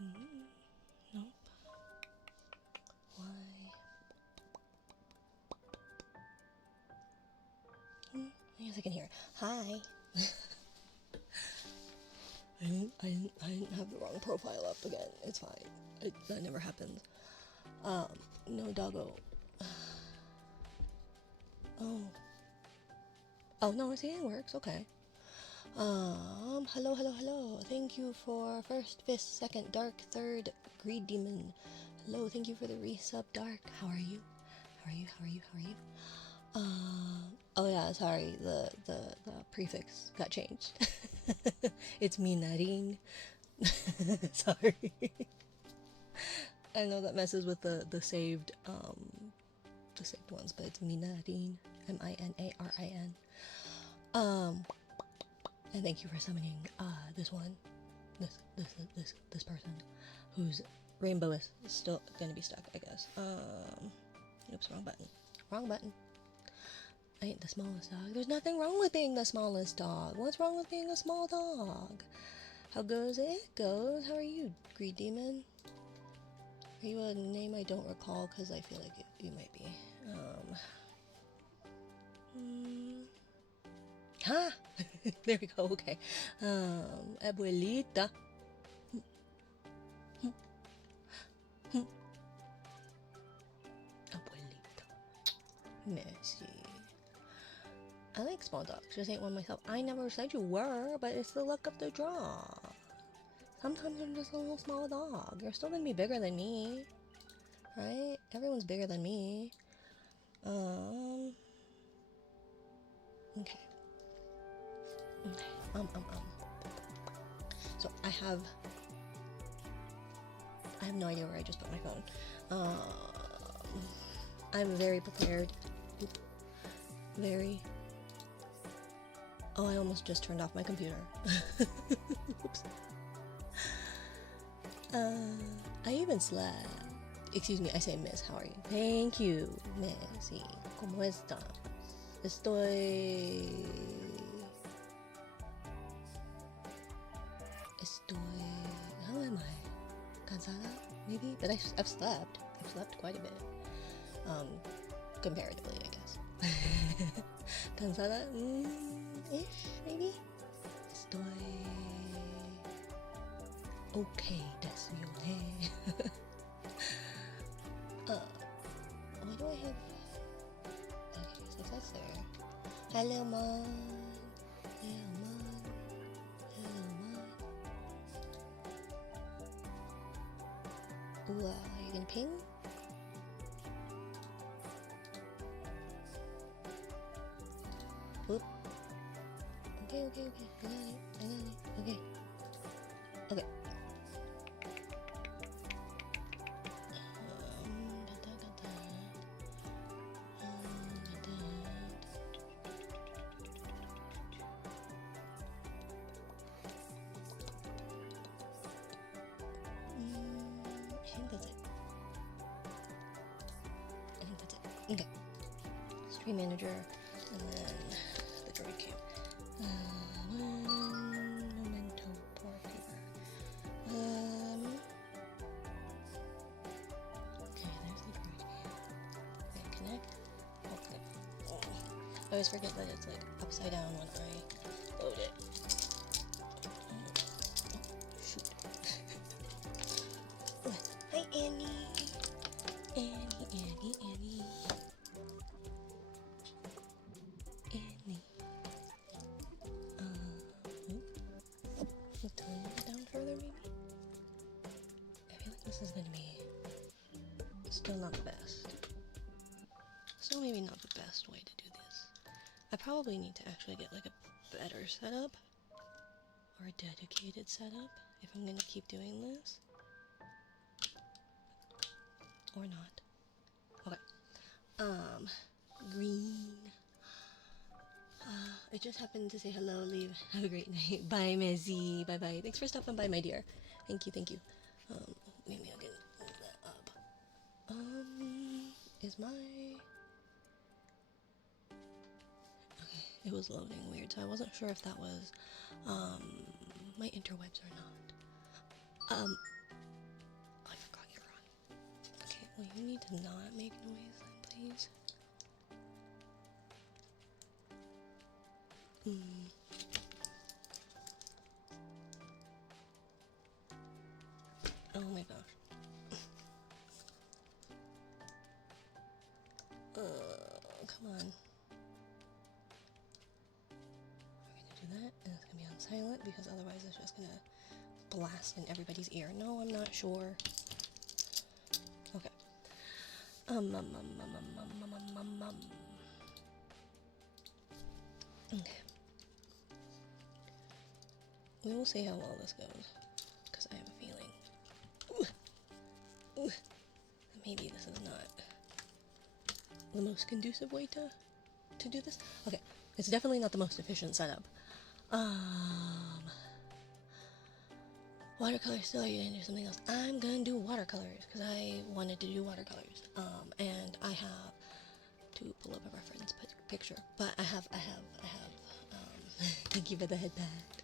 No. Why? I guess I can hear. Hi. I didn't have the wrong profile up again. It's fine. That never happens. No doggo. Oh. Oh no, see, it works. Okay. Hello. Thank you for first, fifth, second, dark, third, greed demon. Hello, thank you for the resub, dark. How are you? How are you? Oh yeah, sorry, the prefix got changed. It's Minarin. Sorry. I know that messes with the saved ones, but it's Minarin. Minarin. And thank you for summoning this one. This person whose rainbow is still gonna be stuck, I guess. Oops, wrong button. Wrong button. I ain't the smallest dog. There's nothing wrong with being the smallest dog. What's wrong with being a small dog? How goes it? Goes. How are you, Greed Demon? Are you a name I don't recall? Because I feel like you might be. Ha! There we go. Okay. Abuelita. Abuelita. Messy. I like small dogs, just ain't one myself. I never said you were, but it's the luck of the draw. Sometimes I'm just a little small dog. You're still gonna be bigger than me, right? Everyone's bigger than me. Okay. So I have no idea where I just put my phone. I'm very prepared. Very. Oh, I almost just turned off my computer. Oops. I even slept. Excuse me, I say miss, how are you? Thank you, Missy. ¿Cómo estás? Estoy... How am I? Cansada? Maybe? But I've slept. I've slept quite a bit. Comparatively, I guess. Cansada? Ish, maybe? Estoy... Okay, desu yo ne. Why do I have... Okay, so that's there. Hello, Mom. Ooh, are you gonna ping? Oop. Okay. I got it. Okay. Okay. Okay. Stream manager, and then the droid came. Memento por fever. Okay, there's the droid came. Okay, connect. Okay. Oh. I always forget that it's like upside down when I load it. Oh, shoot. Hi, Annie. Annie. Let's turn it down further, maybe? I feel like this is gonna be still not the best. Still maybe not the best way to do this. I probably need to actually get like a better setup or a dedicated setup if I'm gonna keep doing this. Or not. Okay. Green. I just happened to say hello, leave. Have a great night. Bye, Mezzy. Bye. Thanks for stopping by, my dear. Thank you. Maybe I can move that up. Is my... Okay, it was loading weird, so I wasn't sure if that was, my interwebs or not. we need to not make noise then, please? Oh my gosh. Come on. We're gonna do that, and it's gonna be on silent because otherwise it's just gonna blast in everybody's ear. No, I'm not sure. Okay. Okay. We will see how well this goes, because I have a feeling. Maybe this is not the most conducive way to do this. Okay, it's definitely not the most efficient setup. Watercolors still, or you gonna do something else? I'm gonna do watercolors because I wanted to do watercolors. And I have to pull up a reference picture, but I have. Thank you for the headband.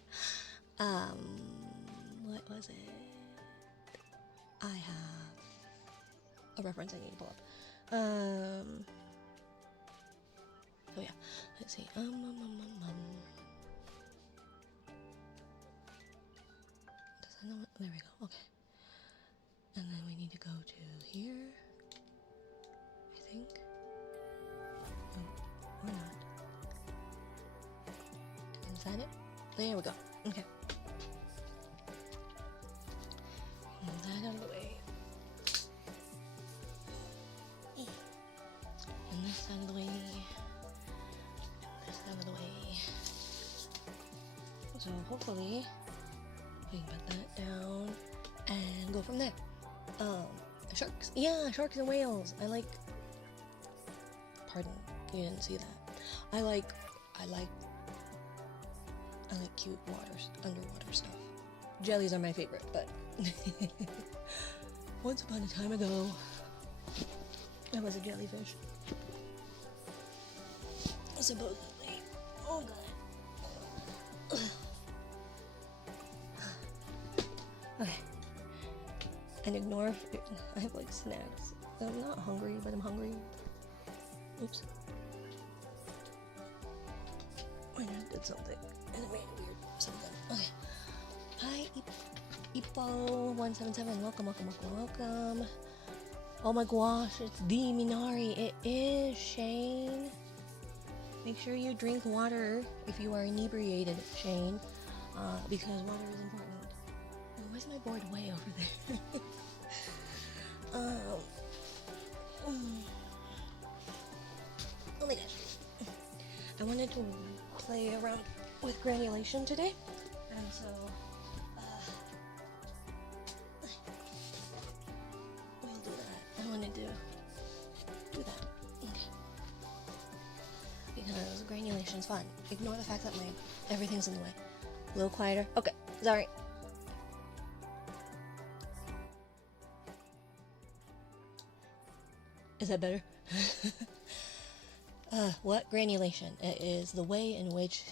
What was it? I have a reference I need to pull up. Oh yeah, let's see. Does that know what? There we go. Okay. And then we need to go to here, I think. Oh, or not. Is that it? There we go. Okay. Move that out of the way. And this out of the way. And this out of the way. So hopefully we can put that down and go from there. Sharks. Yeah, sharks and whales. I like. Pardon, you didn't see that. I like cute underwater stuff. Jellies are my favorite, but once upon a time ago, I was a jellyfish. Supposedly. Oh god. Okay. And ignore if I have like snacks. I'm not hungry, but I'm hungry. Oops. I did something. And it made a weird something. Okay. Hi, Ipo177. Welcome. Oh my gosh, it's the Minari. It is, Shane. Make sure you drink water if you are inebriated, Shane. Because water is important. Oh, where's my board? Way over there. Oh my gosh. I wanted to play around with granulation today, and so we'll do that. I wanted to do that. Okay. Because granulation's fun. Ignore the fact that everything's in the way. A little quieter. Okay, sorry. Is that better? What granulation? It is the way in which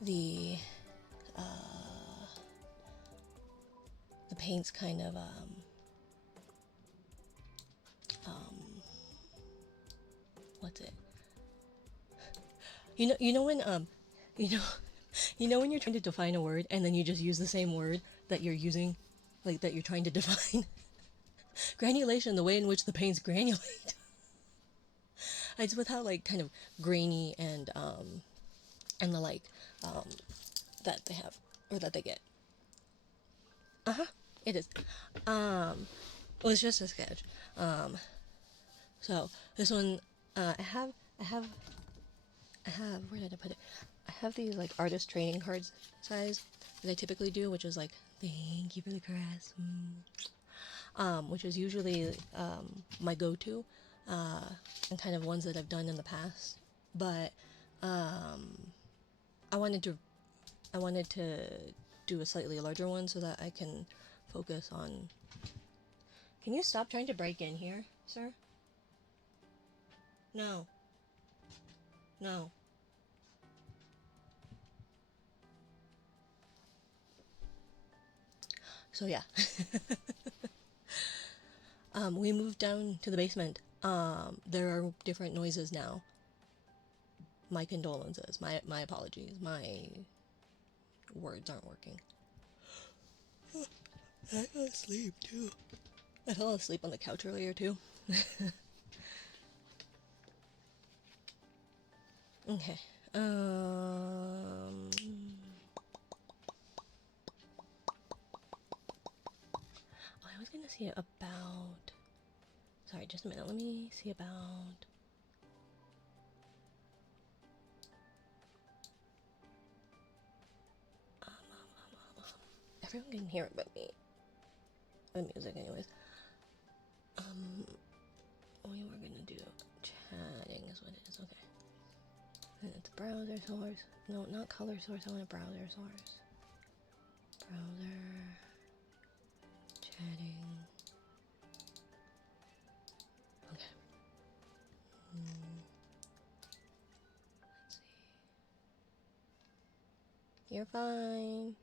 the paints kind of what's it? You know when when you're trying to define a word and then you just use the same word that you're using, like that you're trying to define. Granulation, the way in which the paints granulate. It's with how like kind of grainy and the like that they have or that they get. It is. It was just a sketch. So this one I have where did I put it? I have these like artist trading cards size that I typically do, which is like thank you for the caress. Which is usually my go-to, and kind of ones that I've done in the past. But I wanted to do a slightly larger one so that I can focus on. Can you stop trying to break in here, sir? No. So yeah. We moved down to the basement. There are different noises now. My condolences. My apologies. My words aren't working. I fell asleep too. I fell asleep on the couch earlier too. Okay. Oh, I was gonna see about. Sorry, just a minute. Let me see about. Everyone can hear it but me. The music, anyways. We were gonna do chatting is what it is. Okay. And it's browser source. No, not color source. I want a browser source. Browser. Chatting. Okay. Let's see. You're fine.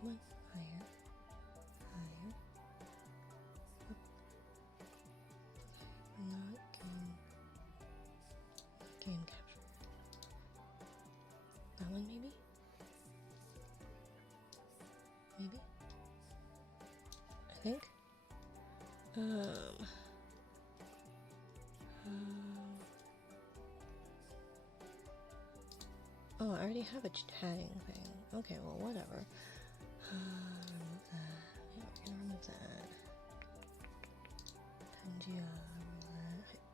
Come on, higher, higher. Not game capture. That one maybe? Maybe? I think. Oh, I already have a chatting thing. Okay, well, whatever. Remove that. Yeah, we're gonna remove that. Pangea,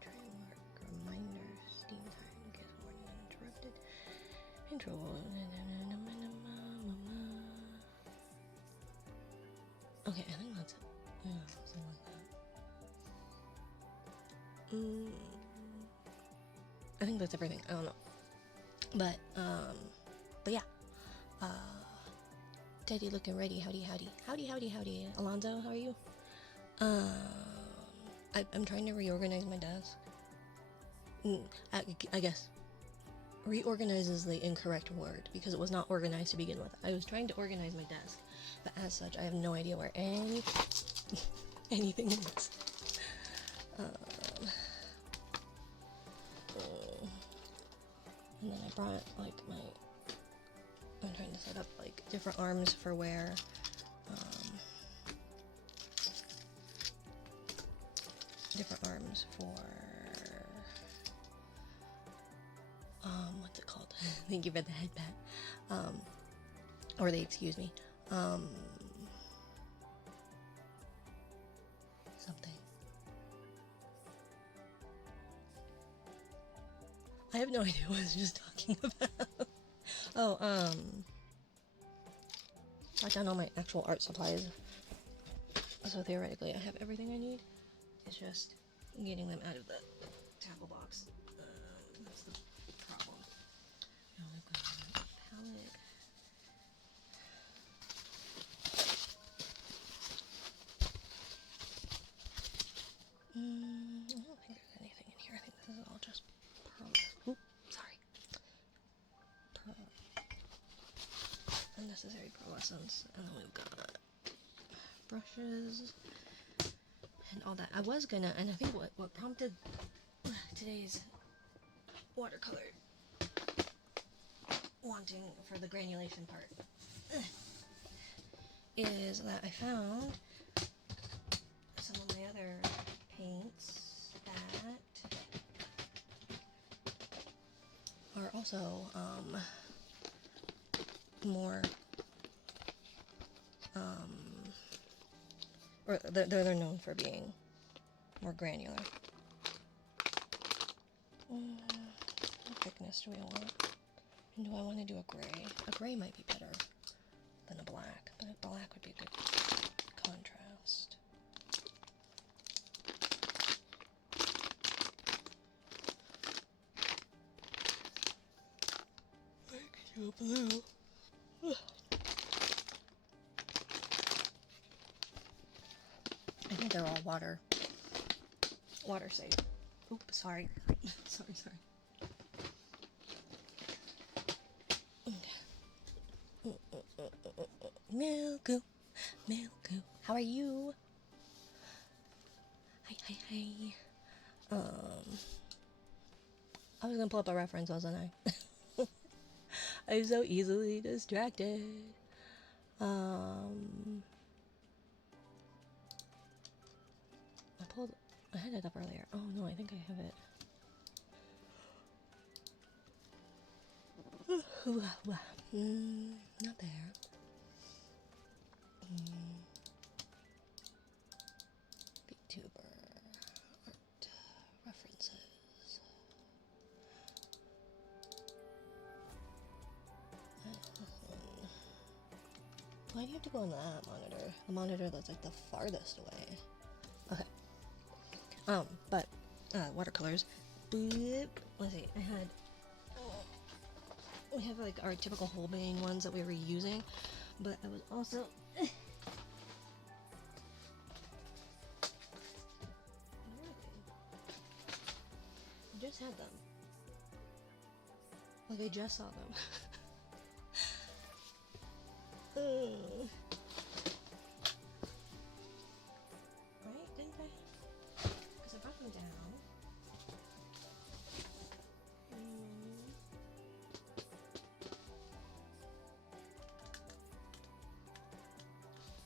trademark, reminder, Steam time, guest warning, uninterrupted. Intro. Okay, I think that's it. Yeah, something like that. I think that's everything. I don't know. But yeah. Teddy looking ready. Howdy, howdy. Howdy, howdy, howdy. Alonzo, how are you? I'm trying to reorganize my desk. I guess reorganize is the incorrect word because it was not organized to begin with. I was trying to organize my desk, but as such, I have no idea where anything is. And then I brought like I'm trying to set up like different arms for where different arms for what's it called? Thank you for the head pat. Or the excuse me. Something. I have no idea what I was just talking about. Oh, got down all my actual art supplies. So theoretically, I have everything I need. It's just getting them out of the tackle box. That's the problem. Now I've got a palette. I don't think there's anything in here. I think this is all just pearl. Oop, sorry. Unnecessary pearlescence. And then we've got brushes and all that. I was gonna, and I think what prompted today's watercolor wanting for the granulation part is that I found some of my other paints that are also more or they're known for being more granular. What thickness do we want? And do I want to do a gray? A gray might be better than a black, but a black would be a good contrast. I could do a blue. think they're all water safe. Oops, sorry. sorry. Milku. How are you? Hi. I was gonna pull up a reference, wasn't I? I'm so easily distracted. I had it up earlier. Oh no, I think I have it. Not there. VTuber art references. Why do you have to go on that monitor? The monitor that's like the farthest away. Okay. But watercolors. Boop. Let's see. We have like our typical Holbein ones that we were using, but I was also I just had them. Like I just saw them. Right? Didn't I? Because I brought them down.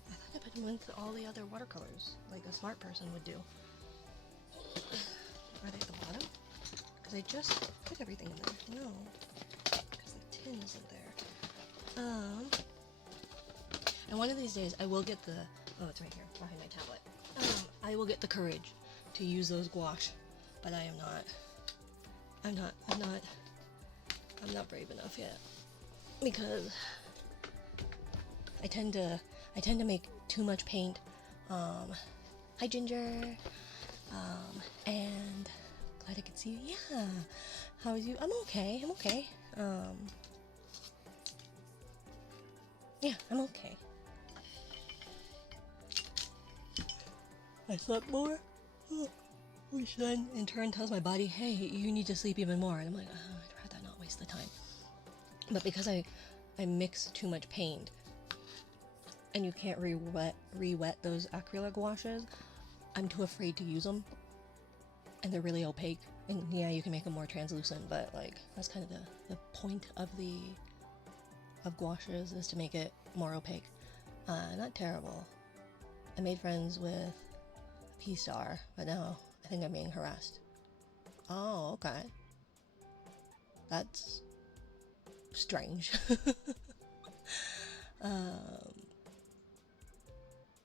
I thought I put them with all the other watercolors, like a smart person would do. Are they at the bottom? Because I just put everything in there. No. Because the tin isn't there. And one of these days I will get the... Oh, it's right here, behind my tablet. I will get the courage to use those gouache, but I am not... I'm not brave enough yet. Because I tend to make too much paint. Hi Ginger. And glad I could see you. Yeah. How are you? I'm okay. Yeah, I'm okay. I slept more, which then in turn tells my body, hey, you need to sleep even more. And I'm like, I'd rather not waste the time. But because I mix too much paint, and you can't re-wet those acrylic gouaches, I'm too afraid to use them. And they're really opaque. And yeah, you can make them more translucent, but like, that's kind of the point of gouaches, is to make it more opaque. Not terrible. I made friends with P-Star, but now I think I'm being harassed. Oh, okay. That's strange.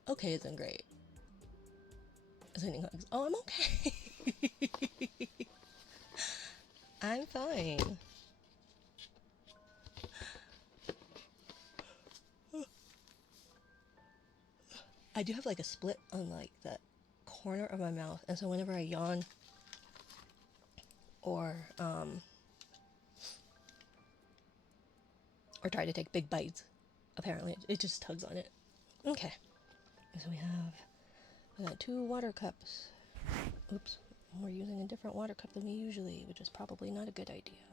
Okay isn't great. Sending hugs. Oh, I'm okay. I'm fine. I do have like a split on like that corner of my mouth, and so whenever I yawn or try to take big bites, apparently it just tugs on it. Okay, so we got 2 water cups. Oops, we're using a different water cup than we usually, which is probably not a good idea,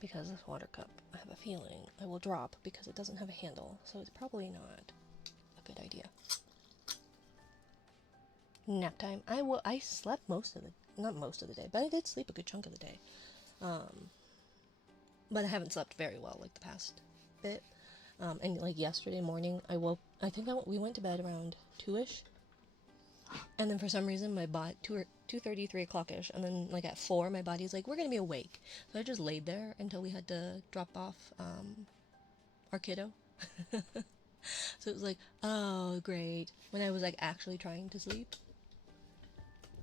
because this water cup, I have a feeling, I will drop because it doesn't have a handle, so it's probably not a good idea. Nap time. I slept not most of the day, but I did sleep a good chunk of the day. But I haven't slept very well like the past bit. And like yesterday morning, we went to bed around 2ish. And then for some reason my body, 2:30, 3 o'clock-ish, and then like at 4, my body's like, we're gonna be awake. So I just laid there until we had to drop off our kiddo. So it was like, oh great, when I was like actually trying to sleep.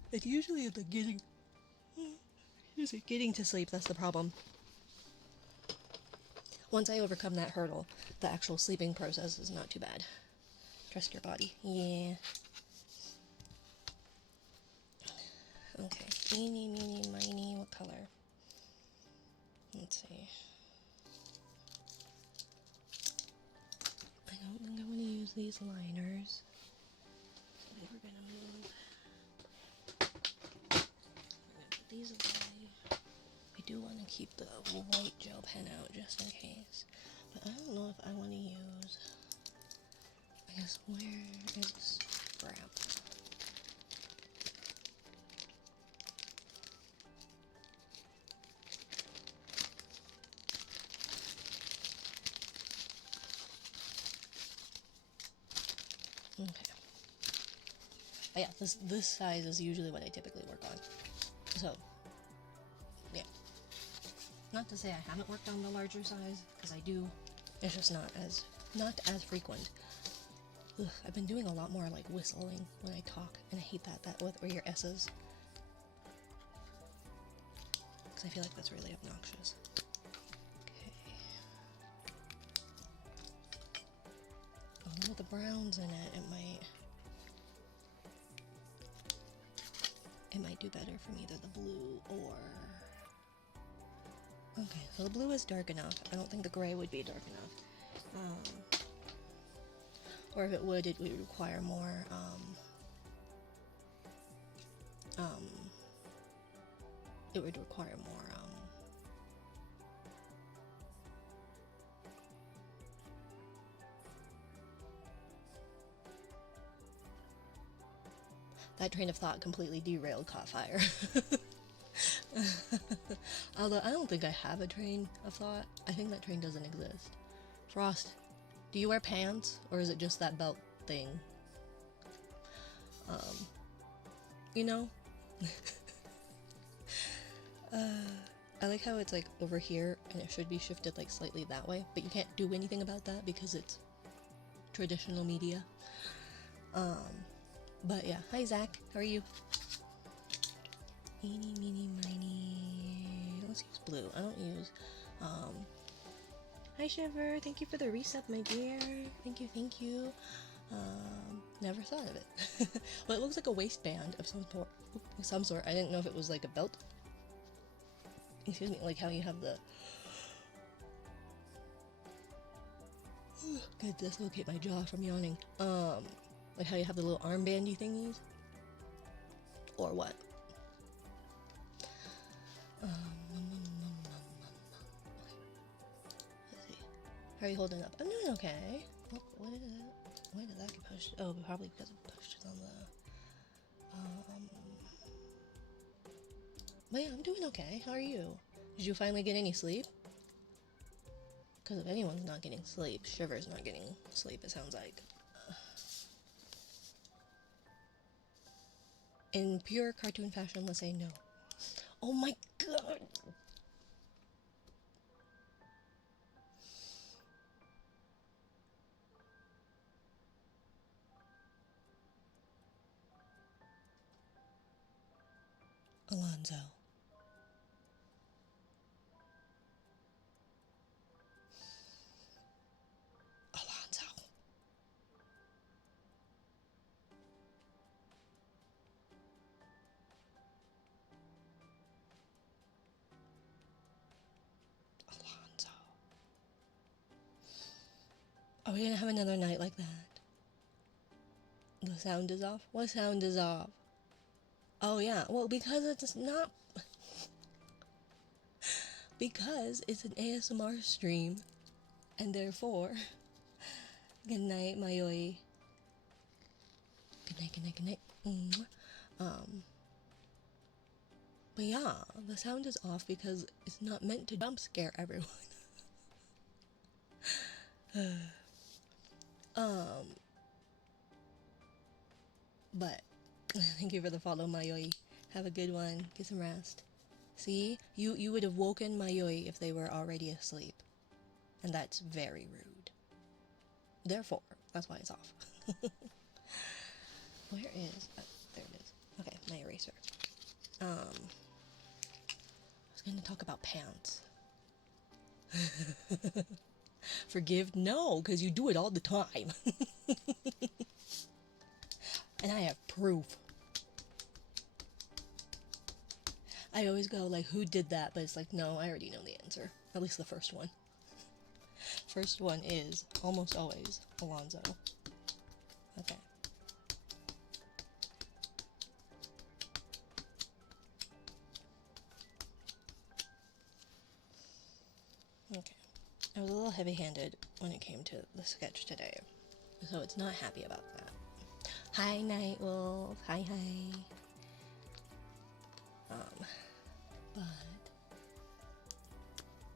It's usually the getting to sleep that's the problem. Once I overcome that hurdle, the actual sleeping process is not too bad. Trust your body. Yeah. Okay. Eeny, meeny, miny. What color? Let's see. I don't think I want to use these liners. So we're gonna move easily. I do want to keep the white gel pen out just in case. But I don't know if I want to use... I guess, where is scrap? Okay. But yeah, this size is usually what I typically work on. So, yeah. Not to say I haven't worked on the larger size, because I do. It's just not as frequent. Ugh, I've been doing a lot more like whistling when I talk, and I hate that with or your S's. Because I feel like that's really obnoxious. Okay. Although with the browns in it, it might do better from either the blue or... Okay, so the blue is dark enough. I don't think the gray would be dark enough. Or if it would require more, it would require more, that train of thought completely derailed, caught fire. Although I don't think I have a train of thought. I think that train doesn't exist. Frost, do you wear pants, or is it just that belt thing? You know? I like how it's like over here, and it should be shifted like slightly that way, but you can't do anything about that because it's traditional media. But yeah, hi Zach, how are you? Eeny, meeny, miny. Let's use blue. I don't use, hi Shiver, thank you for the resub, my dear. Thank you, thank you. Never thought of it. Well, it looks like a waistband of some sort. I didn't know if it was like a belt. Excuse me, like how you have the... Gotta dislocate my jaw from yawning. Like how you have the little armbandy thingies? Or what? Let's see. How are you holding up? I'm doing okay. Oh, what is that? Why did that get pushed? Oh, probably because it pushed on the... But yeah, I'm doing okay. How are you? Did you finally get any sleep? Because if anyone's not getting sleep, Shiver's not getting sleep, it sounds like. In pure cartoon fashion, let's say no. Oh my god! Alonzo. Alonzo. Alonzo. Are we gonna have another night like that? The sound is off? What sound is off? Oh yeah, well because it's not... Because it's an ASMR stream, and therefore... Good night, Mayoi. Good night, good night, good night. But yeah, the sound is off because it's not meant to jump scare everyone. But thank you for the follow, Mayoi. Have a good one. Get some rest. See, you would have woken Mayoi if they were already asleep, and that's very rude. Therefore, that's why it's off. Where is... Oh, there it is. Okay, my eraser. I was going to talk about pants. Forgive? No, because you do it all the time. And I have proof. I always go like, who did that? But it's like, no, I already know the answer. At least the first one. First one is almost always Alonzo. Okay. was a little heavy-handed when it came to the sketch today, so it's not happy about that. Hi, Nightwolf. Hi. But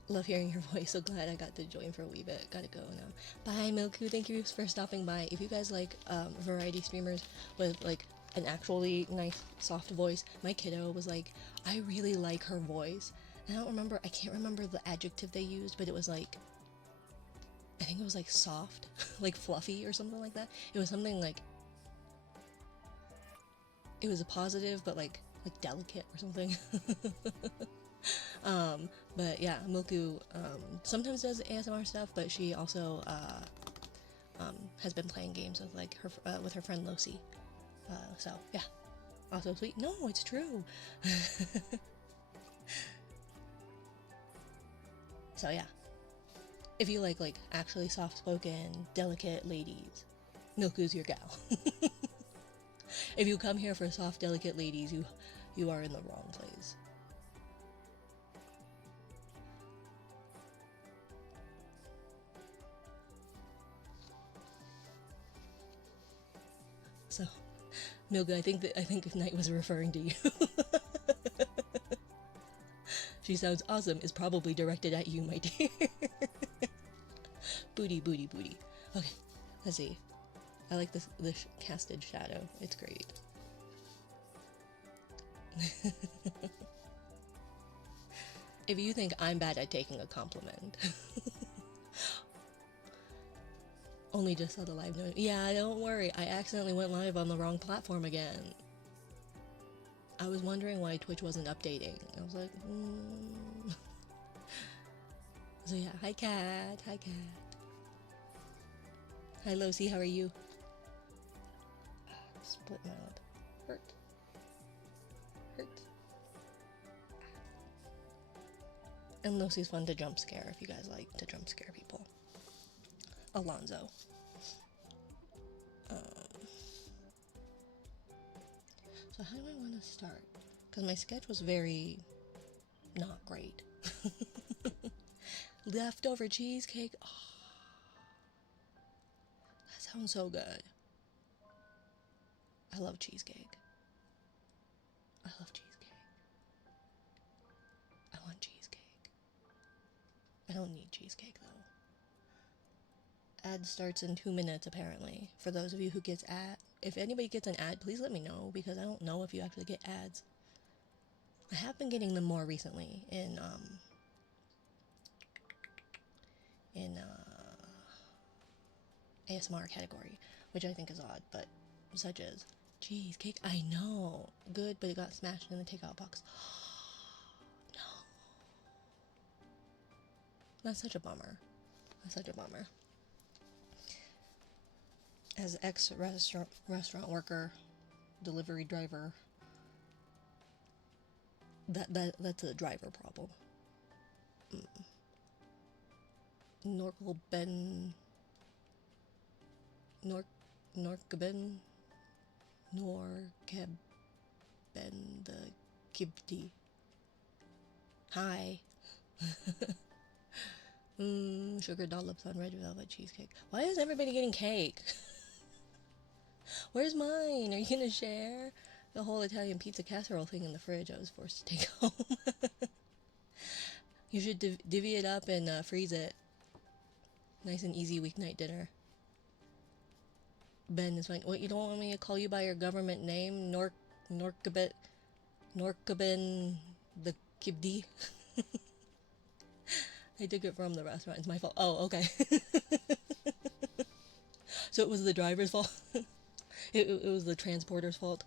love hearing your voice. So glad I got to join for a wee bit. Gotta go now. Bye, Milku. Thank you for stopping by. If you guys like variety streamers with like an actually nice soft voice, my kiddo was like, I really like her voice. And I can't remember the adjective they used, but it was like, I think it was like soft, like fluffy or something like that. It was something like, it was a positive, but like delicate or something. But yeah, Milku sometimes does ASMR stuff, but she also has been playing games with like her with her friend Losi. So yeah, also sweet. No, it's true. So yeah, if you like actually soft-spoken, delicate ladies, Milku's your gal. If you come here for soft, delicate ladies, you are in the wrong place. So, Milka, I think Knight was referring to you. She sounds awesome is probably directed at you, my dear. Booty. Okay, let's see. I like this casted shadow. It's great. If you think I'm bad at taking a compliment. Only just saw the live note. Yeah, don't worry. I accidentally went live on the wrong platform again. I was wondering why Twitch wasn't updating. I was like, So yeah, hi cat. Hi Losi, how are you? Split my lip. Hurt. And Losi's fun to jump scare if you guys like to jump scare people. Alonzo. So how do I want to start? Because my sketch was very not great. Leftover cheesecake. Oh, that sounds so good. I love cheesecake. I want cheesecake. I don't need cheesecake though. Ad starts in 2 minutes apparently. For those of you who gets ad, if anybody gets an ad, please let me know because I don't know if you actually get ads. I have been getting them more recently in ASMR category, which I think is odd, but such as cheesecake. I know, good, but it got smashed in the takeout box. No, that's such a bummer. As ex-restaurant worker, delivery driver, that's a driver problem. Norkeben the Kibdi. Hi. Sugar dollops on red velvet cheesecake. Why is everybody getting cake? Where's mine? Are you gonna share? The whole Italian pizza casserole thing in the fridge I was forced to take home. You should divvy it up and freeze it. Nice and easy weeknight dinner. Ben is fine. What, you don't want me to call you by your government name? Norkeben the Kibdi? I took it from the restaurant. It's my fault. Oh, okay. So it was the driver's fault? It was the transporter's fault.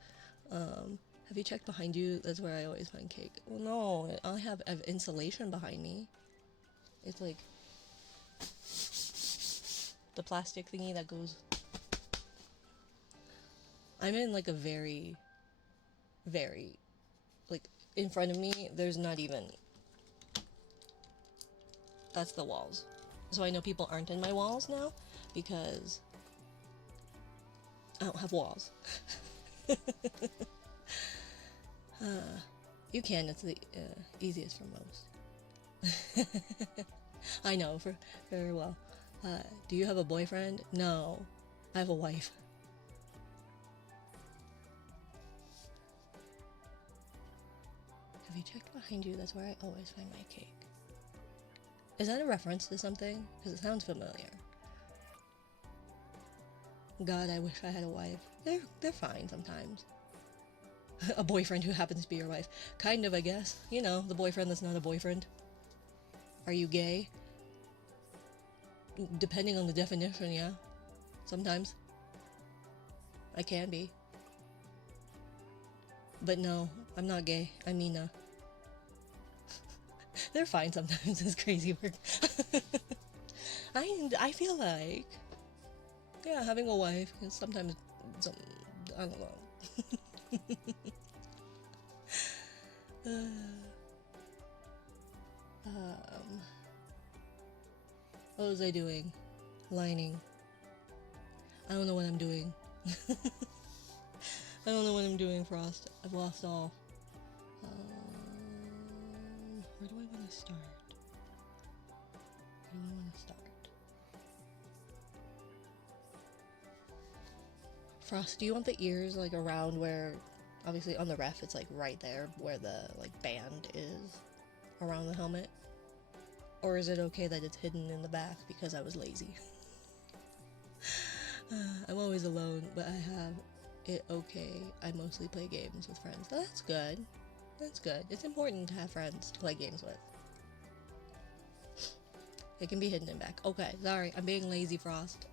Have you checked behind you? That's where I always find cake. Well, no, I have insulation behind me. It's like the plastic thingy that goes. I'm in like a very, like in front of me. There's not even. That's the walls. So I know people aren't in my walls now because I don't have walls. You can, it's the easiest for most. I know, for very well. Do you have a boyfriend? No, I have a wife. Have you checked behind you? That's where I always find my cake. Is that a reference to something? Because it sounds familiar. God, I wish I had a wife. They're fine sometimes. A boyfriend who happens to be your wife. Kind of, I guess. You know, the boyfriend that's not a boyfriend. Are you gay? Depending on the definition, yeah. Sometimes. I can be. But no, I'm not gay. I'm Nina. They're fine sometimes. It's crazy work. I feel like, yeah, having a wife is sometimes I don't know. What was I doing? Lining. I don't know what I'm doing. I don't know what I'm doing, Frost. I've lost all. Where do I want to start? Where do I want to start? Frost, do you want the ears like around where, obviously on the ref it's like right there where the like band is around the helmet? Or is it okay that it's hidden in the back because I was lazy? I'm always alone, but I have it okay. I mostly play games with friends. Oh, that's good. That's good. It's important to have friends to play games with. It can be hidden in back. Okay, sorry. I'm being lazy, Frost.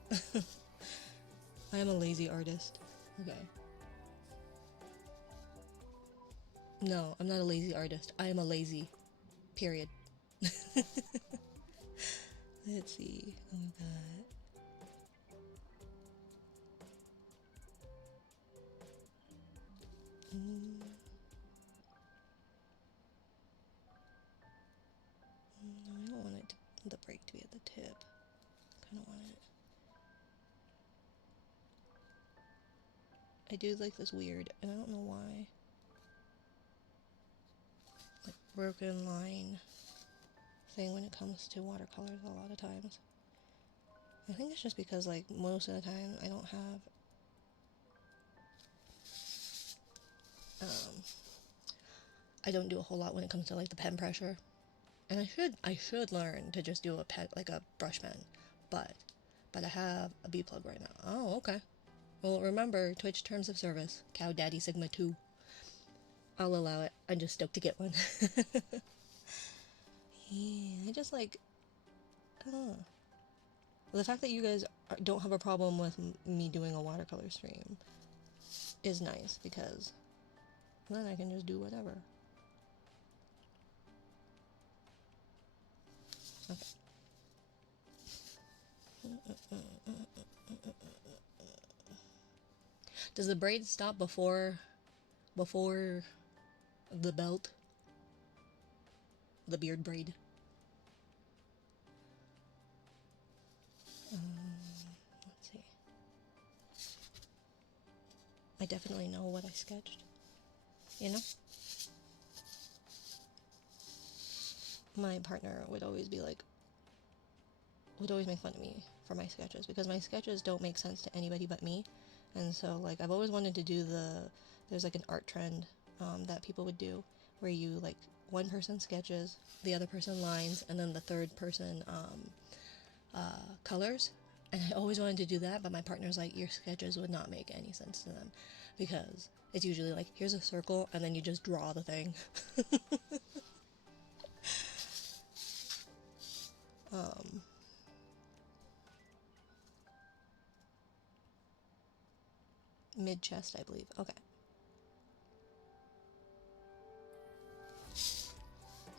I am a lazy artist. Okay. No, I'm not a lazy artist. I am a lazy. Period. Let's see. Oh god. No, I don't want it the break to be at the tip. I kind of want it. I do like this weird, and I don't know why, like broken line thing when it comes to watercolors a lot of times. I think it's just because like most of the time I don't have I don't do a whole lot when it comes to like the pen pressure. And I should learn to just do a pen, like a brush pen, but I have a B plug right now. Oh, okay. Well, remember Twitch terms of service, Cow Daddy Sigma 2. I'll allow it. I'm just stoked to get one. Yeah, I just like, the fact that you guys don't have a problem with me doing a watercolor stream is nice because then I can just do whatever. Okay. Does the braid stop before the belt? The beard braid? Let's see. I definitely know what I sketched. You know? My partner would always be like, would always make fun of me for my sketches because my sketches don't make sense to anybody but me. And so, like, I've always wanted to do there's like an art trend that people would do where you, like, one person sketches, the other person lines, and then the third person colors. And I always wanted to do that, but my partner's like, your sketches would not make any sense to them because it's usually like, here's a circle, and then you just draw the thing. Mid-chest, I believe. Okay.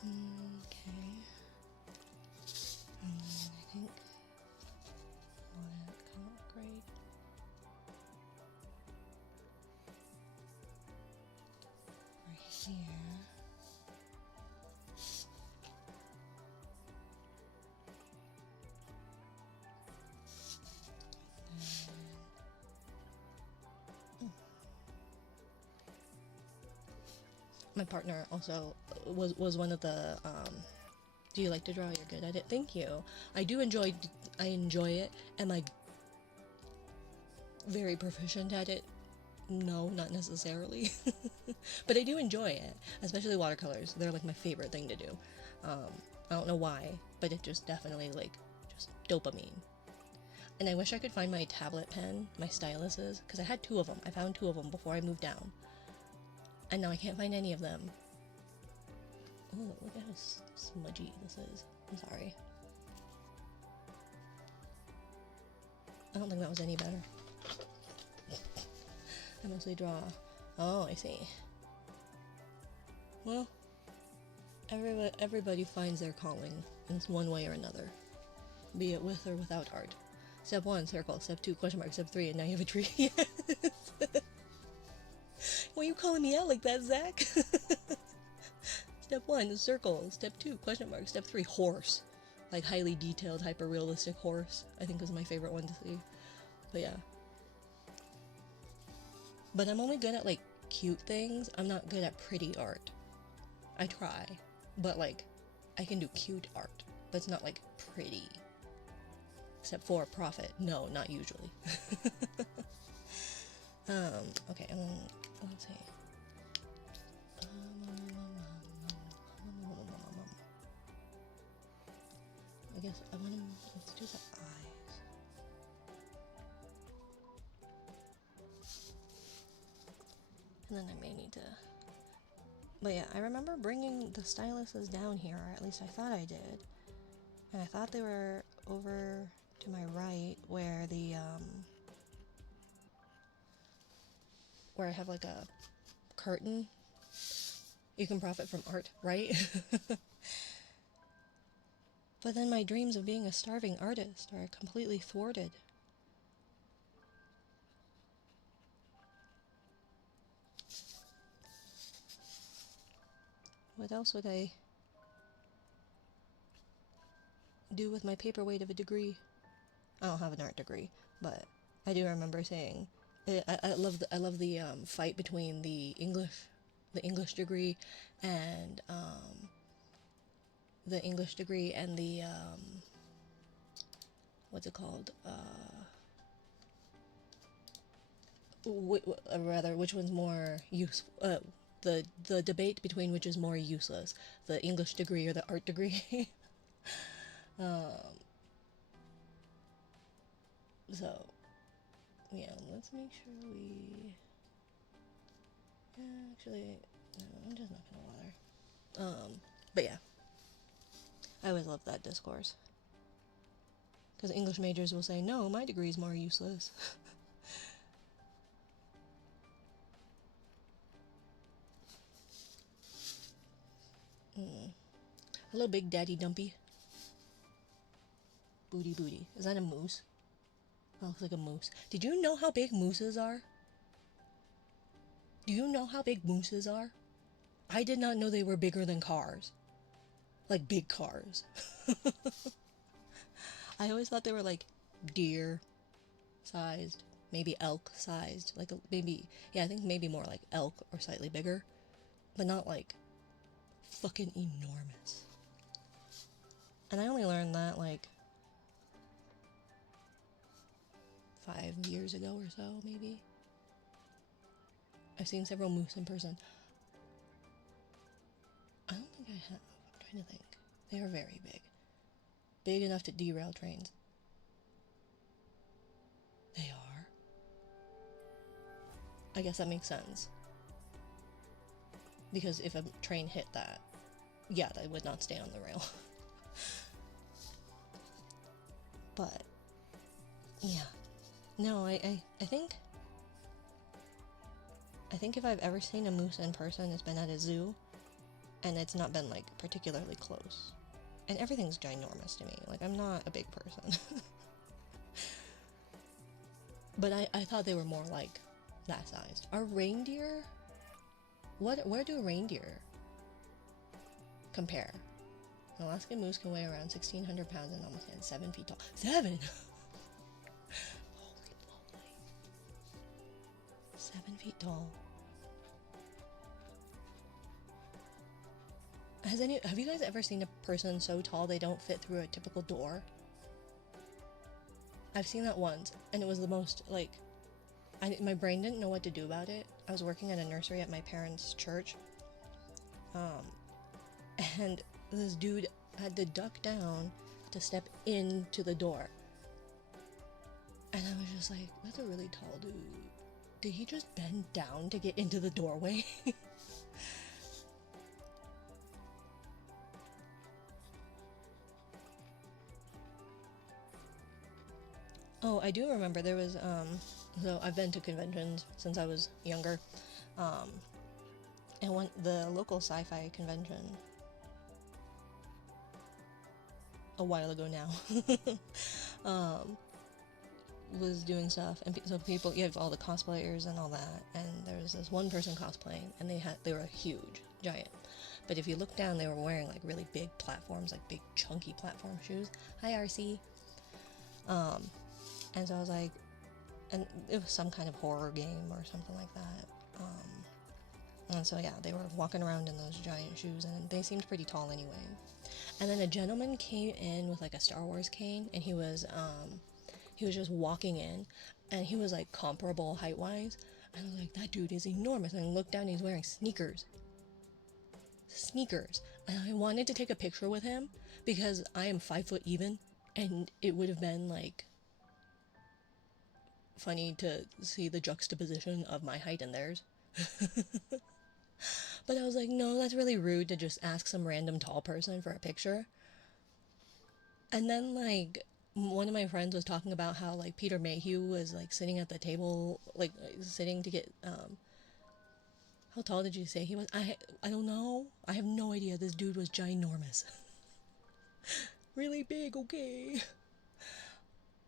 Okay. I think what come up great. Right here. My partner also was one of the Do you like to draw? You're good at it. Thank you. I enjoy it. Am I very proficient at it? No, not necessarily. But I do enjoy it, especially watercolors. They're like my favorite thing to do. I don't know why, but it just definitely like just dopamine. And I wish I could find my tablet pen, my styluses, because I had 2 of them. I found 2 of them before I moved down. And now I can't find any of them. Oh, look at how smudgy this is. I'm sorry. I don't think that was any better. I mostly draw. Oh, I see. Well, everybody finds their calling in one way or another, be it with or without art. Step 1, circle. Step 2, question mark. Step 3, and now you have a tree. Yes! Why are you calling me out like that, Zach? Step 1, circle. Step 2, question mark. Step 3, horse. Like highly detailed, hyper-realistic horse, I think is my favorite one to see. But yeah. But I'm only good at like cute things. I'm not good at pretty art. I try, but like I can do cute art, but it's not like pretty. Except for profit. No, not usually. Okay, let's see. I guess let's do the eyes. And then I may need to, but yeah, I remember bringing the styluses down here, or at least I thought I did. And I thought they were over to my right where the, where I have like a curtain. You can profit from art, right? But then my dreams of being a starving artist are completely thwarted. What else would I do with my paperweight of a degree? I don't have an art degree, but I do remember saying I love the fight between the English degree and the what's it called? Rather, which one's more useful? The debate between which is more useless, the English degree or the art degree. So, yeah, let's make sure we... Actually, no, I'm just not gonna bother. But yeah. I always love that discourse. Because English majors will say, no, my degree is more useless. Hello, Big Daddy Dumpy. Booty booty. Is that a moose? That looks like a moose. Did you know how big mooses are? Do you know how big mooses are? I did not know they were bigger than cars. Like big cars. I always thought they were like deer sized, maybe elk sized, like maybe, yeah, I think maybe more like elk or slightly bigger, but not like fucking enormous. And I only learned that like 5 years ago or so, maybe. I've seen several moose in person. I don't think I have. I'm trying to think. They are very big. Big enough to derail trains. They are. I guess that makes sense. Because if a train hit that, yeah, they would not stay on the rail. But, yeah. No, I think if I've ever seen a moose in person, it's been at a zoo, and it's not been, like, particularly close. And everything's ginormous to me. Like, I'm not a big person. But I thought they were more, like, that sized. Are reindeer... Where do reindeer compare? An Alaskan moose can weigh around 1,600 pounds and almost 7 feet tall. 7! Holy moly. 7 feet tall. I have you guys ever seen a person so tall they don't fit through a typical door? I've seen that once, and it was the most, like, my brain didn't know what to do about it. I was working at a nursery at my parents' church, and this dude had to duck down to step into the door. And I was just like, that's a really tall dude. Did he just bend down to get into the doorway? Oh, I do remember there was, so I've been to conventions since I was younger, and the local sci-fi convention a while ago now, was doing stuff, and so people, you have all the cosplayers and all that, and there was this one person cosplaying, and they were huge, giant, but if you look down, they were wearing like really big platforms, like big chunky platform shoes. Hi, RC. And so I was like, and it was some kind of horror game or something like that. And so yeah, they were walking around in those giant shoes, and they seemed pretty tall anyway. And then a gentleman came in with like a Star Wars cane, and he was just walking in, and he was like comparable height-wise. And I was like, that dude is enormous. And I looked down, and he's wearing sneakers. And I wanted to take a picture with him because I am 5 foot even, and it would have been like funny to see the juxtaposition of my height and theirs. But I was like, no, that's really rude to just ask some random tall person for a picture. And then like one of my friends was talking about how like Peter Mayhew was like sitting at the table, like sitting to get how tall did you say he was? I don't know. I have no idea. This dude was ginormous. Really big, okay.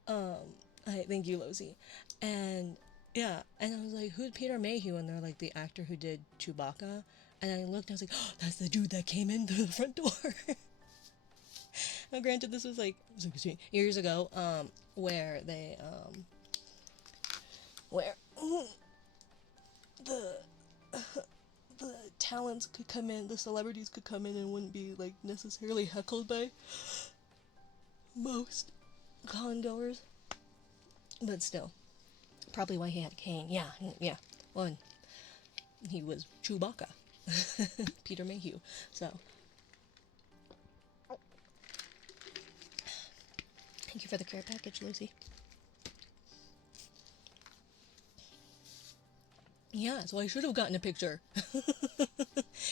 Thank you, Losi. And yeah, and I was like, who's Peter Mayhew? And they're like, the actor who did Chewbacca. And I looked and I was like, oh, that's the dude that came in through the front door. Now granted, this was like 16 years ago, where they where the the talents could come in, the celebrities could come in and wouldn't be like necessarily heckled by most con goers. But still, probably why he had a cane. Yeah. Well, and he was Chewbacca, Peter Mayhew. So, thank you for the care package, Lucy. Yeah, so I should have gotten a picture.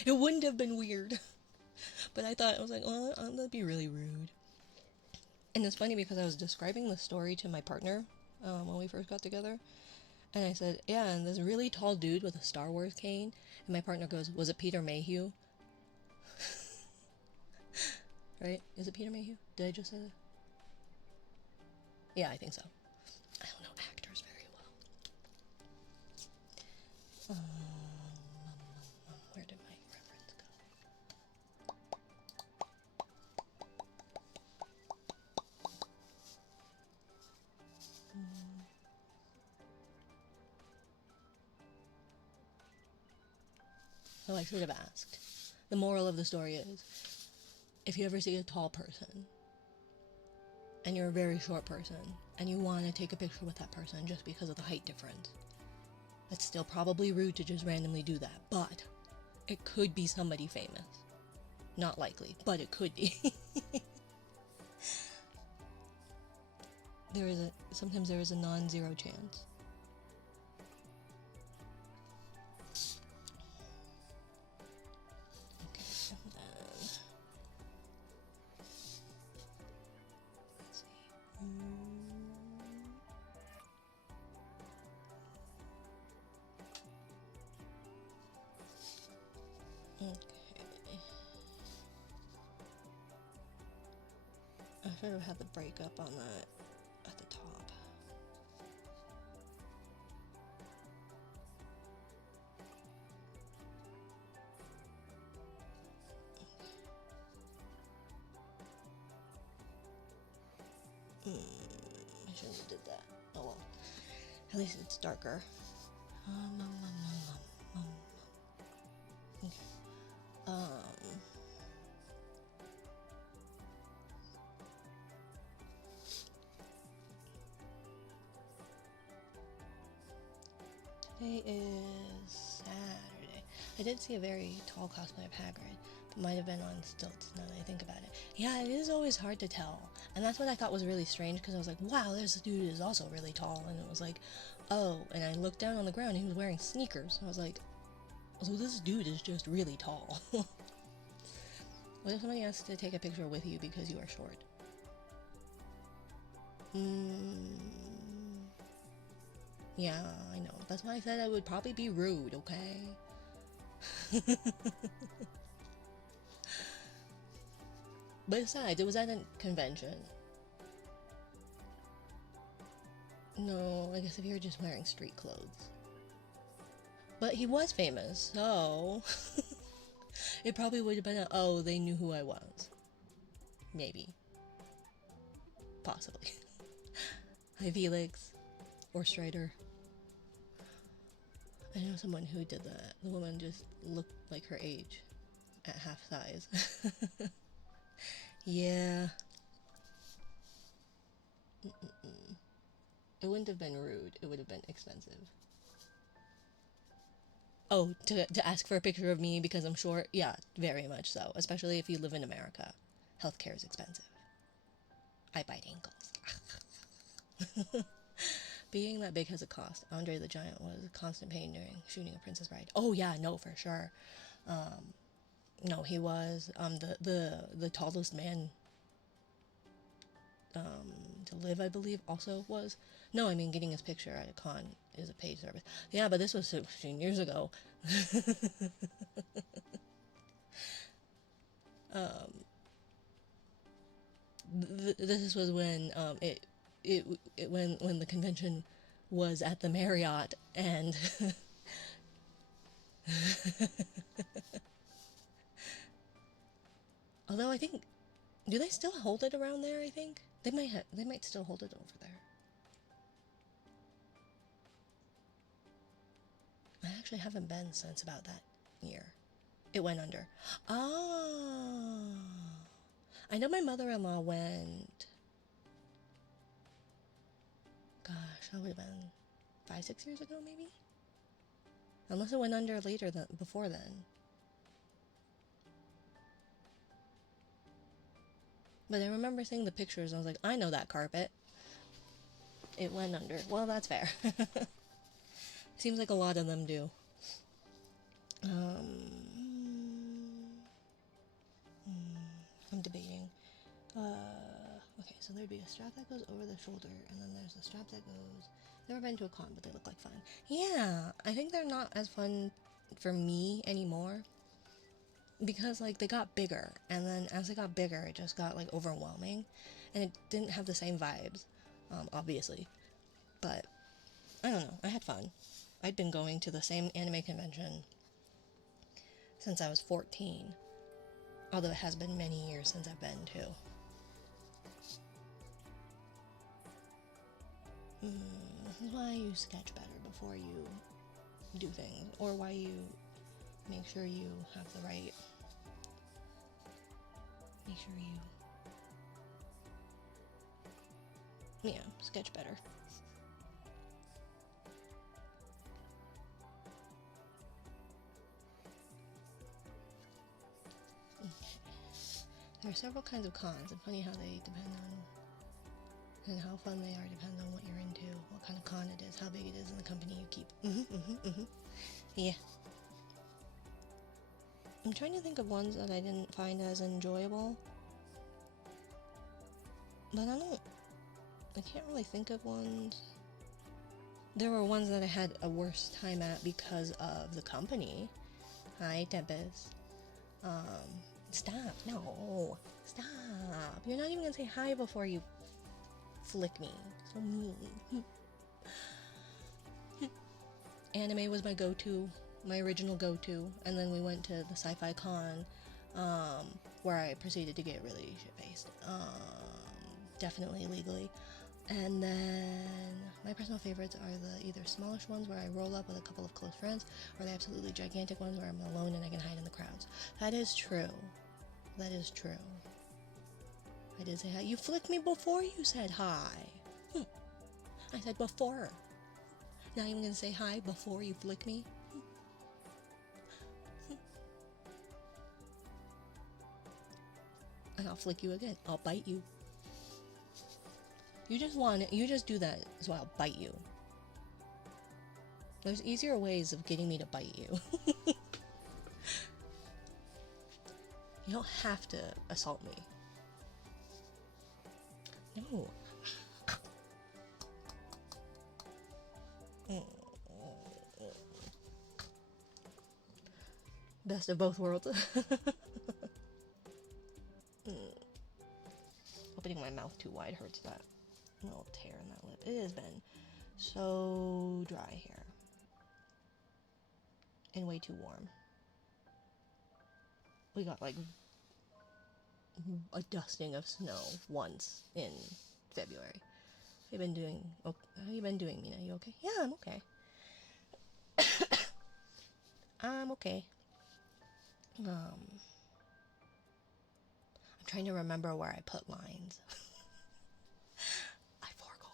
It wouldn't have been weird. But I thought, I was like, oh, that'd be really rude. And it's funny because I was describing the story to my partner when we first got together. And I said, yeah, and this really tall dude with a Star Wars cane. And my partner goes, was it Peter Mayhew? Right? Is it Peter Mayhew? Did I just say that? Yeah, I think so. I don't know actors very well. Where did my reference go? Oh, I should have asked. The moral of the story is, if you ever see a tall person, and you're a very short person, and you want to take a picture with that person just because of the height difference, it's still probably rude to just randomly do that, but it could be somebody famous. Not likely, but it could be. Sometimes there is a non-zero chance. I should have had the breakup on that at the top. I shouldn't have did that. Oh well. At least it's darker. Okay. Today is Saturday. I did see a very tall cosplay of Hagrid, but might have been on stilts now that I think about it. Yeah, it is always hard to tell. And that's what I thought was really strange, because I was like, wow, there's this dude who's also really tall. And it was like, oh, and I looked down on the ground and he was wearing sneakers. I was like, so this dude is just really tall. What if somebody asks to take a picture with you because you are short? Yeah, I know. That's why I said I would probably be rude, okay? But besides, it was at a convention. No, I guess if you were just wearing street clothes. But he was famous, so... It probably would have been a, oh, they knew who I was. Maybe. Possibly. Hi, Felix. Or Strider. I know someone who did that. The woman just looked like her age. At half size. Yeah. It wouldn't have been rude. It would have been expensive. Oh, to ask for a picture of me because I'm short? Yeah, very much so. Especially if you live in America. Healthcare is expensive. I bite ankles. Being that big has a cost. Andre the Giant was constant pain during shooting a Princess Bride. Oh yeah, no, for sure. No, he was the tallest man to live, I believe, also was. No, I mean, getting his picture at a con is a paid service. Yeah, but this was 16 years ago. This was when when the convention was at the Marriott, and although I think, do they still hold it around there? I think they might still hold it over there. I actually haven't been since about that year. It went under. Oh, I know my mother-in-law went. Gosh, that would have been 5-6 years ago, maybe. Unless it went under later than before then. But I remember seeing the pictures and I was like, I know that carpet. It went under. Well, that's fair. Seems like a lot of them do. I'm debating. Okay, so there'd be a strap that goes over the shoulder, and then there's a strap that goes... Never been to a con, but they look like fun. Yeah, I think they're not as fun for me anymore. Because, like, they got bigger, and then as they got bigger, it just got, like, overwhelming. And it didn't have the same vibes, obviously. But, I don't know, I had fun. I'd been going to the same anime convention since I was 14. Although it has been many years since I've been to. This is why you sketch better before you do things. Or why you make sure you have the right... Make sure you... Yeah, sketch better. There are several kinds of cons, and funny how they depend on, and how fun they are depends on what you're into, what kind of con it is, how big it is, and the company you keep. Yeah. I'm trying to think of ones that I didn't find as enjoyable, but I can't really think of ones. There were ones that I had a worse time at because of the company. Hi, Tempest. Stop. No. Stop. You're not even gonna say hi before you flick me. So mean. Anime was my go-to, my original go-to, and then we went to the sci-fi con, where I proceeded to get really shit-faced. Definitely illegally. And then my personal favorites are the either smallish ones where I roll up with a couple of close friends, or the absolutely gigantic ones where I'm alone and I can hide in the crowds. That is true. That is true. I did say hi. You flicked me before you said hi. I said before. Not even gonna say hi before you flick me? And I'll flick you again. I'll bite you. You just do that, so I'll bite you. There's easier ways of getting me to bite you. You don't have to assault me. No. Best of both worlds. Opening my mouth too wide hurts that little tear in that lip. It has been so dry here. And way too warm. We got like a dusting of snow once in February. How you been doing? Oh, how you been doing, Mina? You okay? Yeah, I'm okay. I'm okay. I'm trying to remember where I put lines. I forgot.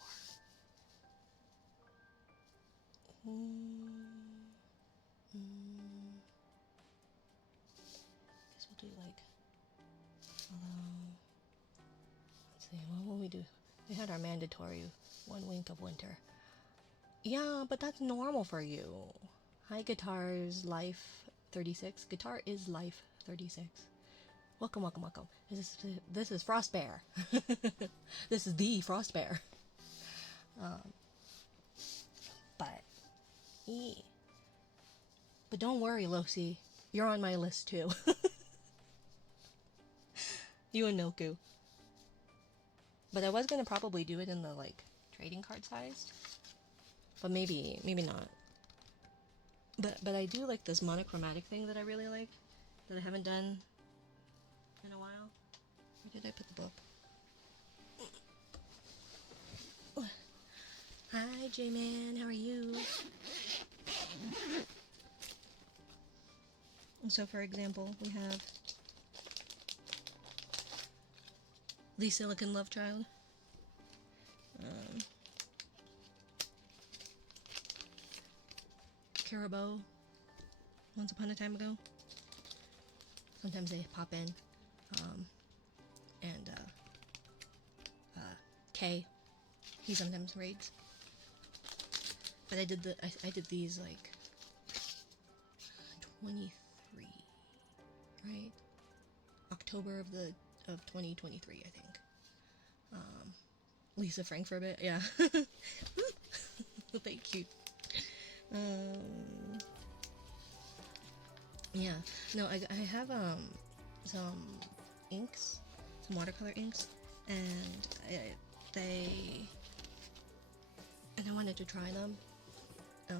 Guess we'll do like, let's see, what will we do? We had our mandatory 1 week of winter. Yeah, but that's normal for you. Hi, Guitar's Life 36. Guitar is Life 36. Welcome, welcome, welcome. This is Frost Bear. This is the Frost Bear. But don't worry, Losi. You're on my list too. You and Milku. But I was gonna probably do it in the like trading card sized. But maybe not. But I do like this monochromatic thing that I really like, that I haven't done in a while. Where did I put the book? Hi, J-Man, how are you? And so, for example, we have the Silicon Love Child. Carabo, Once Upon a Time Ago. Sometimes they pop in. And Kay, he sometimes raids. But I did these like 23, right? October of 2023, I think. Lisa Frank for a bit, yeah. Thank you. Yeah, no, I have some inks, some watercolor inks, and I wanted to try them, or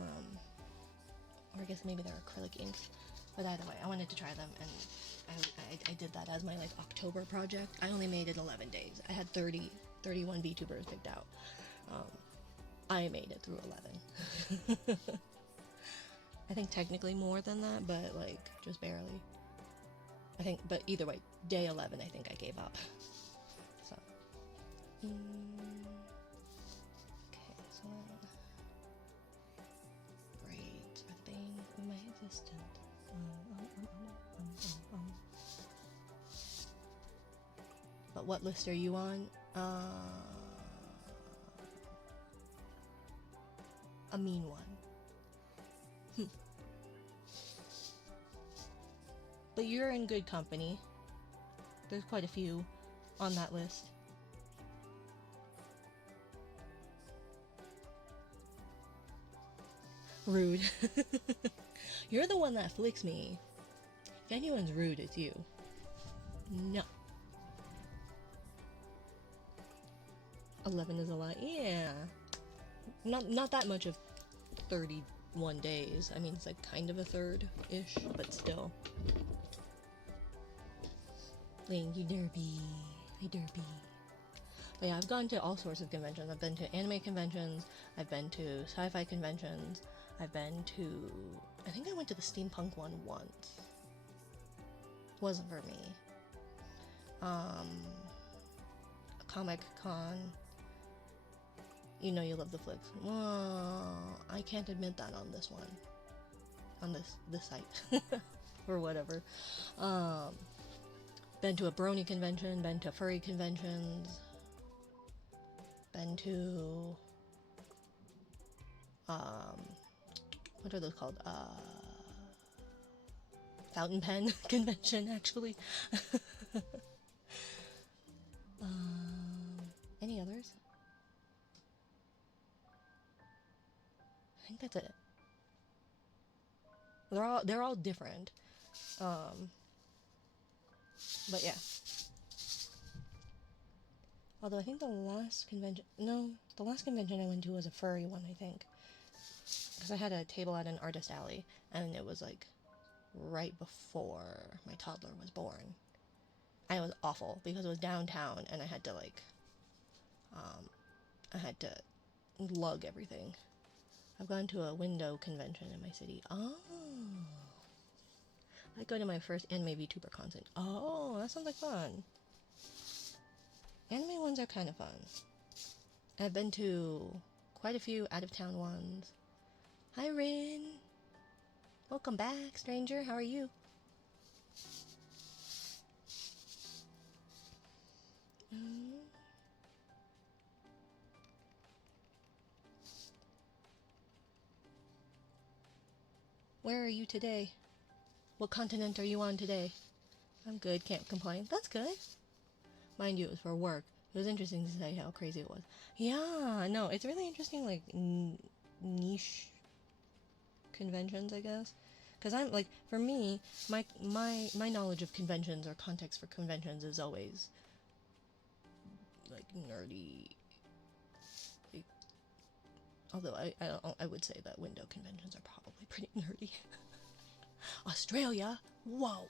I guess maybe they're acrylic inks, but either way, I wanted to try them, and I did that as my like October project. I only made it 11 days. I had 31 VTubers picked out. I made it through 11. I think technically more than that, but like just barely. I think, but either way, day 11, I think I gave up. So, okay, so braids are the bane of my existence. But what list are you on? A mean one. But you're in good company. There's quite a few on that list. Rude. You're the one that flicks me. If anyone's rude, it's you. No. 11 is a lot. Yeah. Not that much of 31 days. I mean, it's like kind of a third-ish, but still. Ling, you derpy. Hi, derpy. But yeah, I've gone to all sorts of conventions. I've been to anime conventions. I've been to sci-fi conventions. I've been to... I think I went to the steampunk one once. Wasn't for me. Comic Con. You know you love the flicks. Well, I can't admit that on this one. On this site. Or whatever. Been to a brony convention, been to furry conventions, been to what are those called? Fountain pen convention, actually. Any others? I think that's it. They're all different. But yeah. Although I think the last convention I went to was a furry one, I think. Because I had a table at an artist alley, and it was like right before my toddler was born. And it was awful because it was downtown, and I had to lug everything. I've gone to a window convention in my city. Oh. I go to my first anime VTuber concert. Oh, that sounds like fun. Anime ones are kind of fun. I've been to quite a few out-of-town ones. Hi, Rin. Welcome back, stranger. How are you? Where are you today? What continent are you on today? I'm good, can't complain. That's good. Mind you, it was for work. It was interesting to say how crazy it was. Yeah, no, it's really interesting, like, niche conventions, I guess. Because I'm, like, for me, my knowledge of conventions or context for conventions is always, like, nerdy. Like, although I would say that window conventions are probably pretty nerdy. Australia? Whoa!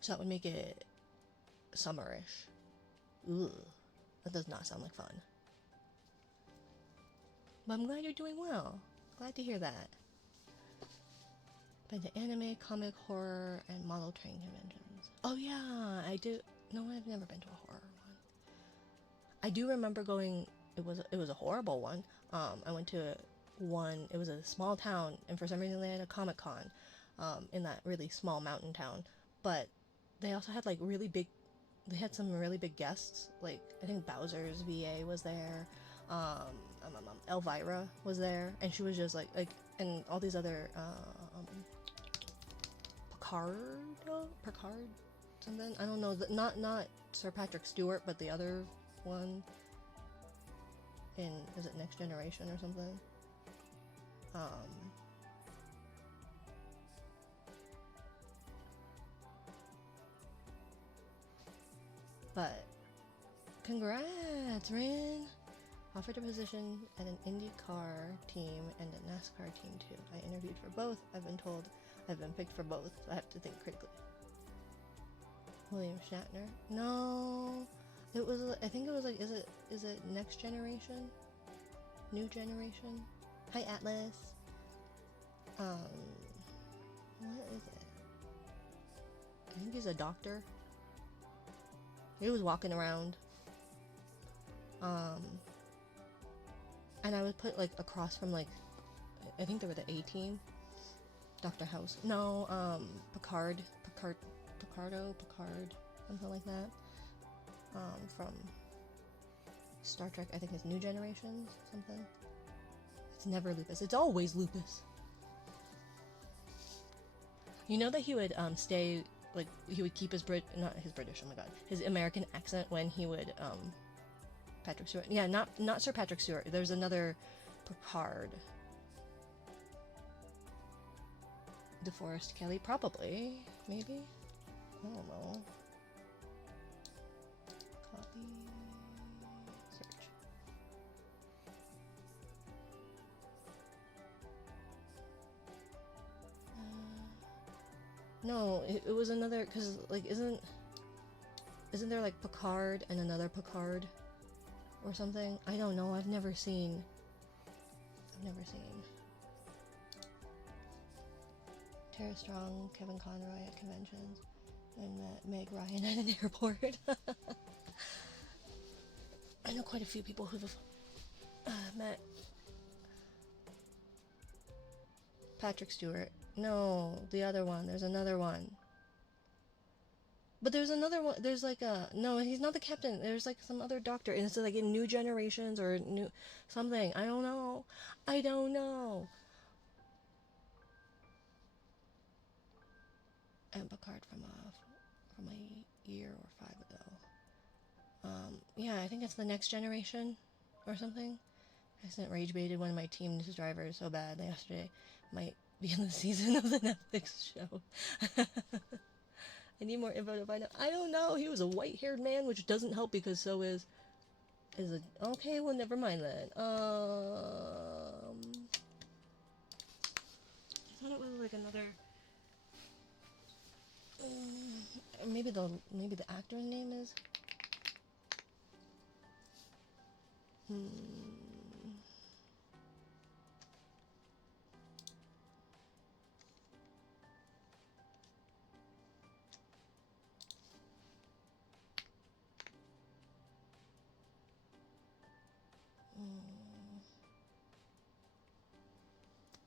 So that would make it summerish. Ugh, that does not sound like fun. But I'm glad you're doing well. Glad to hear that. Been to anime, comic, horror, and model train conventions. Oh yeah, I do. No, I've never been to a horror one. I do remember going. It was a horrible one. I went to one. It was a small town, and for some reason they had a Comic-Con, in that really small mountain town. But they also had like really big. They had some really big guests. Like I think Bowser's VA was there. Elvira was there, and she was just like, and all these other, Picard, something. I don't know. Not Sir Patrick Stewart, but the other one. Is it Next Generation or something? But congrats, Rin! Offered a position at an IndyCar team and a NASCAR team too. I interviewed for both. I've been told I've been picked for both, so I have to think critically. William Shatner? No, it was. I think it was like. Is it Next Generation? New Generation? Hi, Atlas. What is it? I think he's a doctor. He was walking around. And I would put like across from like, I think they were the A team. Dr. House. No, Picard, something like that. From Star Trek, I think it's New Generation, something. It's never Lupus. It's always Lupus. You know that he would stay, like, he would keep his not his British, oh my god, his American accent when he would, Patrick Stewart. Yeah, not Sir Patrick Stewart. There's another Picard. DeForest Kelly, probably, maybe. I don't know. Copy. Search. No, it was another, because like isn't there like Picard and another Picard? Or something? I don't know. I've never seen. Tara Strong, Kevin Conroy at conventions, and Meg Ryan at an airport. I know quite a few people who've met Patrick Stewart. No, the other one. There's another one. But there's another one. There's like a... No, he's not the captain. There's like some other doctor. And it's like in New Generations or new... something. I don't know. I don't know. And Picard from a year or 5 ago. Yeah, I think it's the Next Generation or something. I sent rage baited one of my team's drivers so bad yesterday. Might be in the season of the Netflix show. I need more info to find out. I don't know. He was a white-haired man, which doesn't help because so is a... Okay, well, never mind then. I thought it was like another... maybe the actor's name is...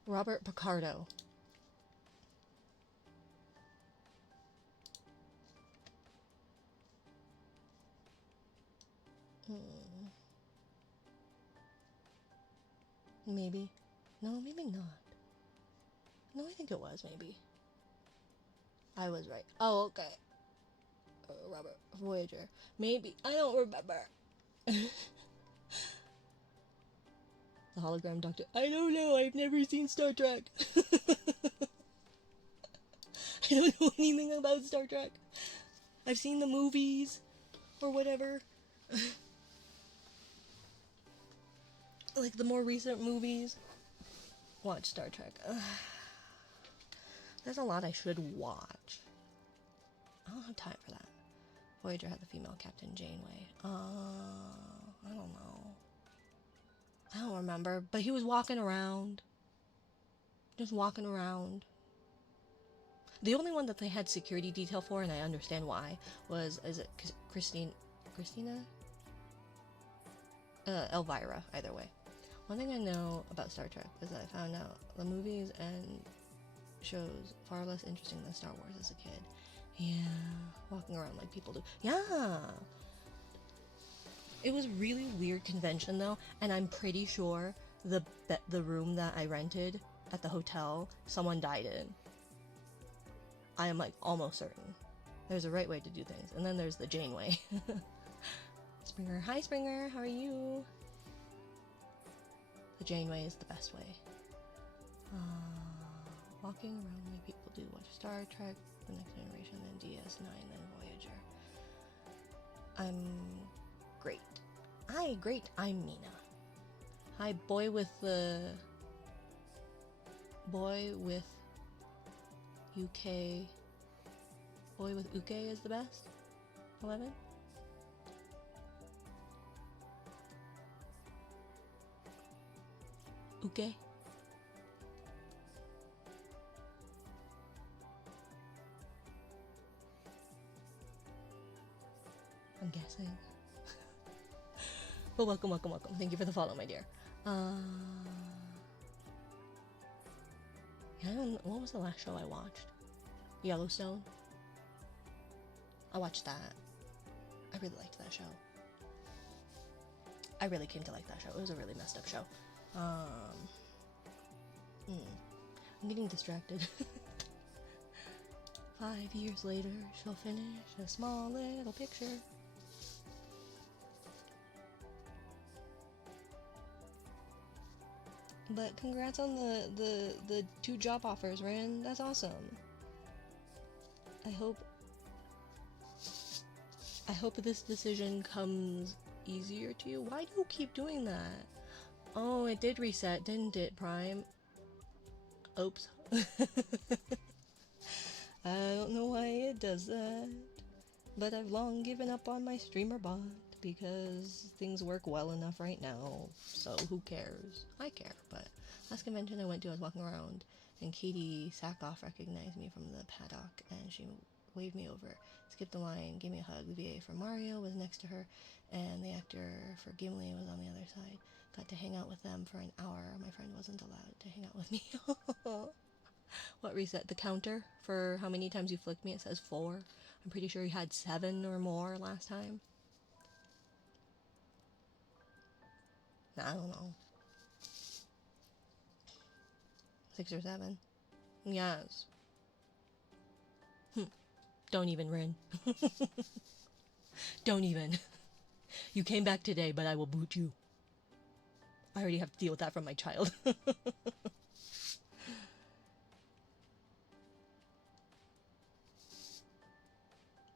Robert Picardo. Maybe. No, maybe not. No, I think it was, maybe. I was right. Oh, okay. Robert Voyager. Maybe. I don't remember. The hologram doctor. I don't know. I've never seen Star Trek. I don't know anything about Star Trek. I've seen the movies or whatever. Like the more recent movies. Watch Star Trek. There's a lot I should watch. I don't have time for that. Voyager had the female Captain Janeway. I don't know. I don't remember, but he was walking around. Just walking around. The only one that they had security detail for, and I understand why, is it Christina? Elvira, either way. One thing I know about Star Trek is that I found out the movies and shows far less interesting than Star Wars as a kid. Yeah, walking around like people do. Yeah! It was really weird convention though, and I'm pretty sure the room that I rented at the hotel, someone died in. I am like almost certain. There's a right way to do things, and then there's the Janeway. Springer, hi Springer, how are you? The Janeway is the best way. Walking around like people do. Watch Star Trek, The Next Generation, then DS9, then Voyager. I'm great. Hi, great. I'm Mina. Hi, boy with UK. Boy with Uke is the best. 11. Uke. I'm guessing. But welcome. Thank you for the follow, my dear. Yeah, what was the last show I watched? Yellowstone. I watched that. I really liked that show. I really came to like that show. It was a really messed up show. I'm getting distracted. 5 years later, she'll finish a small little picture. But congrats on the 2 job offers, Rin. That's awesome. I hope this decision comes easier to you. Why do you keep doing that? Oh, it did reset, didn't it, Prime? Oops. I don't know why it does that, but I've long given up on my streamer bot because things work well enough right now, so who cares? I care, but last convention I went to, I was walking around, and Katie Sackhoff recognized me from the paddock, and she waved me over, skipped the line, gave me a hug. The VA for Mario was next to her, and the actor for Gimli was on the other side. Got to hang out with them for an hour. My friend wasn't allowed to hang out with me. What reset? The counter for how many times you flicked me? It says 4. I'm pretty sure you had 7 or more last time. I don't know. 6 or 7. Yes. Don't even, Rin. Don't even. You came back today, but I will boot you. I already have to deal with that from my child.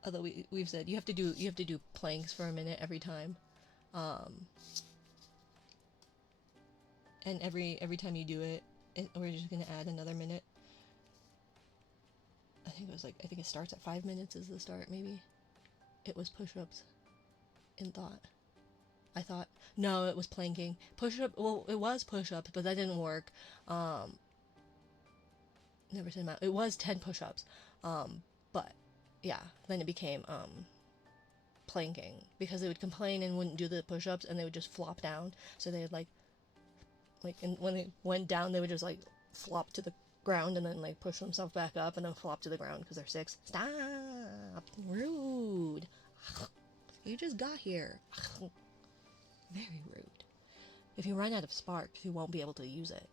Although we've said you have to do planks for a minute every time. And every time you do it, we're just gonna add another minute. I think it starts at 5 minutes is the start, maybe. It was push-ups in thought. I thought, no, it was planking. Push-up, well, it was push-ups, but that didn't work. Never said amount. It was 10 push-ups. But, yeah, then it became, planking. Because they would complain and wouldn't do the push-ups, and they would just flop down. So they would, and when they went down, they would just, flop to the ground and then, push themselves back up and then flop to the ground because they're 6. Stop! Rude! You just got here. Very rude. If you run out of sparks, you won't be able to use it.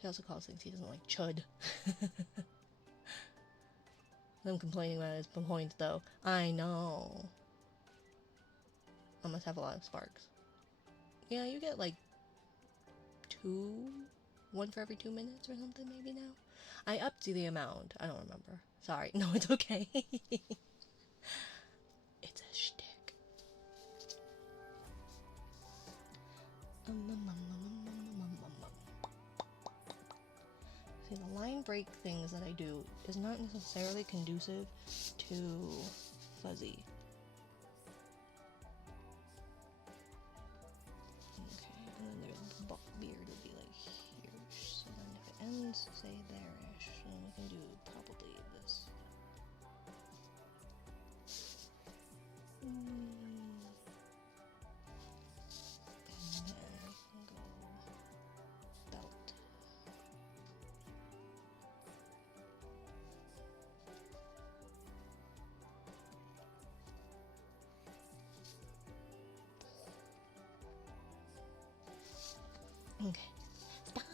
He also calls things he doesn't like chud. I'm complaining about his points, though. I know. I must have a lot of sparks. Yeah, you get 2, 1 for every 2 minutes or something maybe now. I upped the amount. I don't remember. Sorry. No, it's okay. It's a shtick. See, the line break things that I do is not necessarily conducive to fuzzy. Beard would be here, so then if it ends, say there-ish, then we can do probably this. And then we can go belt. Okay. Stop!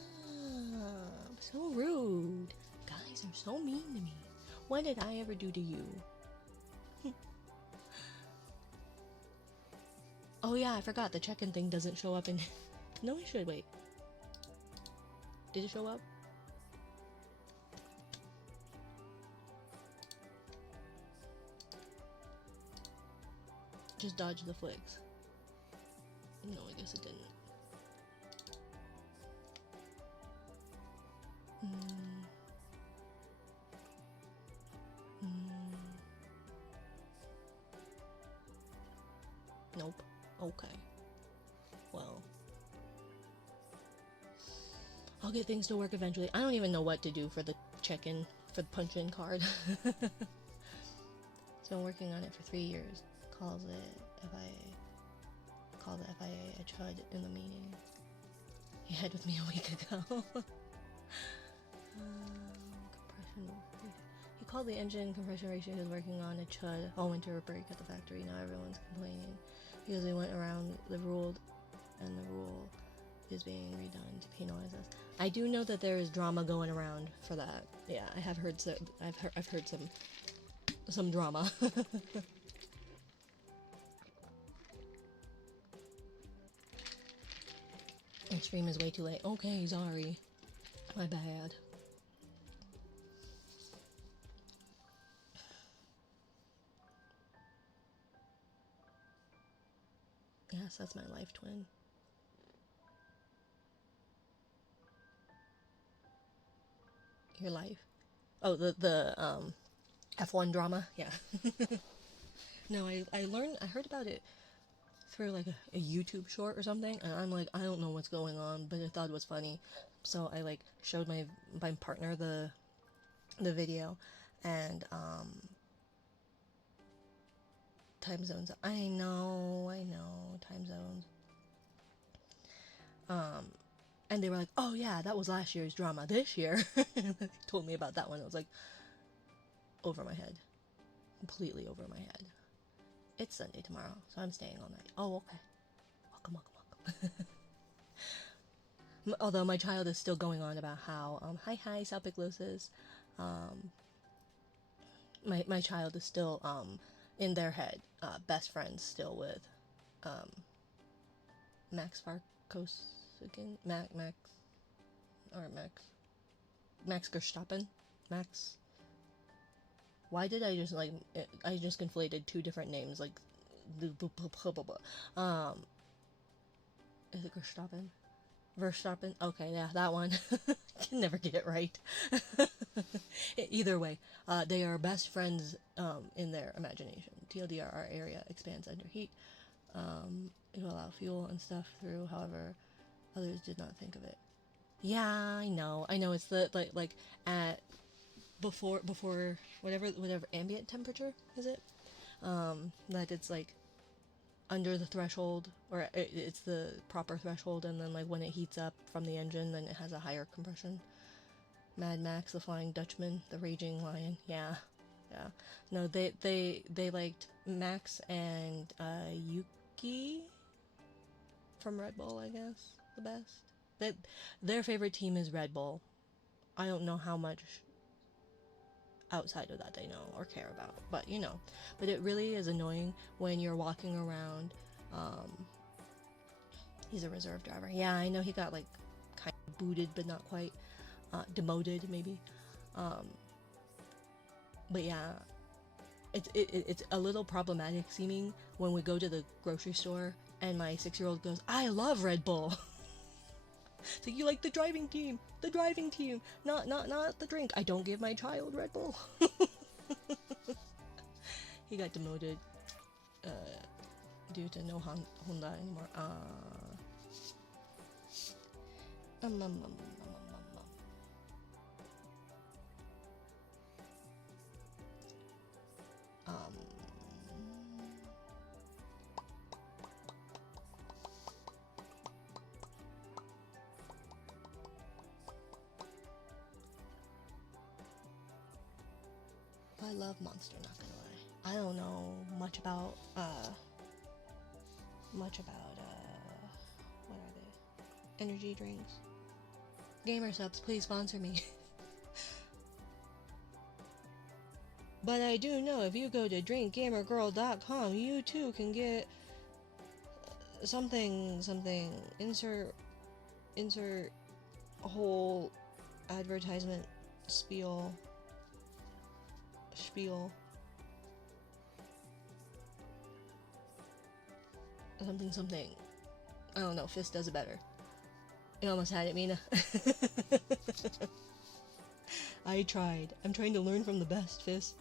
So rude. Guys are so mean to me. What did I ever do to you? Oh yeah, I forgot. The check-in thing doesn't show up in... No, it should. Wait. Did it show up? Just dodge the flicks. No, I guess it didn't. Nope. Okay. Well. I'll get things to work eventually. I don't even know what to do for the check-in, for the punch-in card. It's been working on it for 3 years. Called the FIA a chud in the meeting. He had with me a week ago. Compression. He called the engine compression ratio he was working on a chud all winter break at the factory. Now everyone's complaining because we went around the rule, and the rule is being redone to penalize us. I do know that there is drama going around for that. Yeah, I have heard so. I've heard some drama. The stream is way too late. Okay, sorry. My bad. Yes, that's my life twin. Your life? Oh, the F1 drama? Yeah. No, I heard about it through like a YouTube short or something, and I'm like, I don't know what's going on, but I thought it was funny. So I like showed my partner the video, and time zones. I know, time zones. And they were like, "Oh yeah, that was last year's drama. This year," they told me about that one. It was like over my head, completely over my head. It's Sunday tomorrow, so I'm staying all night. Oh, okay. Welcome, welcome, welcome. Although my child is still going on about how hi salpiclosis. My child is still in their head best friends still with Max Farkosigan, Max Verstappen. Max. Why did I just like I just conflated two different names like is it Verstappen? Verstappen? Okay, yeah, that one. Can never get it right. Either way, they are best friends in their imagination. TLDR, our area expands under heat. It will allow fuel and stuff through, however, others did not think of it. Yeah, I know. It's the like at before whatever ambient temperature is it? That it's like under the threshold, or it's the proper threshold, and then like when it heats up from the engine, then it has a higher compression. Mad Max, the Flying Dutchman, the Raging Lion. Yeah. No, they liked Max and Yuki from Red Bull, I guess, the best. Their favorite team is Red Bull. I don't know how much outside of that they know or care about, but but it really is annoying when you're walking around. He's a reserve driver. Yeah, I know he got like kind of booted, but not quite. Demoted maybe. But yeah, it's a little problematic seeming when we go to the grocery store and my 6-year-old goes, "I love Red Bull." So you like the driving team, not the drink. I don't give my child Red Bull. He got demoted due to no Honda anymore. Um, um, um, um, I love Monster, not gonna lie. I don't know much about what are they? Energy drinks. Gamer subs, please sponsor me. But I do know if you go to drinkgamergirl.com, you too can get something insert a whole advertisement spiel something. I don't know, Fist does it better. You almost had it, Mina. I tried. I'm trying to learn from the best, Fist.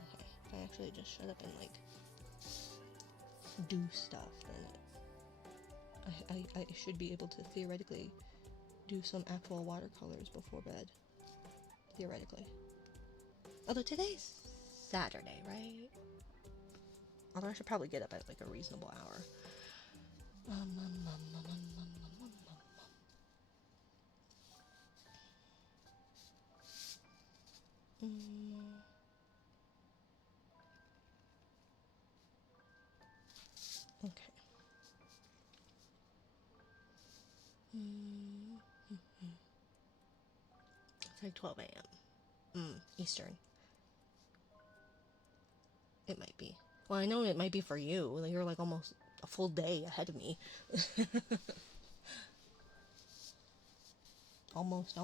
If I actually just shut up and like do stuff, then I should be able to theoretically do some actual watercolors before bed. Theoretically. Although today's Saturday, right? Although I should probably get up at like a reasonable hour. Okay. It's like 12 a.m. Eastern. It might be. Well, I know it might be for you. You're like almost a full day ahead of me. Almost.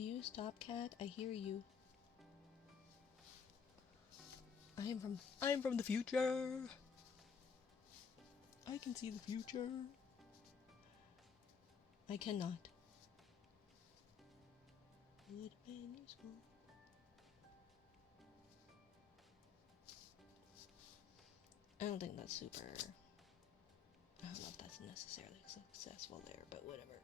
you. Stop, cat. I hear you. I am from the future. I can see the future. I cannot. Would have been useful. I don't think that's super. I don't know if that's necessarily successful there, but whatever.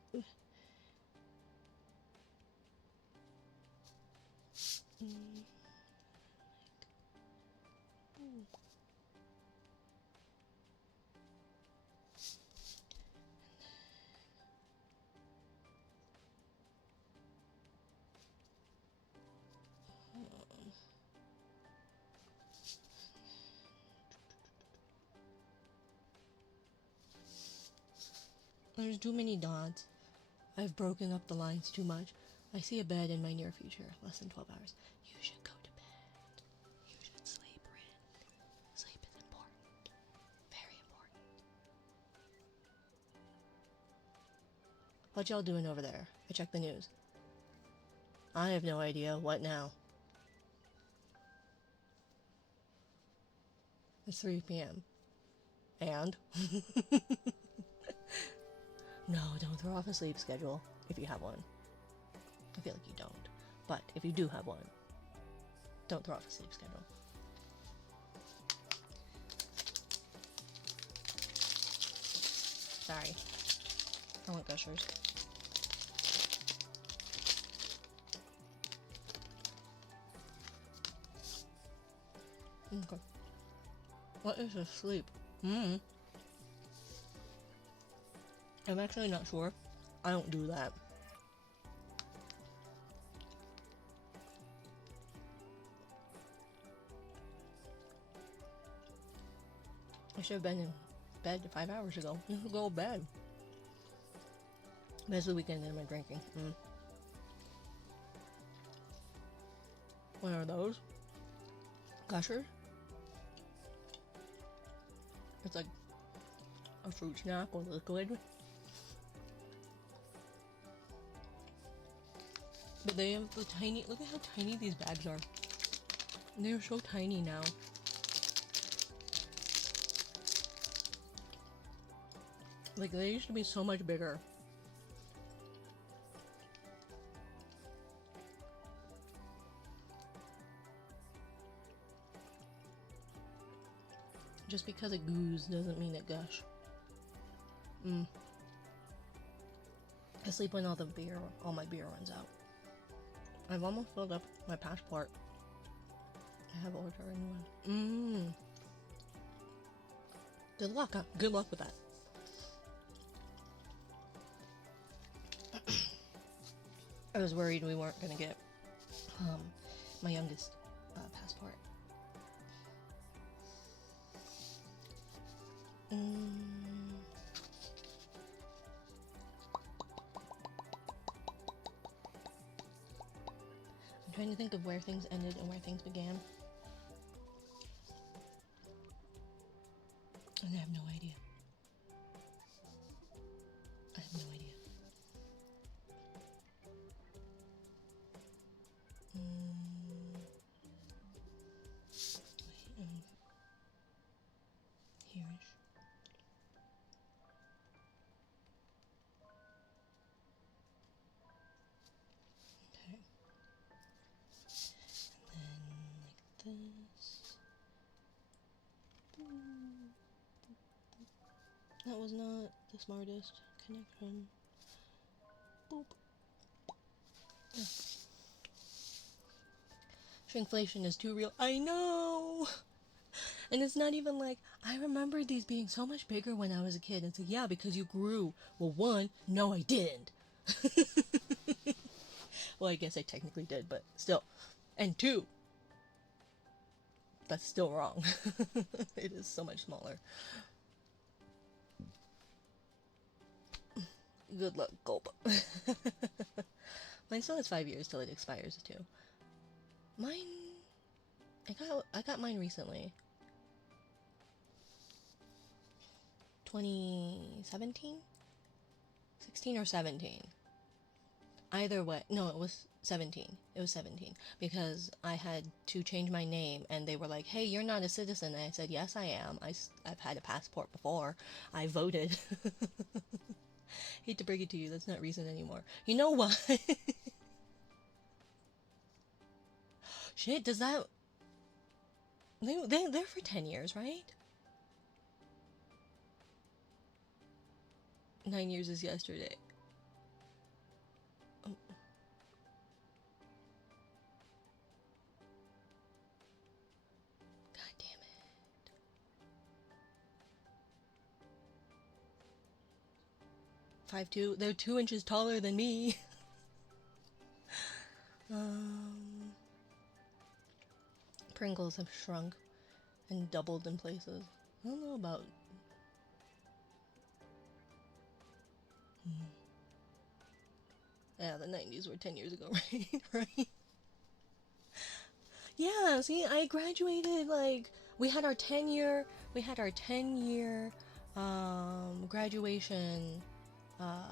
There's too many dots. I've broken up the lines too much. I see a bed in my near future. Less than 12 hours. You should go to bed. You should sleep, Rin. Sleep is important. Very important. What y'all doing over there? I checked the news. I have no idea. What now? It's 3 p.m. And? No, don't throw off a sleep schedule if you have one. I feel like you don't. But if you do have one, don't throw off a sleep schedule. Sorry. I want gushers. Okay. What is a sleep? I'm actually not sure. I don't do that. I should have been in bed 5 hours ago. You should go to bed. But it's the weekend and I'm drinking. What are those? Gushers? It's like a fruit snack or liquid. But they have the tiny, look at how tiny these bags are. They're so tiny now. Like, they used to be so much bigger. Just because it goos doesn't mean it gush. I sleep when all my beer runs out. I've almost filled up my passport. I have ordered a new one. Good luck, huh? Good luck with that. I was worried we weren't gonna get my youngest passport. I'm trying to think of where things ended and where things began. And I have no idea. I have no idea. Wait, here-ish. Okay. And then like this. That was not the smartest connection. Boop. Yeah. Shrinkflation is too real. I know! And it's not even like, I remember these being so much bigger when I was a kid. It's like, yeah, because you grew. Well, one, no, I didn't. Well, I guess I technically did, but still. And two, that's still wrong. It is so much smaller. Good luck, gulp. Mine still has 5 years till it expires too. Mine, I got mine recently. 2017? 16 or 17. Either way, no, it was 17. It was 17 because I had to change my name and they were like, "Hey, you're not a citizen." And I said, "Yes, I am. I've had a passport before. I voted." Hate to break it to you, that's not reason anymore. You know what? Shit, does that they're for 10 years, right? 9 years is yesterday. Oh, god damn it. 5'2". They're 2 inches taller than me. um Pringles have shrunk and doubled in places. I don't know about. Hmm. Yeah, the 90s were 10 years ago, right? Right? Yeah, see, I graduated like we had our 10-year graduation uh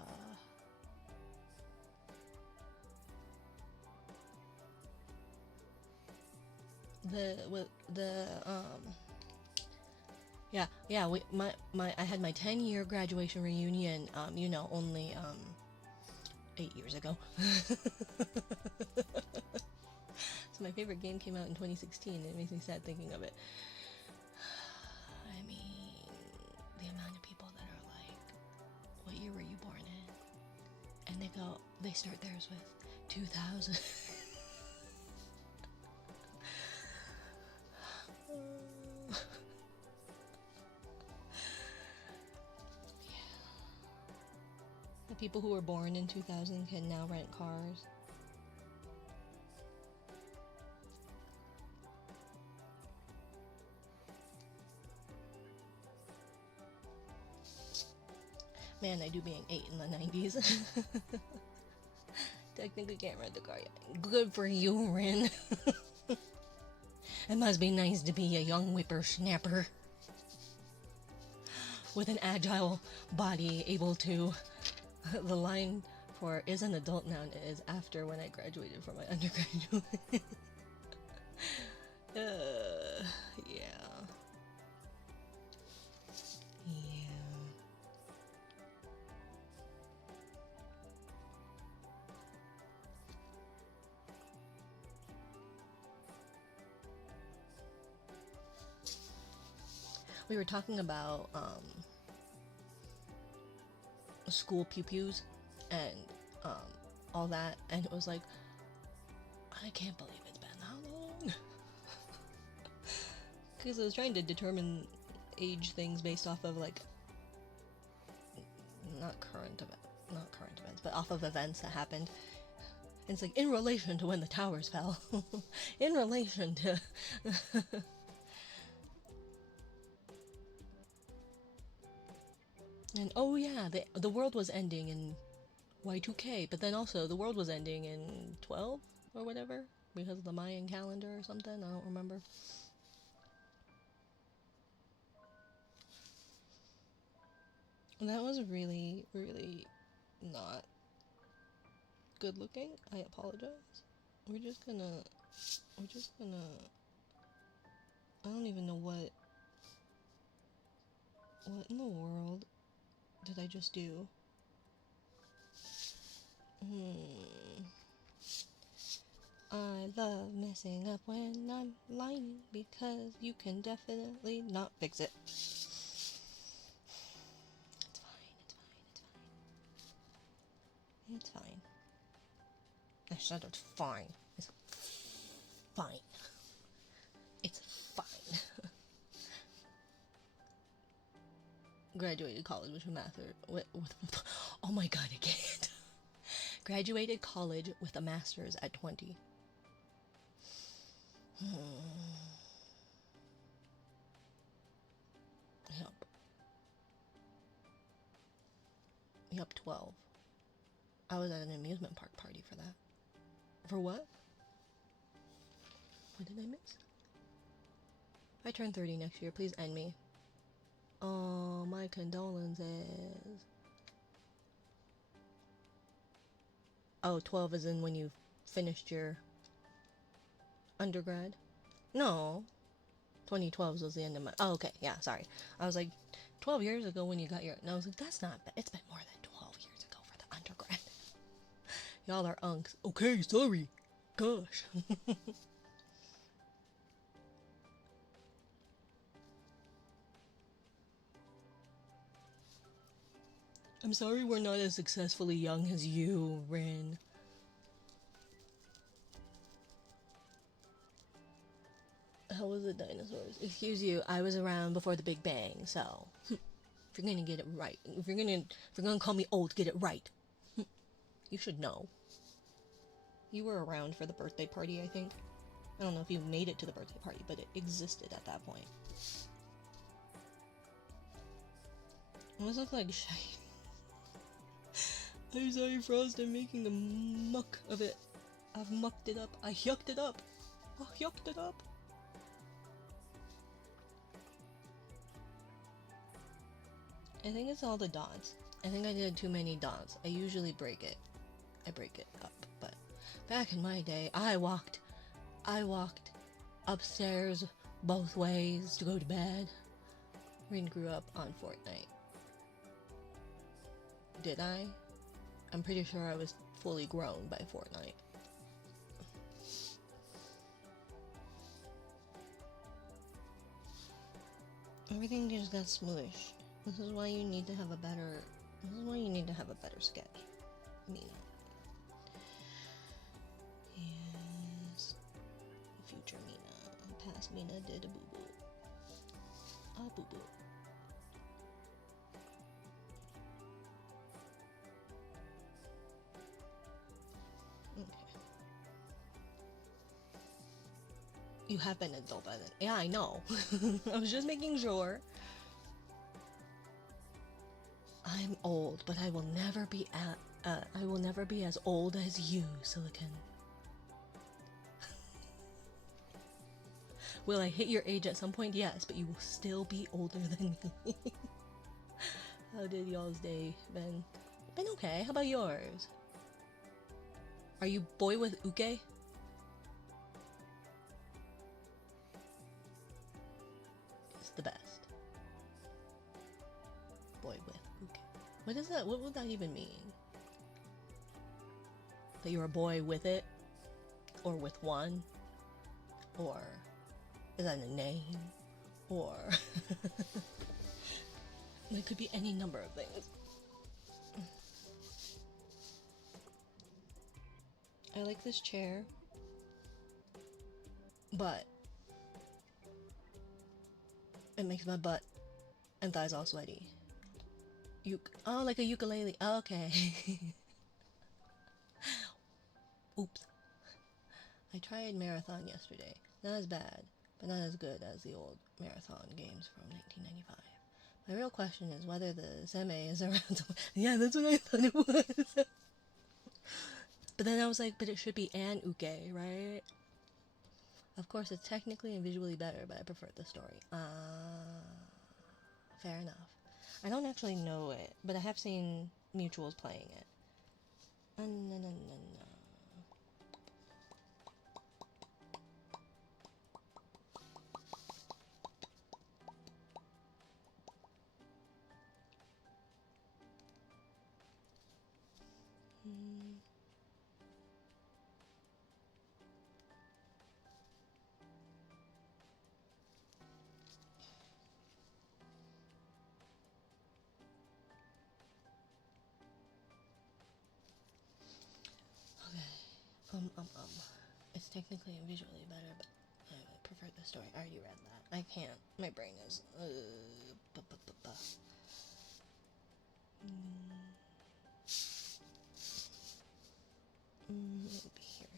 the with the yeah, yeah, my I had my 10-year graduation reunion only 8 years ago. So my favorite game came out in 2016 and it makes me sad thinking of it. I mean, the amount of people that are like, what year were you born in? And they start theirs with 2000. The people who were born in 2000 can now rent cars. Man, I do being 8 in the 90s. Technically can't rent the car yet. Good for you, Rin. It must be nice to be a young whippersnapper with an agile body able to. The line for is an adult now is after when I graduated from my undergraduate. Yeah. Yeah. We were talking about school pew pews and um, all that, and it was like, I can't believe it's been that long. Because I was trying to determine age things based off of like not current events, but off of events that happened. And it's like in relation to when the towers fell, in relation to. And oh yeah, the world was ending in Y2K, but then also the world was ending in 12 or whatever because of the Mayan calendar or something. I don't remember. That was really, really not good looking. I apologize. We're just gonna. We're just gonna. I don't even know what. What in the world did I just do? I love messing up when I'm lying because you can definitely not fix it. It's fine, it's fine, it's fine. It's fine. I said it's fine. It's fine. It's fine. Graduated college with a master. Oh my god, I can't. Graduated college with a master's at 20. Yup. Yup, 12. I was at an amusement park party for that. For what? What did I miss? I turn 30 next year. Please end me. Oh, my condolences. Oh, 12 is in when you finished your undergrad? No. 2012 was the end of my... Oh, okay. Yeah, sorry. I was like, 12 years ago when you got your... And I was like, that's not bad. It's been more than 12 years ago for the undergrad. Y'all are unks. Okay, sorry. Gosh. I'm sorry we're not as successfully young as you, Rin. How was the dinosaurs? Excuse you, I was around before the Big Bang, so if you're gonna get it right, if you're gonna call me old, get it right. You should know. You were around for the birthday party, I think. I don't know if you made it to the birthday party, but it existed at that point. What does it look like shite? I'm sorry, Frost, I'm making a muck of it. I've mucked it up. I yucked it up. I yucked it up. I think it's all the dots. I think I did too many dots. I usually break it. I break it up, but back in my day, I walked upstairs both ways to go to bed. Rin grew up on Fortnite. Did I? I'm pretty sure I was fully grown by Fortnite. Everything just got smoothish. This is why you need to have a better. This is why you need to have a better sketch. Mina. Yes. Future Mina. Past Mina did a boo boo. A boo boo. Okay. You have been an adult by then. Yeah, I know. I was just making sure. I'm old, but I will never be I will never be as old as you, Silicon. Will I hit your age at some point? Yes, but you will still be older than me. How did y'all's day been? Been okay. How about yours? Are you boy with uke? It's the best. Boy with uke. What is that? What would that even mean? That you're a boy with it? Or with one? Or is that a name? Or it could be any number of things. I like this chair, but it makes my butt and thighs all sweaty. Oh, like a ukulele. Oh, okay. Oops. I tried Marathon yesterday. Not as bad, but not as good as the old Marathon games from 1995. My real question is whether the seme is around. Yeah, that's what I thought it was. But then I was like, but it should be an uke, right? Of course, it's technically and visually better, but I prefer the story. Fair enough. I don't actually know it, but I have seen mutuals playing it. It's technically and visually better, but I prefer the story. I already read that. I can't. My brain is. It'll be here.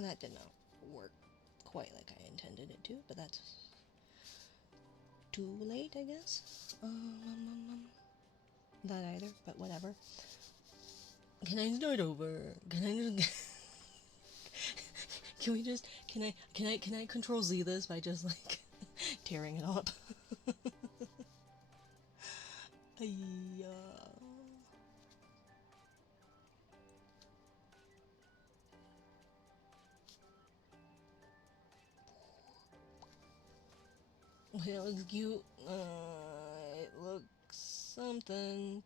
That did not work quite like I intended it to, but that's too late, I guess. Not either, but whatever. Can I start over? Can Can I control Z this by just like tearing it up? Yeah. It looks cute. It looks something.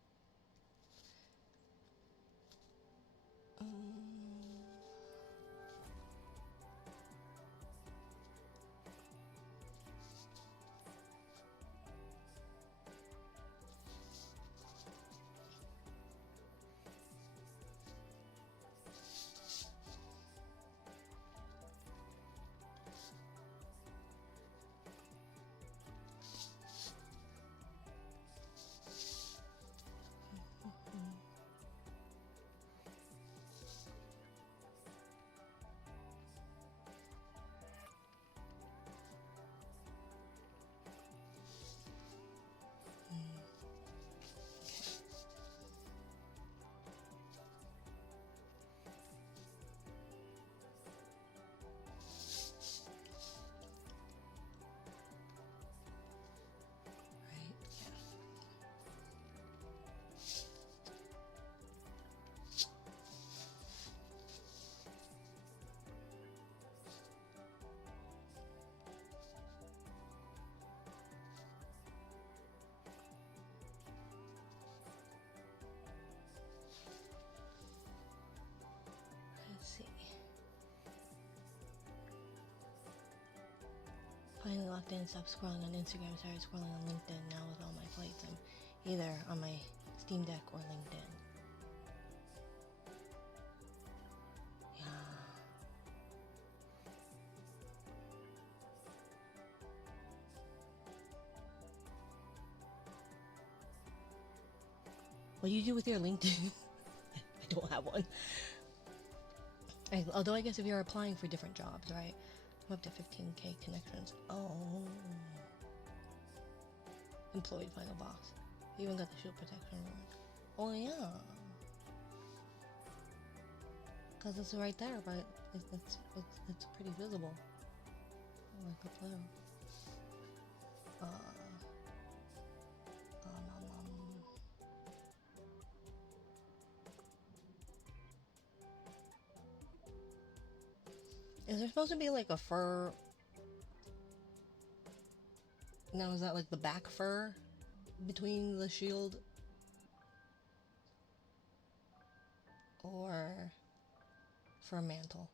Let's see. Finally logged in, stopped scrolling on Instagram, started scrolling on LinkedIn. Now with all my flights, I'm either on my Steam Deck or LinkedIn. Yeah. What do you do with your LinkedIn? I don't have one. Although I guess if you're applying for different jobs, right? I'm up to 15k connections. Oh. Employed final box. You even got the shield protection room. Oh yeah. Cause it's right there, but it's pretty visible. Like a blue. Is there supposed to be like a fur? Now is that like the back fur between the shield or fur mantle?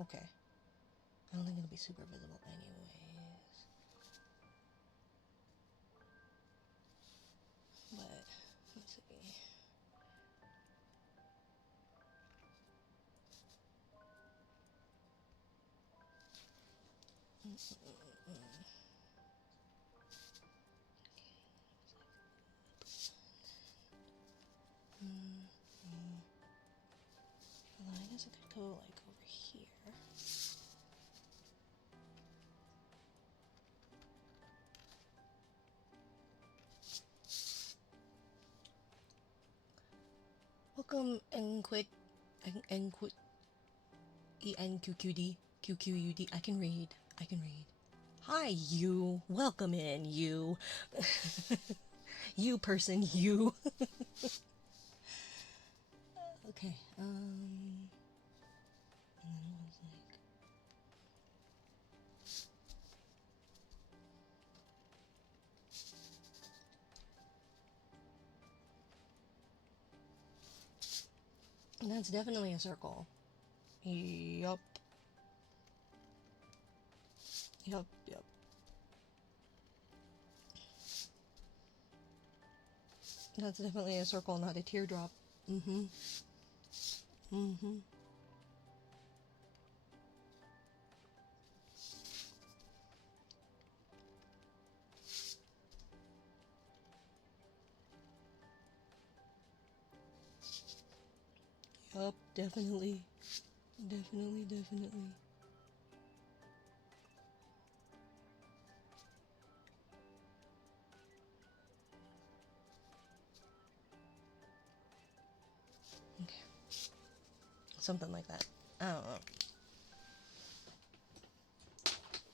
Okay. I don't think it'll be super visible anyways. But let's see. Well, I guess I could go like over here. Welcome Enquit ENQQD QQUD. I can read. Hi, you. Welcome in, you. You person, you. Okay. And then it was like. And that's definitely a circle. Yup. That's definitely a circle, not a teardrop. Yup, definitely. Okay. Something like that. I don't know.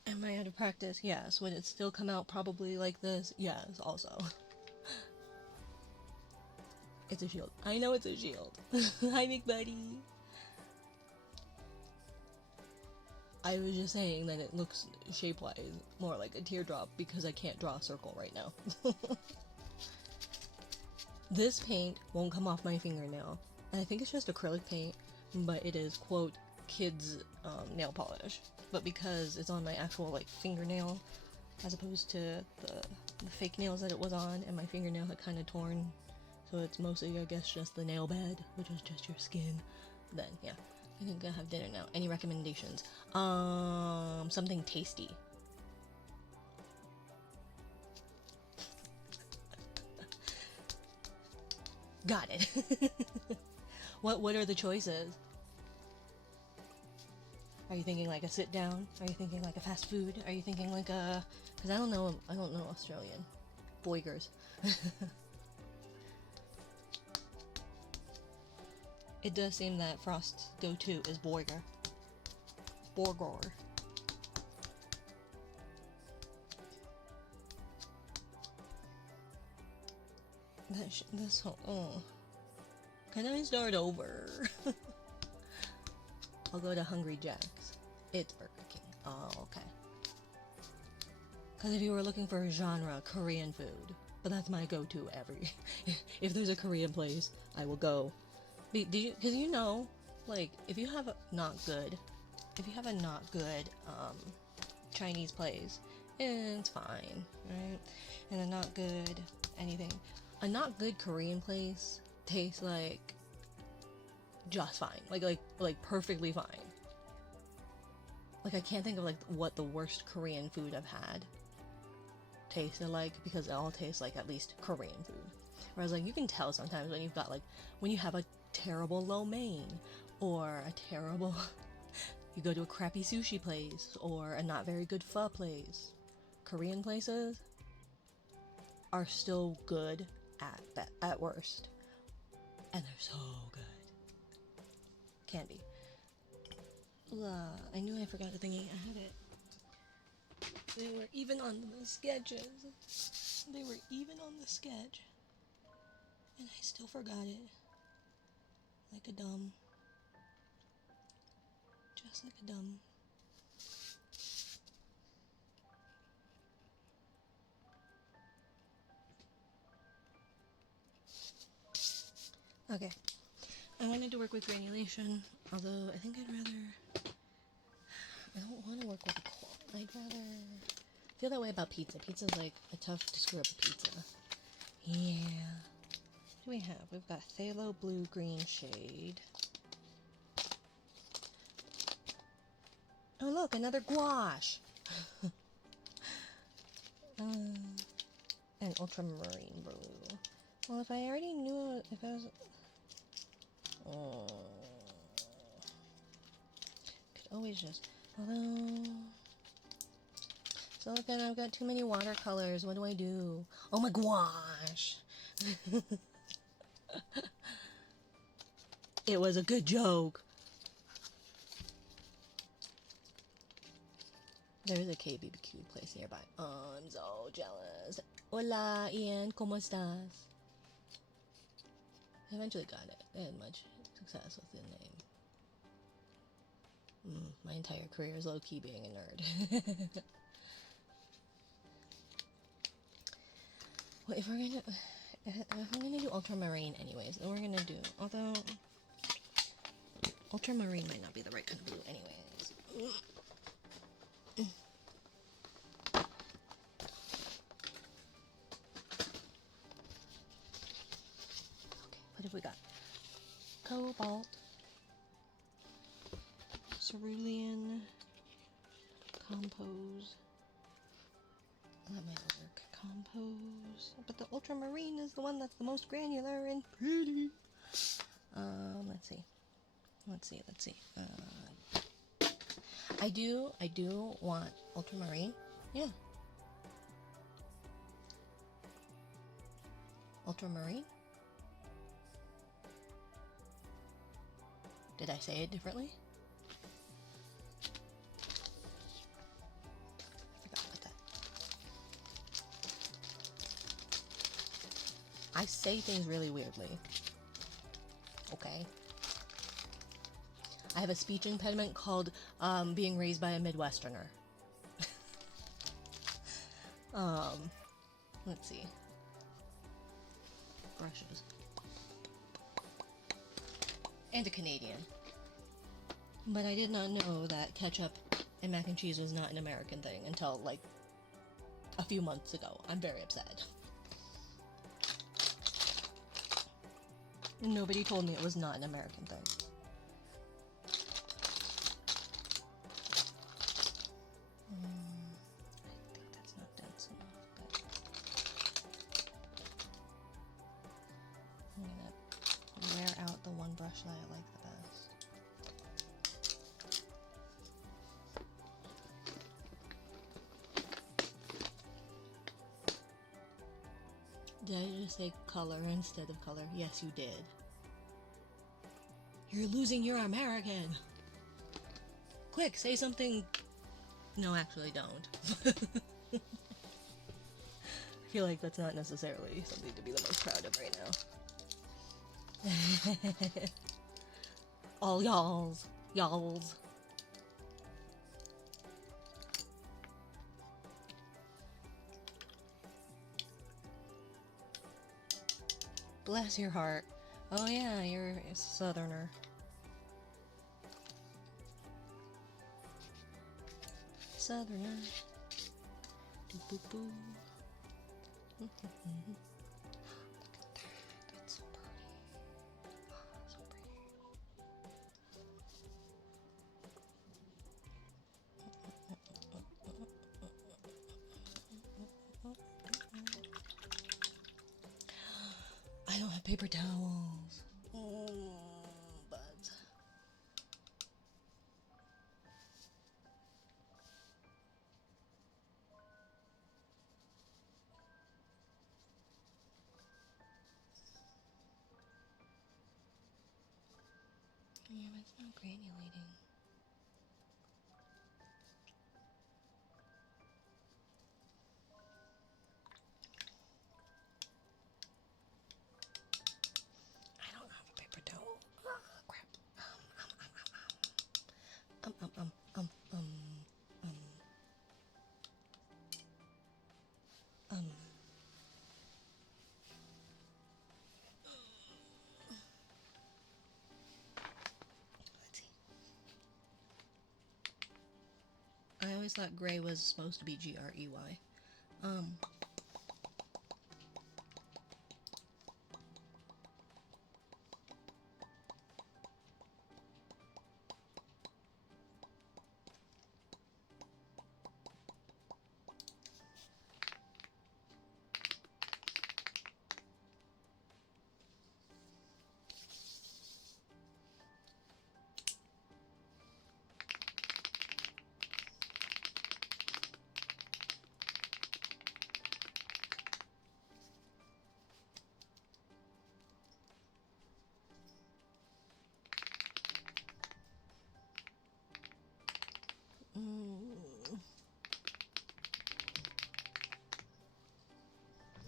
Am I out of practice? Yes. Would it still come out probably like this? Yes, also. It's a shield. I know it's a shield. Hi, McBuddy. I was just saying that it looks shape-wise more like a teardrop because I can't draw a circle right now. This paint won't come off my fingernail. And I think it's just acrylic paint, but it is, quote, kids nail polish. But because it's on my actual, like, fingernail, as opposed to the fake nails that it was on, and my fingernail had kind of torn, so it's mostly, I guess, just the nail bed, which is just your skin, then, yeah. I think I have dinner now. Any recommendations? Something tasty. Got it. What are the choices? Are you thinking like a sit down? Are you thinking like a fast food? Are you thinking like a... Because I don't know Australian. Boigers. It does seem that Frost's go-to is Boiger. Borgor. This whole... Oh. Can I start over? I'll go to Hungry Jack's. It's Burger King. Oh, okay. Because if you were looking for a genre, Korean food. But that's my go-to every... If there's a Korean place, I will go. Because you know, like, if you have a not good Chinese place, it's fine, right? And a not good anything. A not good Korean place tastes like just fine. Like perfectly fine. Like, I can't think of like what the worst Korean food I've had tasted like, because it all tastes like at least Korean food. Whereas, like, you can tell sometimes when you've got, like, when you have a terrible lo mein, or a terrible you go to a crappy sushi place, or a not very good pho place. Korean places are still good at worst, and they're so good. Can be. I knew I forgot the thingy. I had it. They were even on the sketches. They were even on the sketch, and I still forgot it. Like a dumb. Just like a dumb. Okay. I wanted to work with granulation, although I think I'd rather... I don't want to work with a coil. I'd rather... feel that way about pizza. Pizza's like a tough to screw up pizza. Yeah. What do we have? We've got phthalo blue-green shade. Oh look, another gouache! And ultramarine blue. Well, if I already knew, if I was... could always just... Although... So look, I've got too many watercolors. What do I do? Oh my gosh! It was a good joke. There is a KBBQ place nearby. Oh, I'm so jealous. Hola, Ian. ¿Cómo estás? I eventually got it. I had much success with the name. My entire career is low-key being a nerd. Well, if I'm gonna do ultramarine anyways, then we're gonna do, although ultramarine might not be the right kind of blue anyways. What have we got? Cobalt, cerulean, compose. That might work. Compose. But the ultramarine is the one that's the most granular and pretty. Let's see. I do want ultramarine. Yeah. Ultramarine? Did I say it differently? I say things really weirdly. Okay? I have a speech impediment called being raised by a Midwesterner. Let's see. Brushes. And a Canadian. But I did not know that ketchup and mac and cheese was not an American thing until, like, a few months ago. I'm very upset. Nobody told me it was not an American thing. I think that's not dense enough, but I'm gonna wear out the one brush that I like the best. Did I just say color instead of color? Yes, you did. You're losing your American! Quick, say something... No, actually don't. I feel like that's not necessarily something to be the most proud of right now. All y'alls. Y'alls. Bless your heart. Oh yeah, you're a southerner. Southerner. Boo boo. Look at that. That's so pretty. So pretty. I don't have paper towels. But yeah, but it's not granulating. I don't have a paper towel. Crap. Let's see. I always thought gray was supposed to be Grey.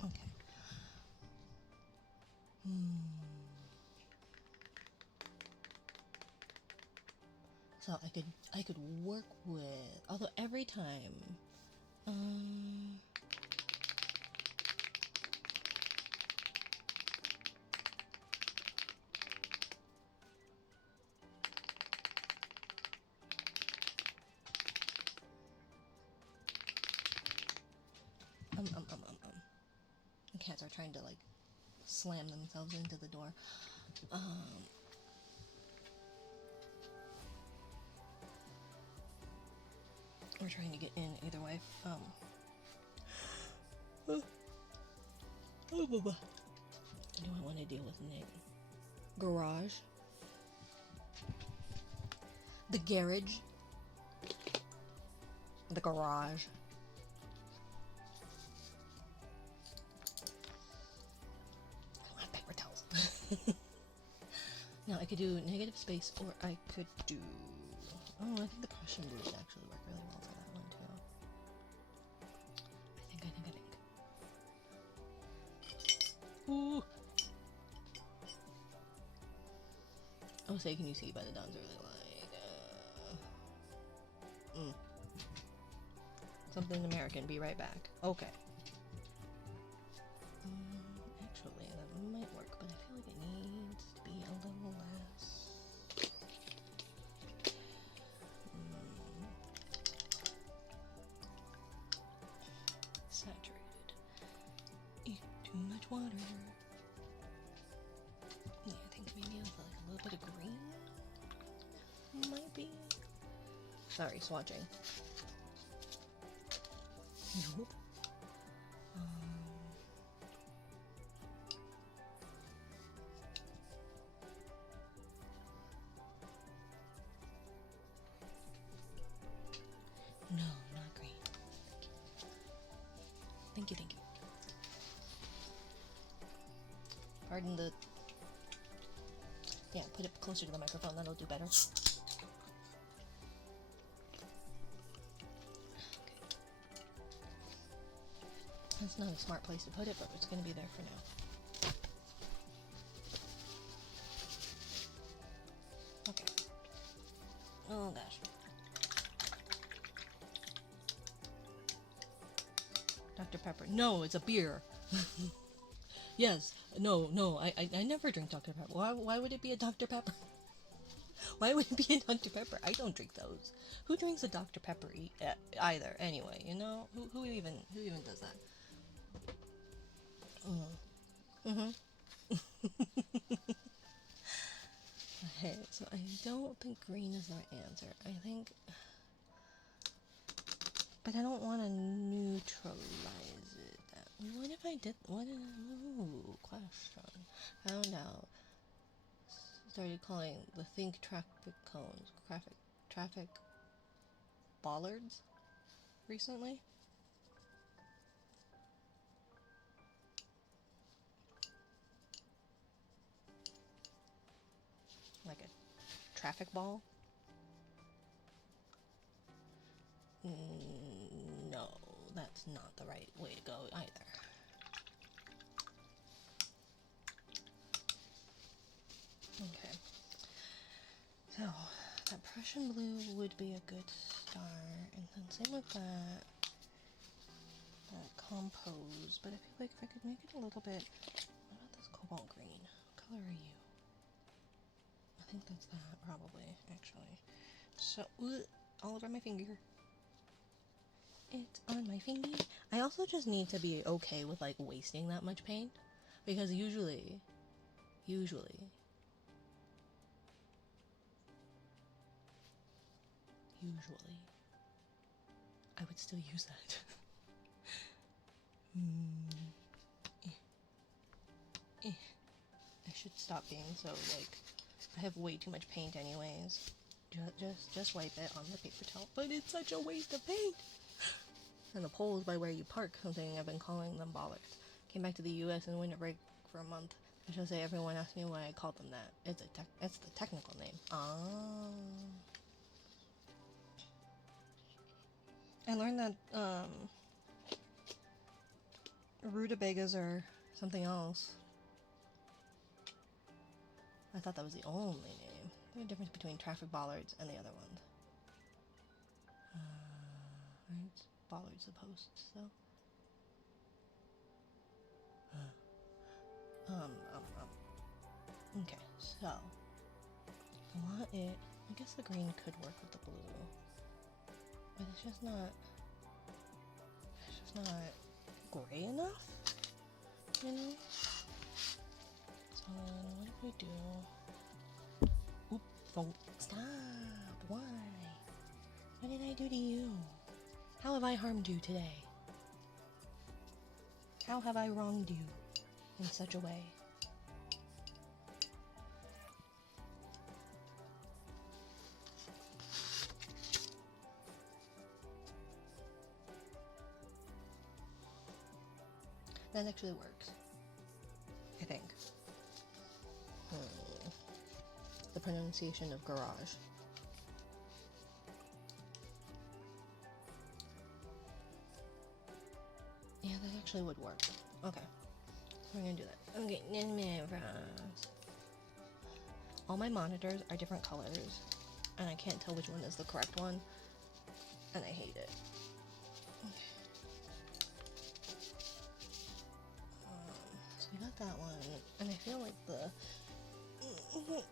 Okay. So I could work with, although every time the cats are trying to like slam themselves into the door. We're trying to get in either way. Oh, Baba. Do I want to deal with Nick? Garage. The garage. The garage. I don't have paper towels. Now I could do negative space, or I could do... Oh, I think the Prussian blue would actually work really well for that one too. I think. Ooh. No say can you see, but it does really like. Something American. Be right back. Okay. Actually, that might work, but I feel like it needs to be a little less. Saturated. Eat too much water. Yeah, I think maybe with like a little bit of green might be. Sorry, swatching. Nope. No, not green. Thank you. Thank you. Pardon the... Yeah, put it closer to the microphone, that'll do better. That's not a smart place to put it, but it's gonna be there for now. Okay. Oh gosh. Dr. Pepper. No, it's a beer. Yes. No, I never drink Dr. Pepper. Why would it be a Dr. Pepper? Why would it be a Dr. Pepper? I don't drink those. Who drinks a Dr. Pepper either? Anyway, you know? Who even does that? Okay, so I don't think green is the right answer. I think... But I don't want to neutralize it. What if I did... Ooh, question. Found out. Started calling the think traffic cones traffic bollards recently. Like a traffic ball? No, that's not the right way to go either. Okay. So, that Prussian blue would be a good start, and then same with that compose, but I feel like if I could make it a little bit... What about this cobalt green? What color are you? I think that's that, probably, actually. So, all over my finger. It's on my finger. I also just need to be okay with, like, wasting that much paint, because usually, I would still use that. I should stop being so, like, I have way too much paint anyways. Just wipe it on the paper towel. But it's such a waste of paint! And the poles by where you park, something I've been calling them bollards. Came back to the US and winter break for a month. I should say everyone asked me why I called them that. It's the technical name. I learned that, rutabagas are something else. I thought that was the only name. There's a difference between traffic bollards and the other ones. Right? Bollards the posts, though. Okay, so I want it. I guess the green could work with the blue, but it's just not gray enough, you know? So what if we do... Oop, phone. Stop! Why? What did I do to you? How have I harmed you today? How have I wronged you in such a way? That actually works, I think. The pronunciation of garage. Yeah, that actually would work. Okay, we're gonna do that. Okay, all my monitors are different colors, and I can't tell which one is the correct one, and I hate it. So we got that one, and I feel like the okay.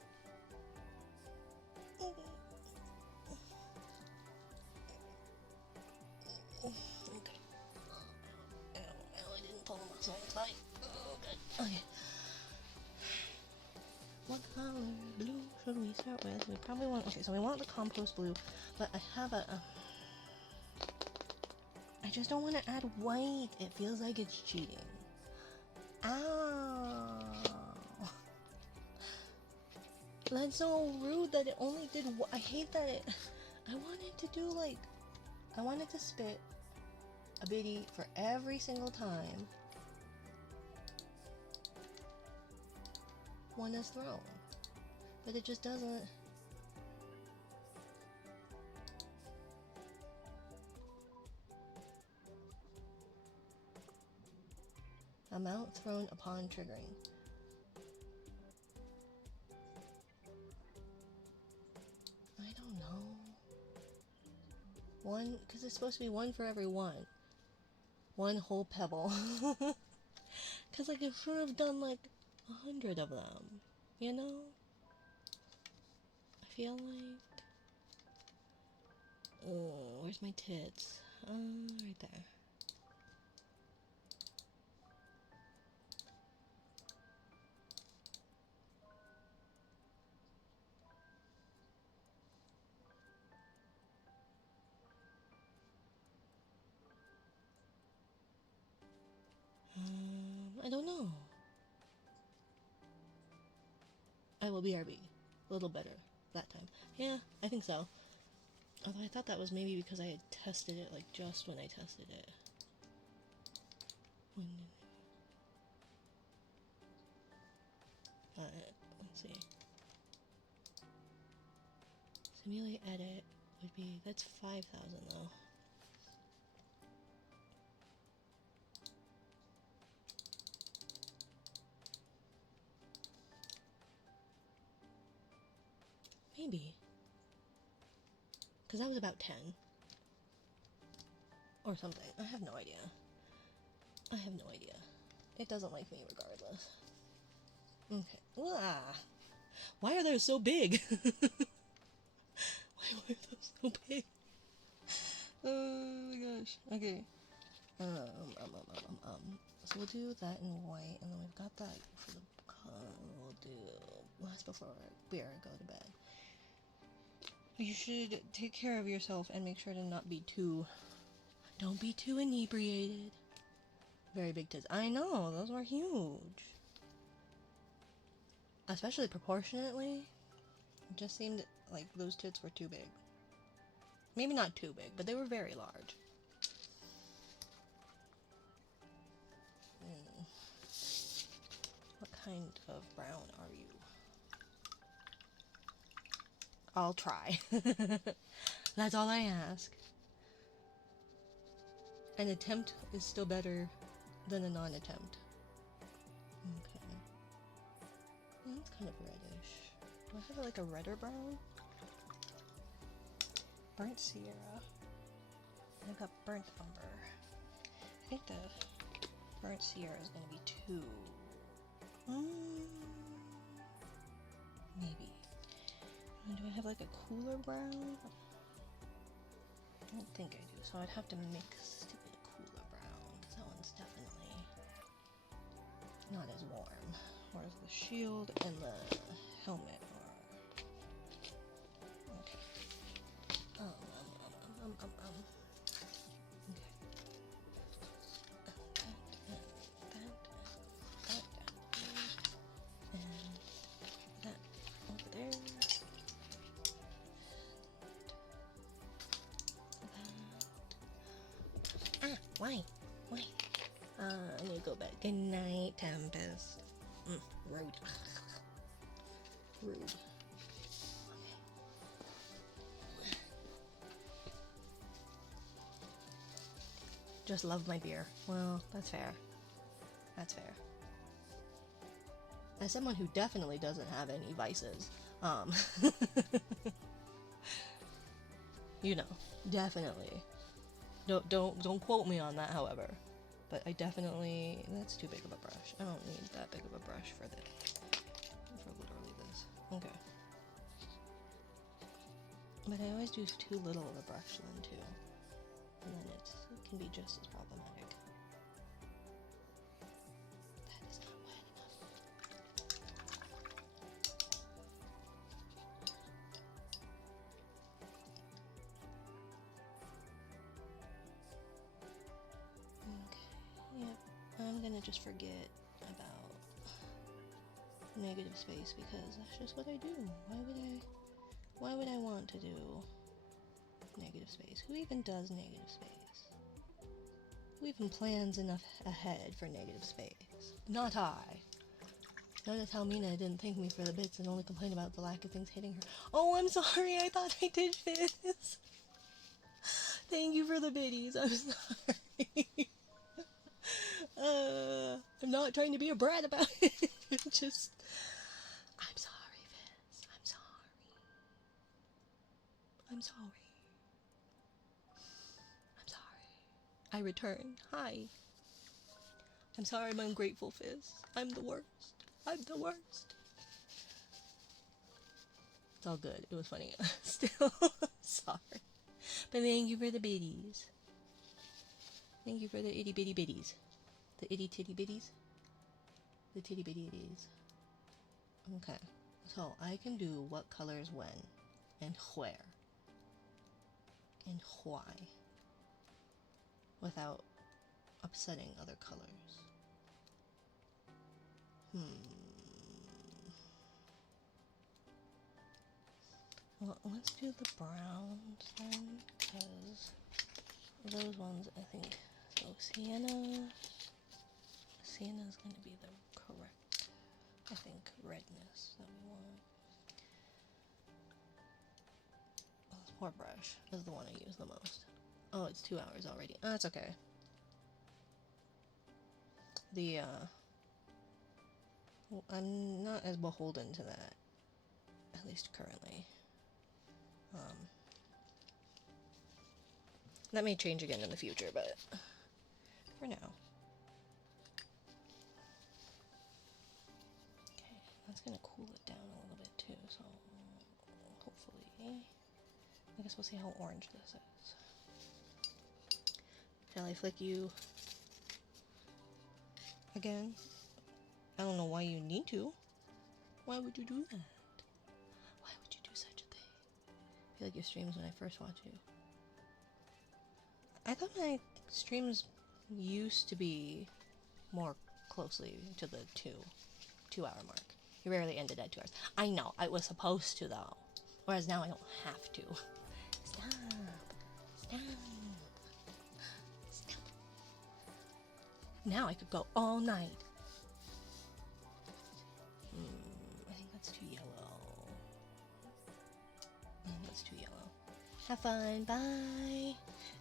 I didn't pull the muscle. It's fine. Oh, good. Okay. What color blue should we start with? We probably want. Okay, so we want the compost blue, but I have a. I just don't want to add white. It feels like it's cheating. Ow! That's so rude that it only did. I hate that it. I wanted to do like. I wanted to spit a biddy for every single time one is thrown, but it just doesn't. Amount thrown upon triggering. I don't know. One, because it's supposed to be one for every one. One whole pebble. Because like I should have done like 100 of them, you know? I feel like... Oh, where's my tits? Right there. I don't know. I will BRB. A little better that time. Yeah, I think so. Although I thought that was maybe because I had tested it, like, just when I tested it. Let's see. Simulate edit would be... That's 5,000, though. Maybe. Because that was about 10. Or something. I have no idea. I have no idea. It doesn't like me regardless. Okay. Ah. Why are they so big? Why were those so big? Oh my gosh. Okay. So we'll do that in white, and then we've got that for the we'll do last before we go to bed. You should take care of yourself and make sure to not be too... Don't be too inebriated. Very big tits. I know, those were huge. Especially proportionately. It just seemed like those tits were too big. Maybe not too big, but they were very large. What kind of brown are you? I'll try. That's all I ask. An attempt is still better than a non-attempt. Okay. That's kind of reddish. Do I have like a redder brown? Burnt Sierra. I've got burnt umber. I think the burnt Sierra is going to be too... maybe. Do I have like a cooler brown? I don't think I do, so I'd have to mix to get a cooler brown, because that one's definitely not as warm. Whereas the shield and the helmet are... Okay. Why? Why? I need to go back. Good night, Tempest. Rude. Rude. Okay. Just love my beer. Well, that's fair. That's fair. As someone who definitely doesn't have any vices, Um, you know, definitely. Don't quote me on that, however. But I definitely, that's too big of a brush. I don't need that big of a brush for literally this. Okay. But I always use too little of a brush then too. And then it can be just as problematic. That is not wet enough. Okay, yep. I'm gonna just forget about negative space because that's just what I do. Why would I want to do negative space? Who even does negative space? Who even plans enough ahead for negative space? Not I. Notice how Mina didn't thank me for the bits and only complained about the lack of things hitting her. Oh, I'm sorry, I thought I did Fizz. Thank you for the biddies, I'm sorry. I'm not trying to be a brat about it. Just, I'm sorry, Fizz. I'm sorry. I'm sorry. I'm sorry. I return. Hi. I'm sorry I'm ungrateful, Fizz. I'm the worst. I'm the worst. It's all good. It was funny. Still, sorry. But thank you for the biddies. Thank you for the itty bitty bitties. The itty titty bitties. The titty bitty itties. Okay. So I can do what colors when and where and why without upsetting other colors. Well, let's do the browns then, because those ones, I think, so sienna is going to be the correct, I think, redness that we want. Oh, this poor brush is the one I use the most. Oh, it's 2 hours already. Oh, that's okay. I'm not as beholden to that, at least currently. That may change again in the future, but for now. Okay, that's gonna cool it down a little bit too, so hopefully, I guess we'll see how orange this is. Shall I flick you again? I don't know why you need to. Why would you do that? Why would you do such a thing? I feel like your streams when I first watched you. I thought my streams used to be more closely to the 2 hour mark. You rarely ended at 2 hours. I know, I was supposed to though. Whereas now I don't have to. Stop. Stop. Stop. Now I could go all night. I think that's too yellow. I think that's too yellow. Have fun. Bye.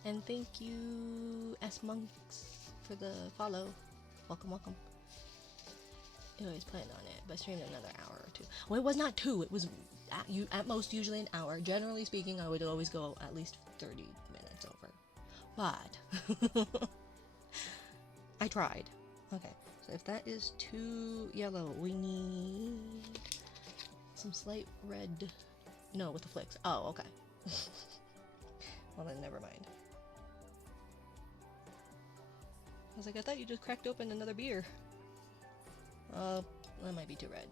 And thank you, S Monks, for the follow. Welcome, welcome. I always planned on it, but streamed another hour or 2. Well, it was not 2. It was at most usually an hour. Generally speaking, I would always go at least 30 minutes over. But I tried. Okay, so if that is too yellow, we need some slight red. No, with the flicks. Oh, okay. Well then, never mind. I was like, I thought you just cracked open another beer. That might be too red.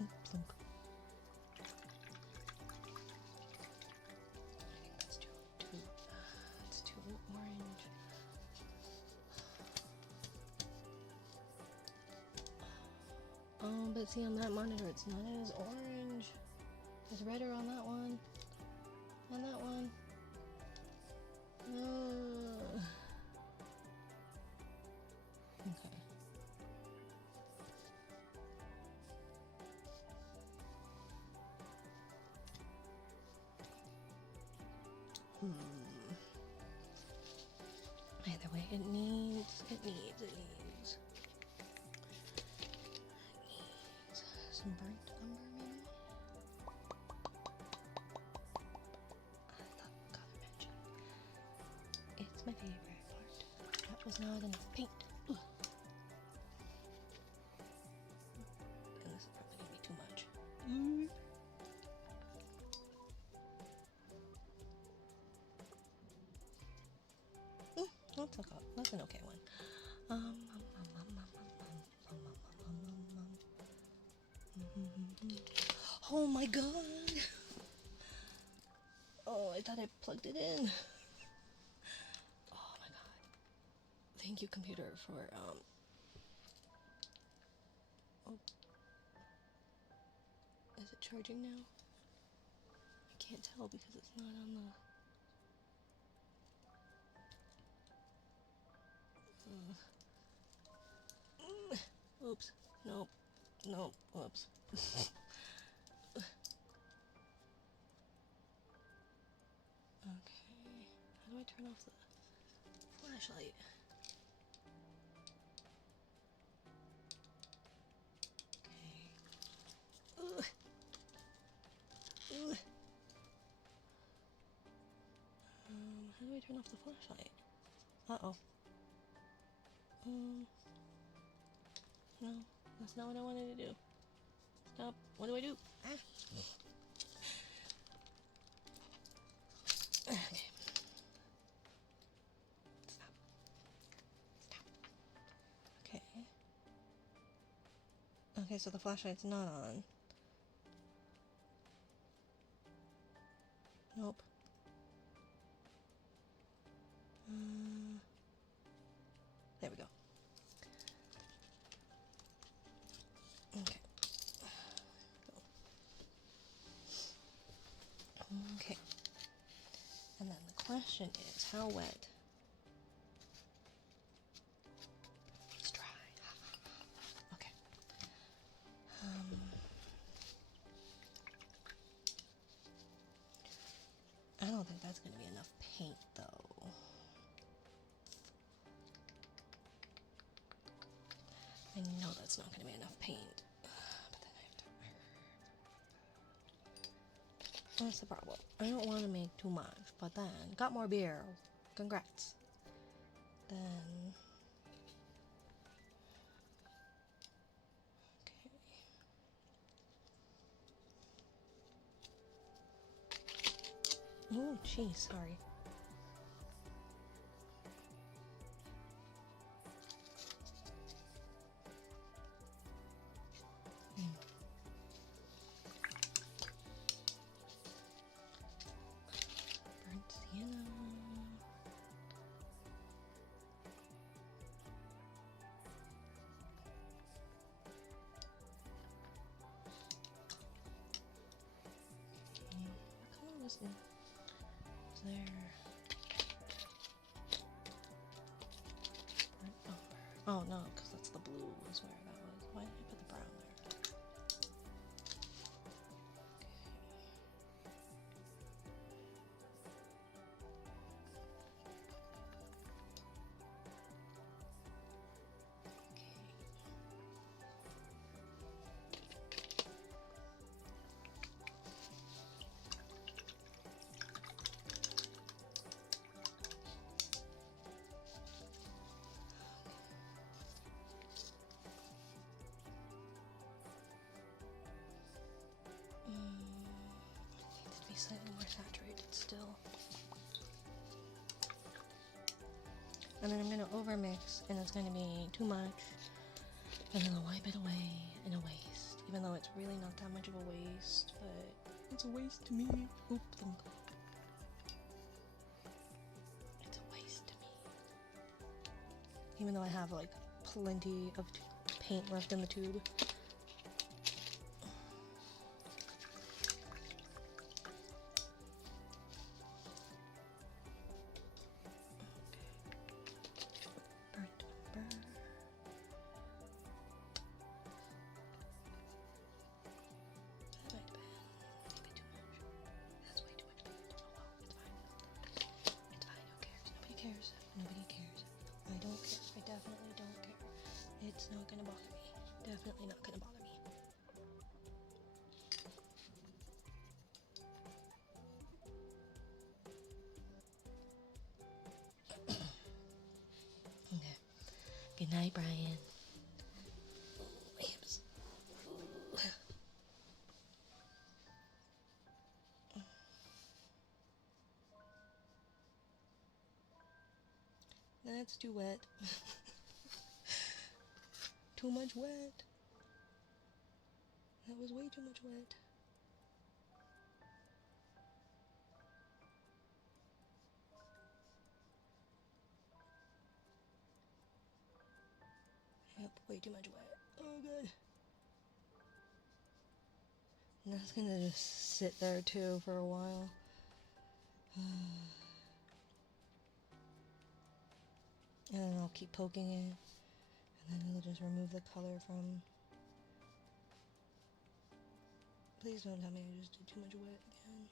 Oops. That's too orange. Oh, but see on that monitor, it's not as orange. It's redder on that one. On that one. Okay. Anyway, it needs some burnt umber, maybe? I love color magic. It's my favorite part. That was not enough paint. Ugh. And this is probably gonna be too much. That's an okay one. Oh my god! Oh, I thought I plugged it in. Oh my god. Thank you, computer, for, oh. Is it charging now? I can't tell because it's not on the... Oops. Nope. Nope. Whoops. Okay. How do I turn off the flashlight? Okay. Ugh. Ugh. How do I turn off the flashlight? Uh-oh. No, that's not what I wanted to do. Stop. What do I do? Ah. Okay. Stop. Stop. Okay. Okay, so the flashlight's not on. Nope. There we go. Okay. Okay. And then the question is, how wet? It's dry. Okay. I don't think that's going to be enough paint, though. I know that's not going to be enough paint. But then I have to... That's the problem. I don't want to make too much, but then... Got more beer. Congrats. Then... Okay. Oh, jeez, sorry. Burnt sienna. What color was it? Was there? Burnt umber. Oh no, because that's the blue is where that was. Why did I put the brown there? It needs to be slightly more saturated still. And then I'm going to overmix, and it's going to be too much. And then I'll wipe it away in a waste. Even though it's really not that much of a waste, but it's a waste to me. Oop, it's a waste to me. Even though I have like plenty of paint left in the tube. Nobody cares. Good night, Brian. My hips. That's too wet. Too much wet. That was way too much wet. Yep, way too much wet. Oh, good. And that's gonna just sit there too for a while. And then I'll keep poking it. And then it'll just remove the color from... Please don't tell me I just did too much wet again.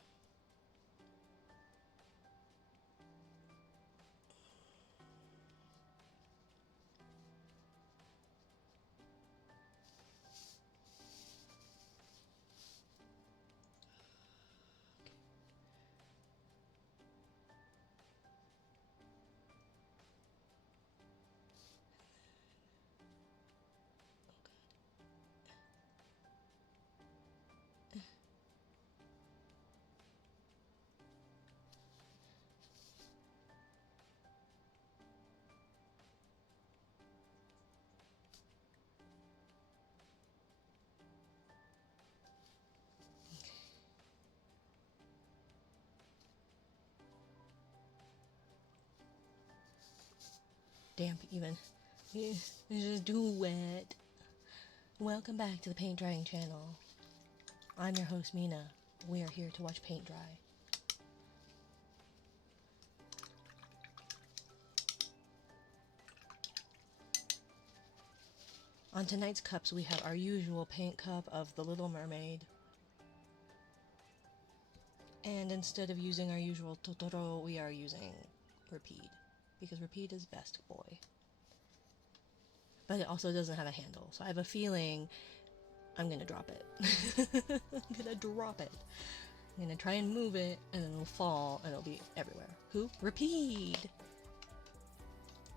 Damp even. It's just too wet. Welcome back to the paint drying channel. I'm your host Mina. We are here to watch paint dry. On tonight's cups we have our usual paint cup of the Little Mermaid. And instead of using our usual Totoro, we are using Rapide. Because Rapide is best boy. But it also doesn't have a handle, so I have a feeling I'm gonna drop it. I'm gonna drop it. I'm gonna try and move it, and then it'll fall, and it'll be everywhere. Who? Rapide!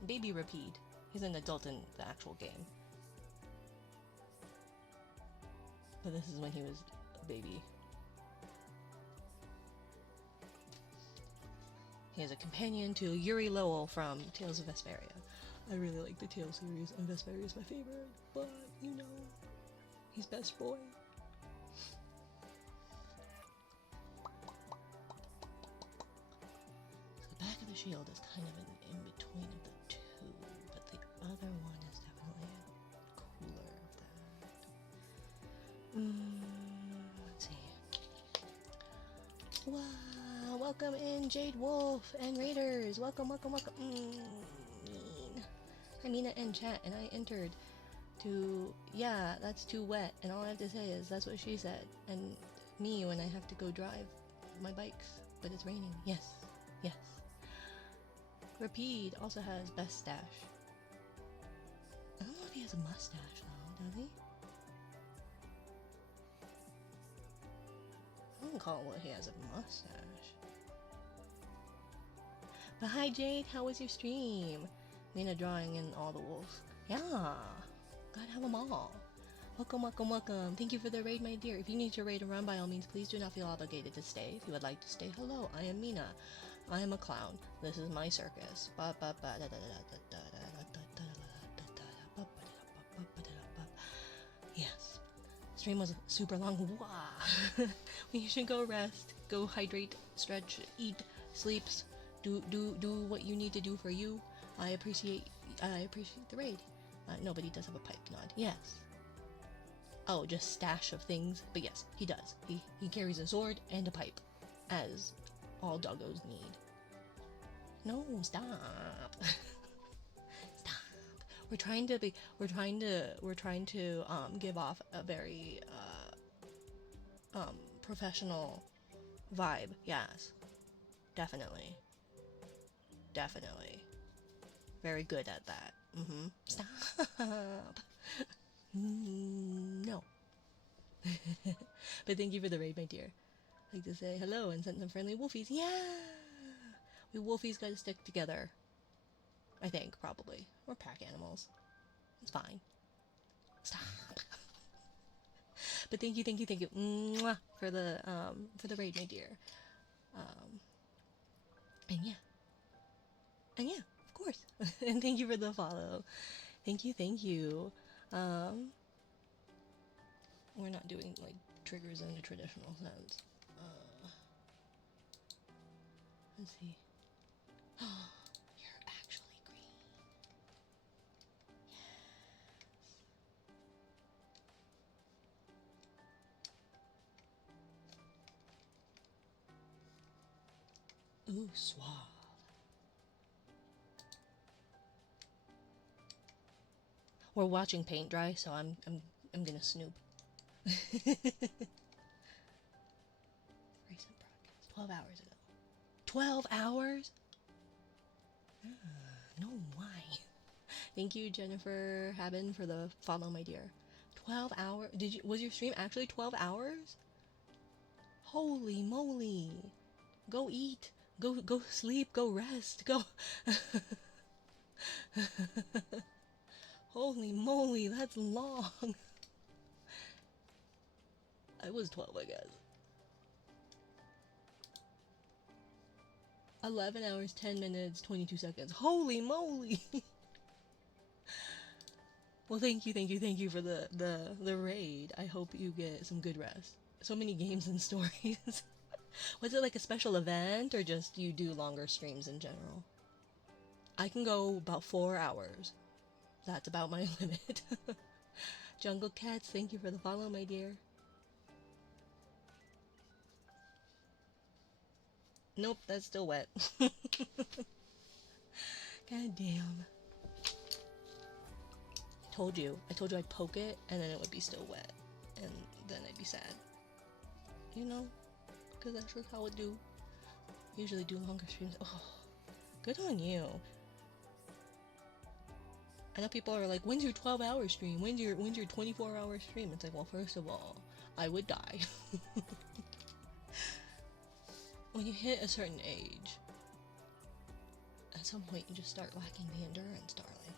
Baby Rapide. He's an adult in the actual game. But this is when he was a baby. He is a companion to Yuri Lowell from Tales of Vesperia. I really like the Tales series, and Vesperia is my favorite, but, you know, he's best boy. So the back of the shield is kind of an in-between of the two, but the other one is definitely cooler of that. Let's see. Wow. Welcome in, Jade Wolf and Raiders. Welcome, welcome, welcome. Mean. I'm Mina in chat, and I entered to, yeah, that's too wet. And all I have to say is, that's what she said. And me when I have to go drive my bikes, but it's raining. Yes, yes. Rapide also has best stash. I don't know if he has a mustache though, does he? I wouldn't call it what he has a mustache. But hi Jade, how was your stream? Mina drawing in all the wolves. Yeah, gotta have them all. Welcome, welcome, welcome. Thank you for the raid, my dear. If you need to raid and run, by all means, please do not feel obligated to stay. If you would like to stay, hello, I am Mina. I am a clown. This is my circus. Yes. Stream was super long. Wow. You should go rest, go hydrate, stretch, eat, sleeps. Do what you need to do for you. I appreciate the raid. Nobody does have a pipe nod. Yes. Oh, just stash of things. But yes, he does. He carries a sword and a pipe, as all doggos need. No, stop. Stop. We're trying to give off a very professional vibe. Yes. Definitely. Definitely. Very good at that. Stop. No. But thank you for the raid, my dear. I'd like to say hello and send some friendly wolfies. Yeah! We wolfies gotta stick together. I think, probably. We're pack animals. It's fine. Stop. But thank you, thank you, thank you, mwah, for the raid, my dear. Um, and yeah, of course. And thank you for the follow. Thank you, thank you. We're not doing like triggers in the traditional sense. Let's see. You're actually green. Yes. Ooh, suave. We're watching paint dry, so I'm gonna snoop. Recent broadcast. 12 hours ago. 12 hours? No, why? Thank you, Jennifer Haben, for the follow, my dear. 12 hours? Was your stream actually 12 hours? Holy moly. Go eat. Go sleep. Go rest. Go. Holy moly, that's long. I was 12, I guess. 11 hours, 10 minutes, 22 seconds. Holy moly. Well, thank you for the raid. I hope you get some good rest. So many games and stories. Was it like a special event or just you do longer streams in general? I can go about 4 hours. That's about my limit. Jungle Cats, thank you for the follow, my dear. Nope, that's still wet. God damn. I told you I'd poke it and then it would be still wet. And then I'd be sad. You know? Because that's just how it do. Usually do longer streams. Oh, good on you. I know people are like, when's your 12-hour stream? When's your 24-hour stream? It's like, well, first of all, I would die. When you hit a certain age, at some point you just start lacking the endurance, darling.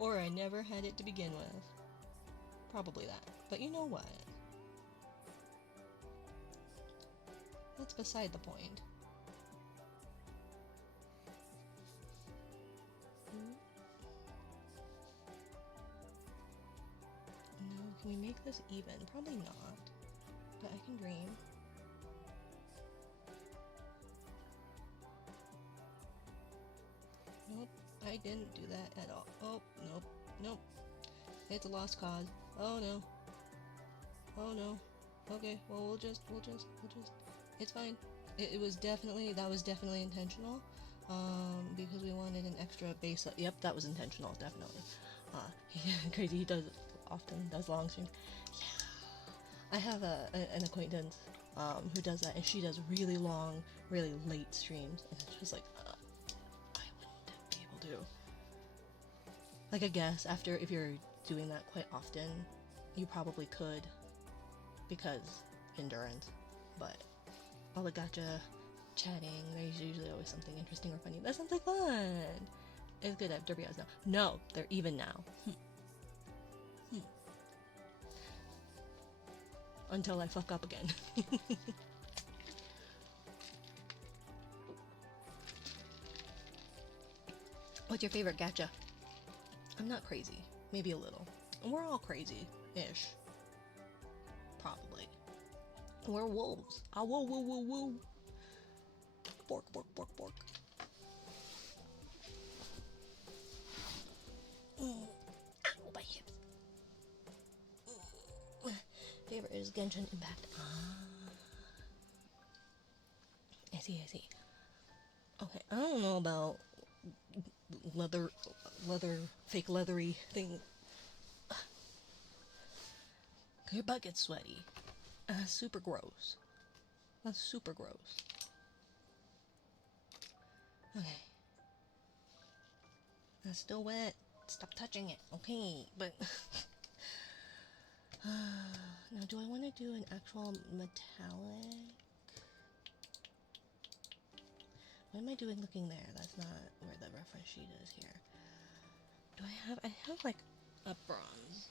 Or I never had it to begin with. Probably that. But you know what? That's beside the point. No, can we make this even? Probably not. But I can dream. Nope, I didn't do that at all. Oh, nope. It's a lost cause. Oh no. Okay, well we'll just. It's fine. That was definitely intentional. Because we wanted an extra base. Yep, that was intentional, definitely. Crazy. He often does long streams. Yeah. I have an acquaintance who does that, and she does really long, really late streams, and it's just like, I wouldn't be able to. Like, I guess if you're doing that quite often, you probably could, because endurance. But all the gacha chatting, there's usually always something interesting or funny. That sounds like fun. It's good at derby odds now. No, they're even now. Until I fuck up again. What's your favorite gacha? I'm not crazy. Maybe a little. We're all crazy-ish. Probably. We're wolves. Ah, whoa, whoa, whoa, whoa. Bork. Ow, my hips. Favorite is Genshin Impact. I see. Okay, I don't know about leather, fake leathery thing. Your butt gets sweaty. That's super gross. Okay. That's still wet. Stop touching it. Okay, but... now, do I want to do an actual metallic? What am I doing looking there? That's not where the reference sheet is here. Do I have? I have like a bronze.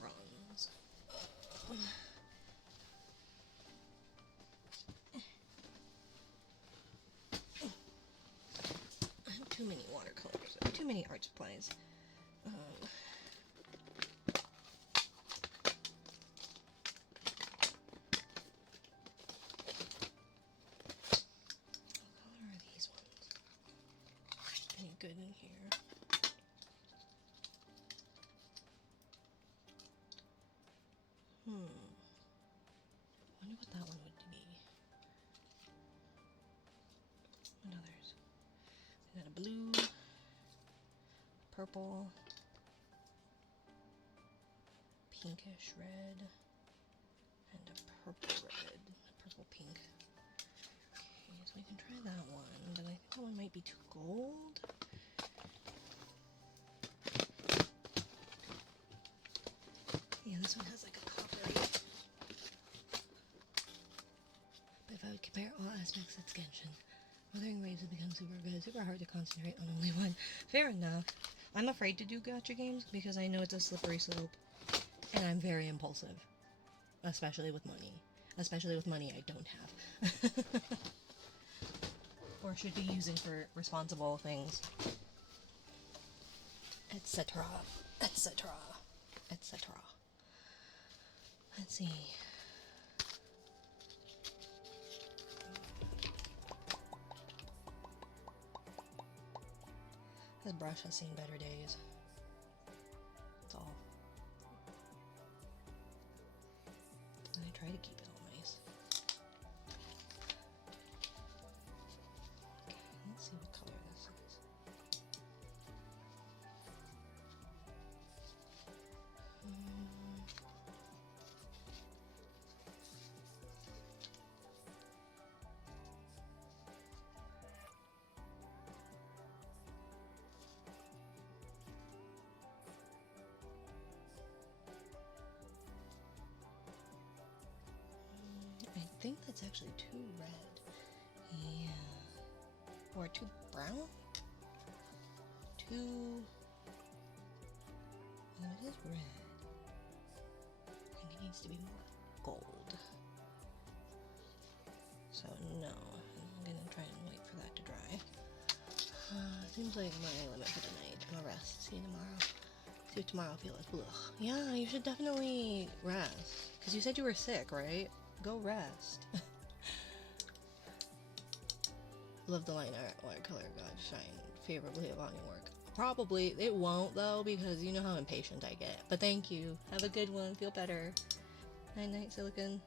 Bronze. I have too many watercolors. Too many art supplies. What color are these ones? Any good in here? Wonder what that one would be. What others? We got a blue, purple, pinkish red, and a purple red, purple pink. Okay, so we can try that one, but I think that one might be too gold. Yeah, this one has like a coppery. But if I would compare all aspects of Genshin, Wuthering Waves have become super good, super hard to concentrate on only one. Fair enough. I'm afraid to do gacha games because I know it's a slippery slope, and I'm very impulsive, especially with money. Especially with money I don't have. Or should be using for responsible things. Etc. Etc. Etc. Let's see. This brush has seen better days. That's all. And I try to keep it all nice. Okay, let's see what color this is. I think that's actually too red. Yeah. Or too brown? Too... Oh, it is red. I think it needs to be more gold. So no, I'm gonna try and wait for that to dry. Seems like my limit for tonight. I'm gonna rest. See you tomorrow. See you tomorrow. I feel like, ugh. Yeah, you should definitely rest. Because you said you were sick, right? Go rest. Love the line art, watercolor god shine favorably upon your work. Probably it won't though, because you know how impatient I get. But thank you. Have a good one. Feel better. Night night, Silicon.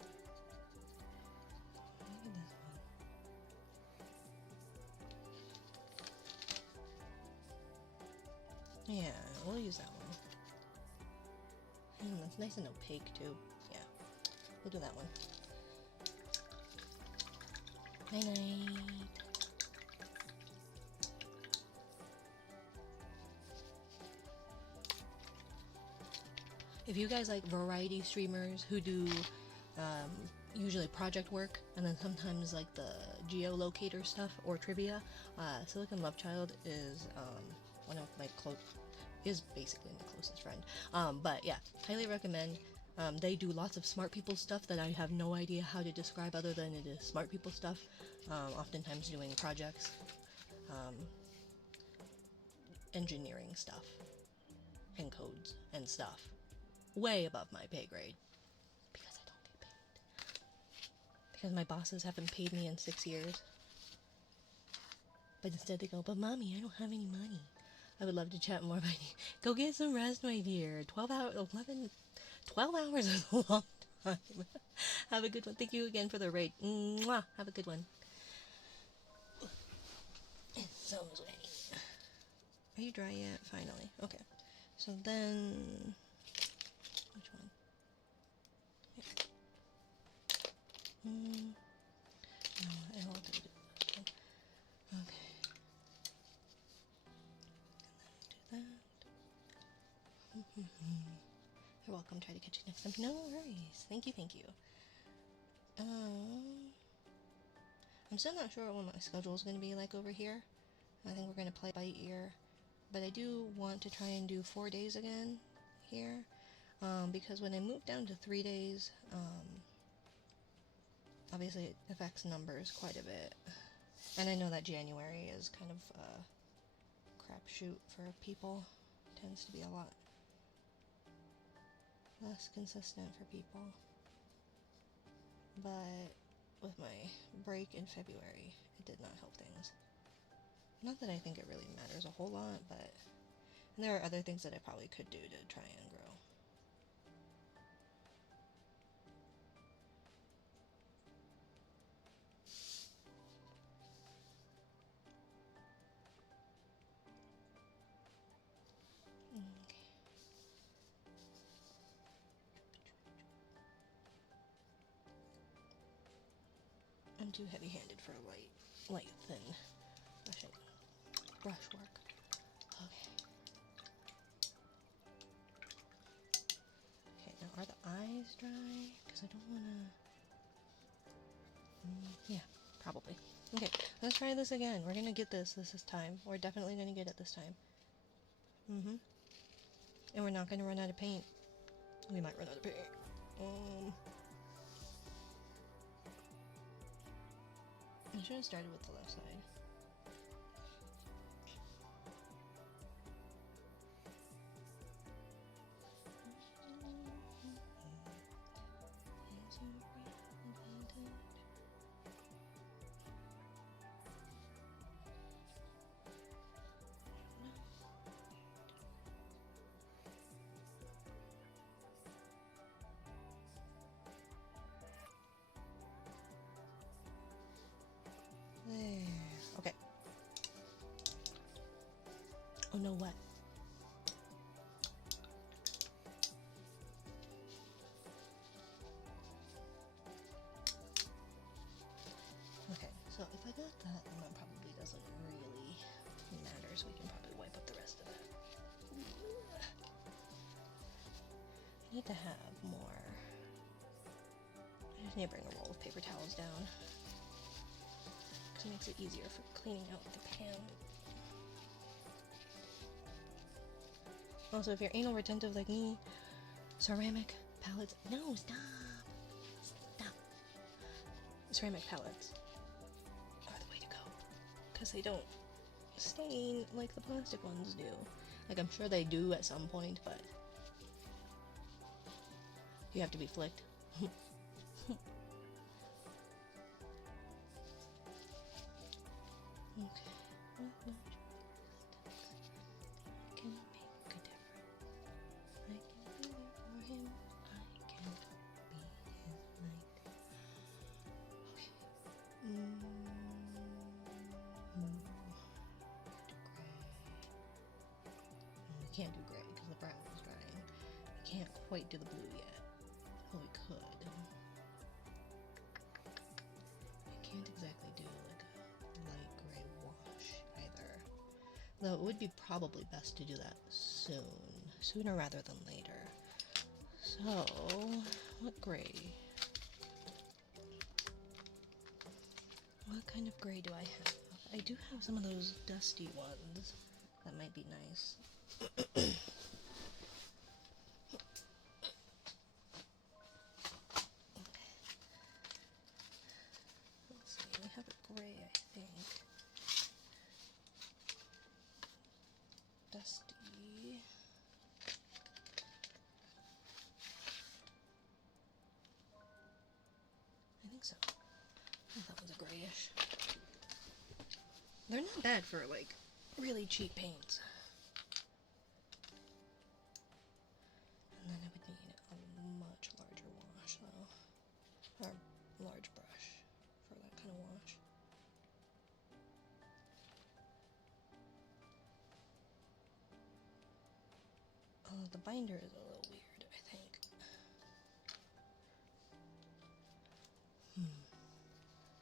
Yeah, we'll use that one. That's nice and opaque too. Yeah, we'll do that one. Night night. If you guys like variety streamers who do usually project work and then sometimes like the geolocator stuff or trivia, Silicon Love Child is one of my is basically my closest friend. But yeah, highly recommend. They do lots of smart people stuff that I have no idea how to describe other than it is smart people stuff. Oftentimes doing projects, engineering stuff, and codes and stuff. Way above my pay grade. Because I don't get paid. Because my bosses haven't paid me in 6 years. But instead they go, but mommy, I don't have any money. I would love to chat more about you. Go get some rest, my dear. 12 hours is a long time. Have a good one. Thank you again for the raid. Mwah. Have a good one. It's so sweaty. Are you dry yet? Finally. Okay. So then... Which one? Yeah. No, I'll do it. Okay. And then do that. You're welcome. Try to catch you next time. No worries. Thank you, thank you. I'm still not sure what my schedule is going to be like over here. I think we're going to play by ear but I do want to try and do 4 days again here, because when I moved down to 3 days, obviously it affects numbers quite a bit. And I know that January is kind of a crapshoot for people. Tends to be a lot less consistent for people. But with my break in February, it did not help things. Not that I think it really matters a whole lot, but there are other things that I probably could do to try and grow. I'm too heavy-handed for light, thin brush work. Okay. Okay, now are the eyes dry? Because I don't want to... yeah, probably. Okay, let's try this again. We're going to get this time. We're definitely going to get it this time. And we're not going to run out of paint. We might run out of paint. I should have started with the left side. There. Okay. Oh no, what? Okay, so if I got that, then that probably doesn't really matter, so we can probably wipe up the rest of it. I need to have more. I just need to bring a roll of paper towels down. It makes it easier for cleaning out the pan. Also, if you're anal retentive like me, ceramic palettes. No, stop! Stop! Ceramic palettes are the way to go. Because they don't stain like the plastic ones do. Like, I'm sure they do at some point, but you have to be flicked. Okay. I can make a difference. I can be there for him. I can be his knight. Okay. We can't do gray because the brown is drying. We can't quite do the blue yet. Oh, we could. I can't exactly do like a light gray wash either. Though it would be probably best to do that sooner rather than later. So, what gray? What kind of gray do I have? I do have some of those dusty ones. That might be nice. Let's see, we have a gray, I think. Dusty. I think so. Oh, that one's a grayish. They're not bad for, like, really cheap paints. And then I would need a much larger wash, though. Or large brush for that kind of wash. The binder is a little weird, I think.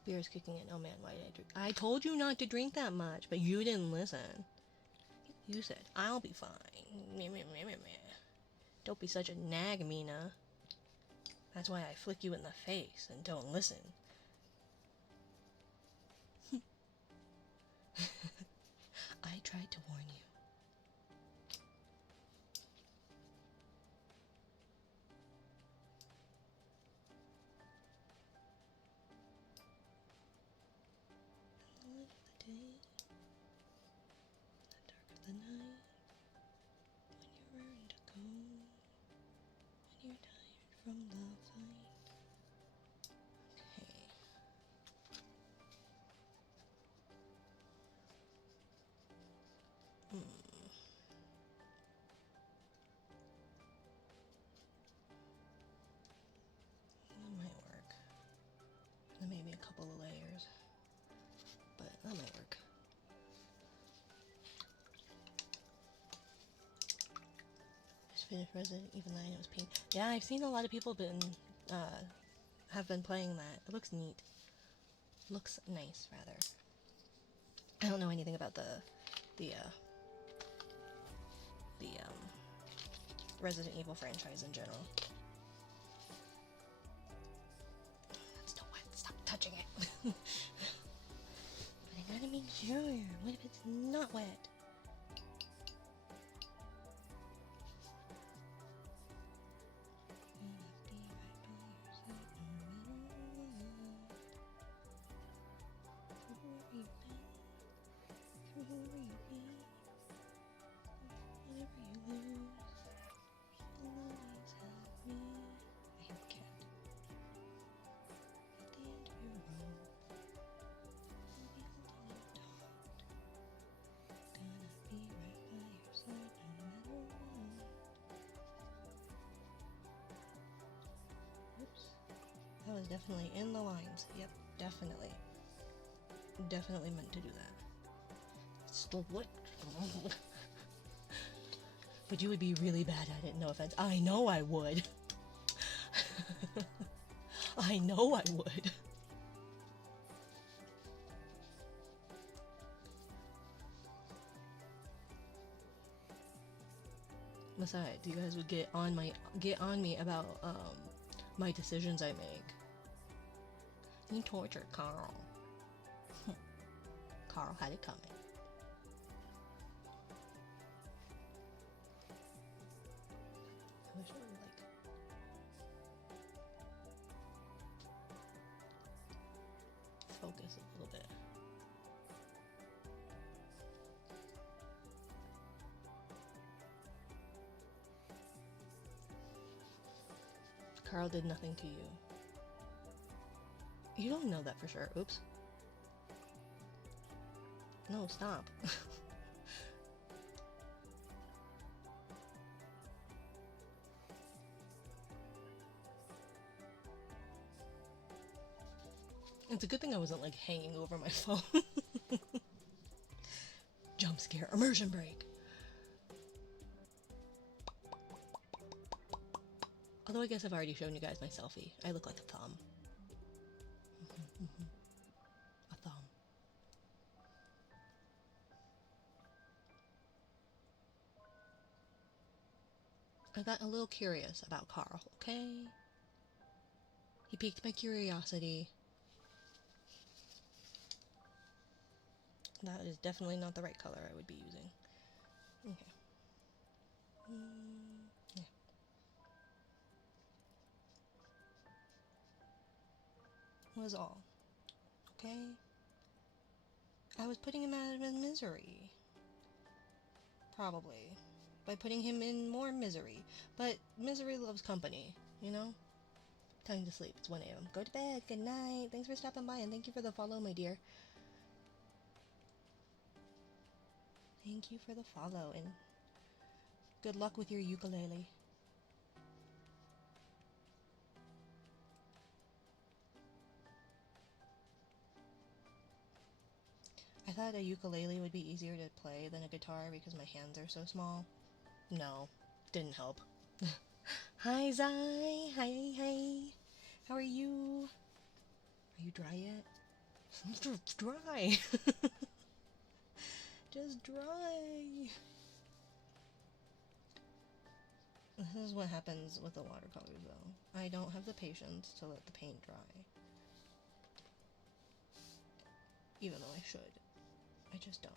Beer is kicking in. Oh man, why did I drink? I told you not to drink that much, but you didn't listen. You said, I'll be fine. Don't be such a nag, Mina. That's why I flick you in the face and don't listen. I tried to warn you. day, the dark of the night, when you're ready to go, and you're tired from the fight. Okay. That might work. There may be a couple of layers, but that might work. Just finished Resident Evil 9. It was pink. Yeah, I've seen a lot of people have been playing that. It looks neat. Looks nice, rather. I don't know anything about the Resident Evil franchise in general. That's still wet. Stop touching it. But I gotta make sure. What if it's not wet? That was definitely in the lines. Yep, definitely. Definitely meant to do that. Still what? But you would be really bad at it, no offense. I know I would. I know I would. Besides, you guys would get on me about my decisions I make. You tortured Carl. Carl had it coming. I wish I would focus a little bit. Carl did nothing to you. You don't know that for sure. Oops. No, stop. It's a good thing I wasn't like hanging over my phone. Jump scare, immersion break. Although I guess I've already shown you guys my selfie. I look like a thumb. A thumb. I got a little curious about Carl, okay? He piqued my curiosity. That is definitely not the right color I would be using. Okay. Yeah. Was all. Okay? I was putting him out of his misery. Probably. By putting him in more misery. But misery loves company, you know? Time to sleep. It's 1 a.m. Go to bed. Good night. Thanks for stopping by and thank you for the follow, my dear. Thank you for the follow and good luck with your ukulele. I thought a ukulele would be easier to play than a guitar because my hands are so small. No, didn't help. Hi, Zai. Hi. How are you? Are you dry yet? Dry. Just dry. This is what happens with the watercolors, though. I don't have the patience to let the paint dry. Even though I should. I just don't.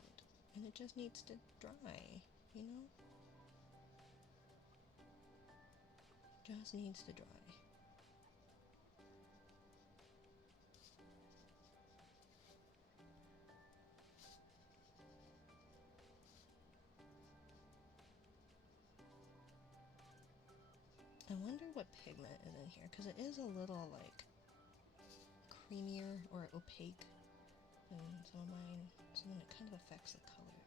And it just needs to dry, you know? Just needs to dry. I wonder what pigment is in here, because it is a little, like, creamier or opaque than some of mine, so then it kind of affects the color,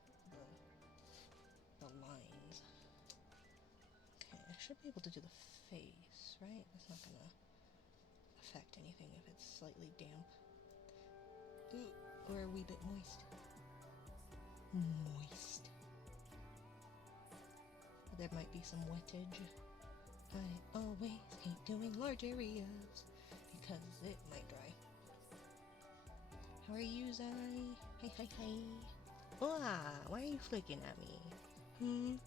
the lines. Okay, I should be able to do the face, right? That's not gonna affect anything if it's slightly damp. Ooh, or a wee bit moist. Moist. There might be some wettage. I always hate doing large areas because it might dry. How are you, Zai? Hi, hi, hi. Ah, why are you flicking at me?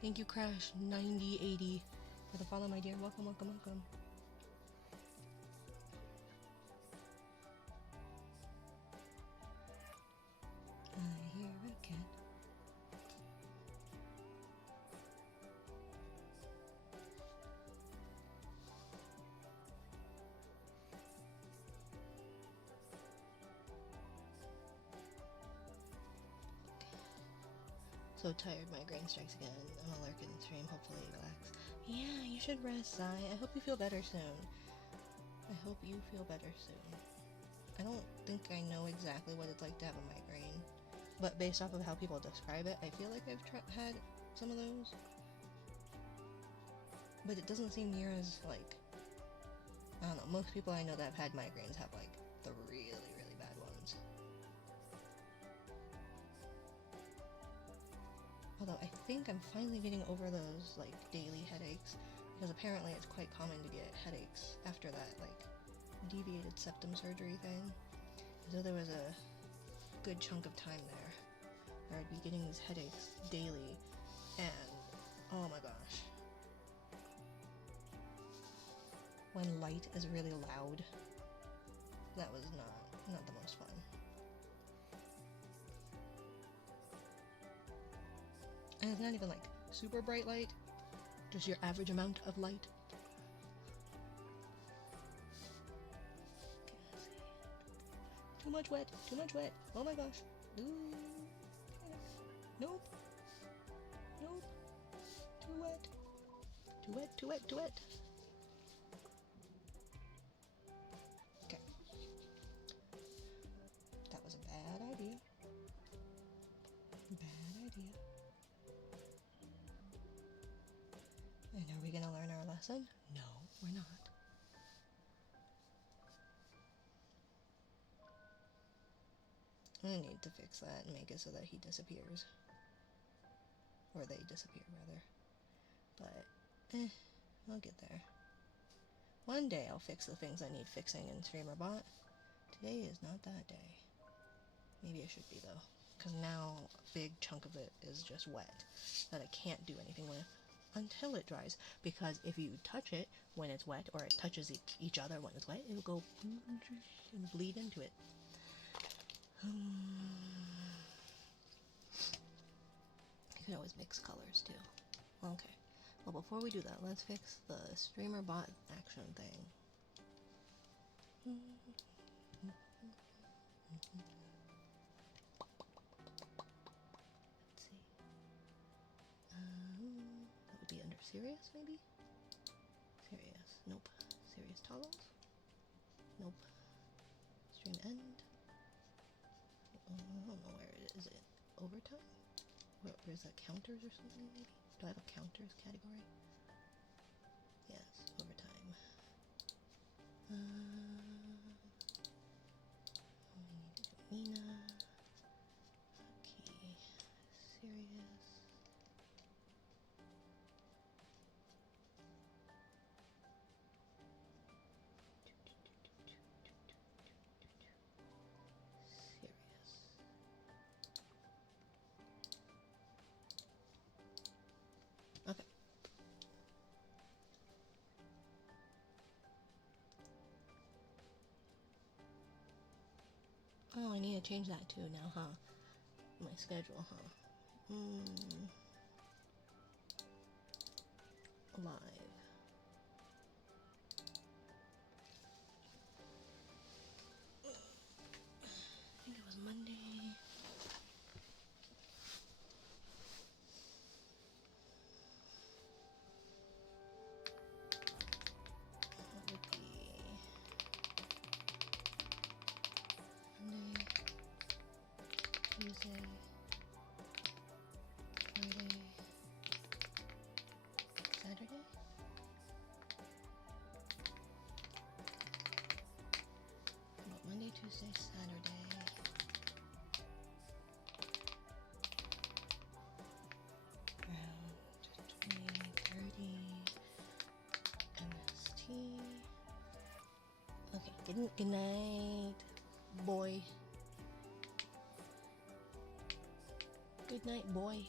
Thank you, Crash 9080 for the follow, my dear. Welcome, welcome, welcome. I hear a cat. So tired, migraine strikes again. I'm a lurk in the stream, hopefully relax. Yeah, you should rest, Zai. I hope you feel better soon. I hope you feel better soon. I don't think I know exactly what it's like to have a migraine, but based off of how people describe it, I feel like I've had some of those. But it doesn't seem near as, like, I don't know, most people I know that have had migraines have, like, the really, really bad ones. Although I think I'm finally getting over those, like, daily headaches, because apparently it's quite common to get headaches after that, like, deviated septum surgery thing. So there was a good chunk of time there where I'd be getting these headaches daily, and oh my gosh. When light is really loud, that was not the most fun. And it's not even like super bright light, just your average amount of light. Too much wet, too much wet. Oh my gosh. Ooh. Nope. Nope. Too wet. Too wet, too wet, too wet. Okay. That was a bad idea. Bad idea. And are we gonna learn our lesson? No, we're not. I need to fix that and make it so that he disappears. Or they disappear, rather. But, I'll get there. One day I'll fix the things I need fixing in StreamerBot. Today is not that day. Maybe it should be, though. Because now a big chunk of it is just wet that I can't do anything with until it dries. Because if you touch it when it's wet, or it touches each other when it's wet, it'll go and bleed into it. You could always mix colors too. Okay. Well, before we do that, let's fix the StreamerBot action thing. Let's see. That would be under serious, maybe? Serious. Nope. Serious toggles? Nope. Stream end? I don't know where it is. Is it overtime? Where's that, counters or something, maybe? Do I have a counters category? Yes, overtime. Mina. Okay. Serious. Okay. Oh, I need to change that too now, huh? My schedule, huh? Live. I think it was Monday. Good night, boy. Good night, boy.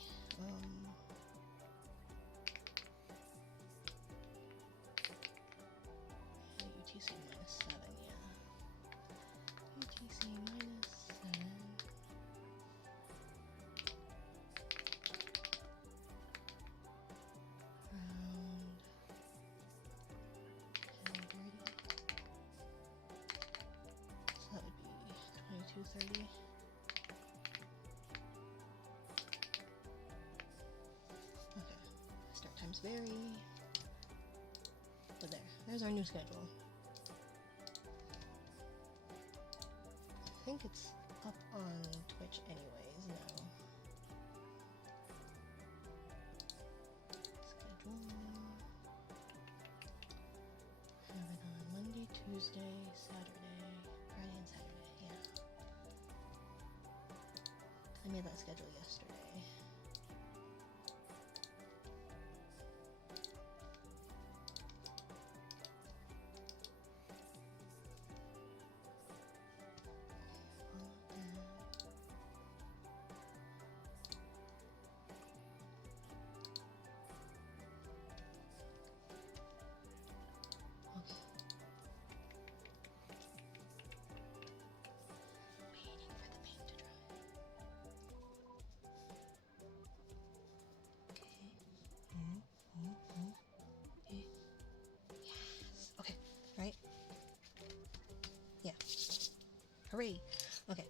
UTC -7, yeah. UTC -7. Around 10:30. So that would be 22:30. Okay. Start times vary. But there's our new schedule. I think it's up on Twitch anyways now. Schedule. Have it on Monday, Tuesday, Saturday, Friday and Saturday, yeah. I made that schedule yesterday. Okay, right? Yeah. Hooray! Okay.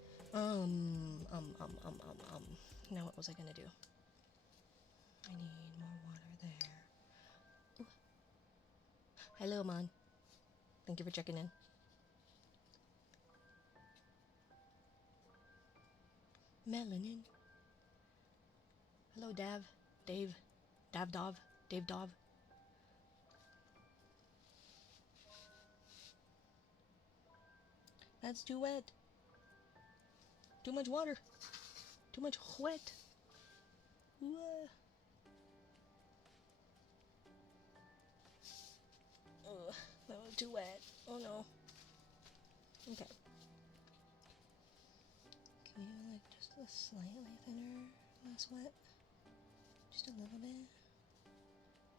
Now what was I gonna do? I need more water there. Ooh. Hello, Mon. Thank you for checking in. Melanin. Hello, Dave. Dave. Dave Dov. That's too wet. Too much water. Too much wet. Ugh, that was too wet. Oh no. Okay. Can you like just a slightly thinner, less wet? Just a little bit?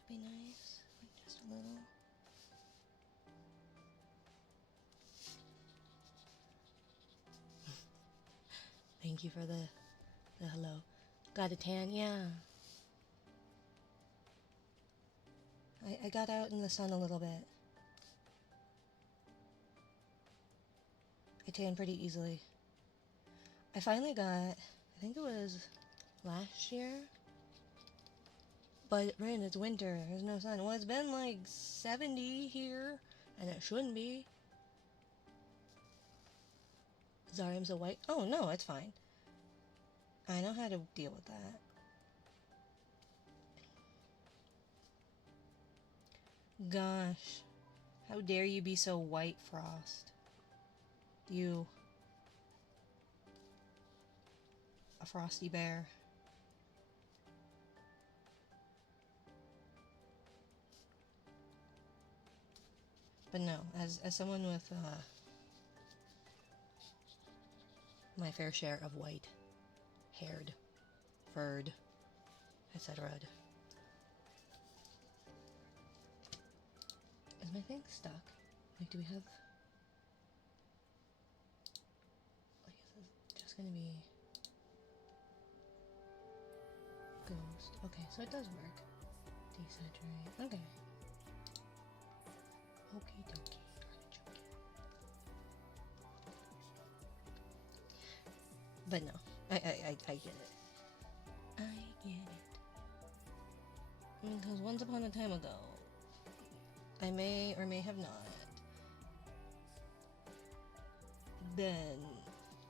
Be nice. Like just a little. Thank you for the hello. Got a tan, yeah. I got out in the sun a little bit. I tan pretty easily. I finally got, I think it was last year. But Rin, it's winter. There's no sun. Well, it's been like 70 here, and it shouldn't be. Zarium's a white. Oh no, it's fine. I know how to deal with that. Gosh, how dare you be so white, Frost? You. A frosty bear. But no, as someone with my fair share of white, haired, furred, etc. Is my thing stuck? Like, do we have... Like, is this just gonna be... Ghost. Okay, so it does work. Desaturate. Okay. Okie dokie. But no, I get it. I get it. Because once upon a time ago, I may or may have not been,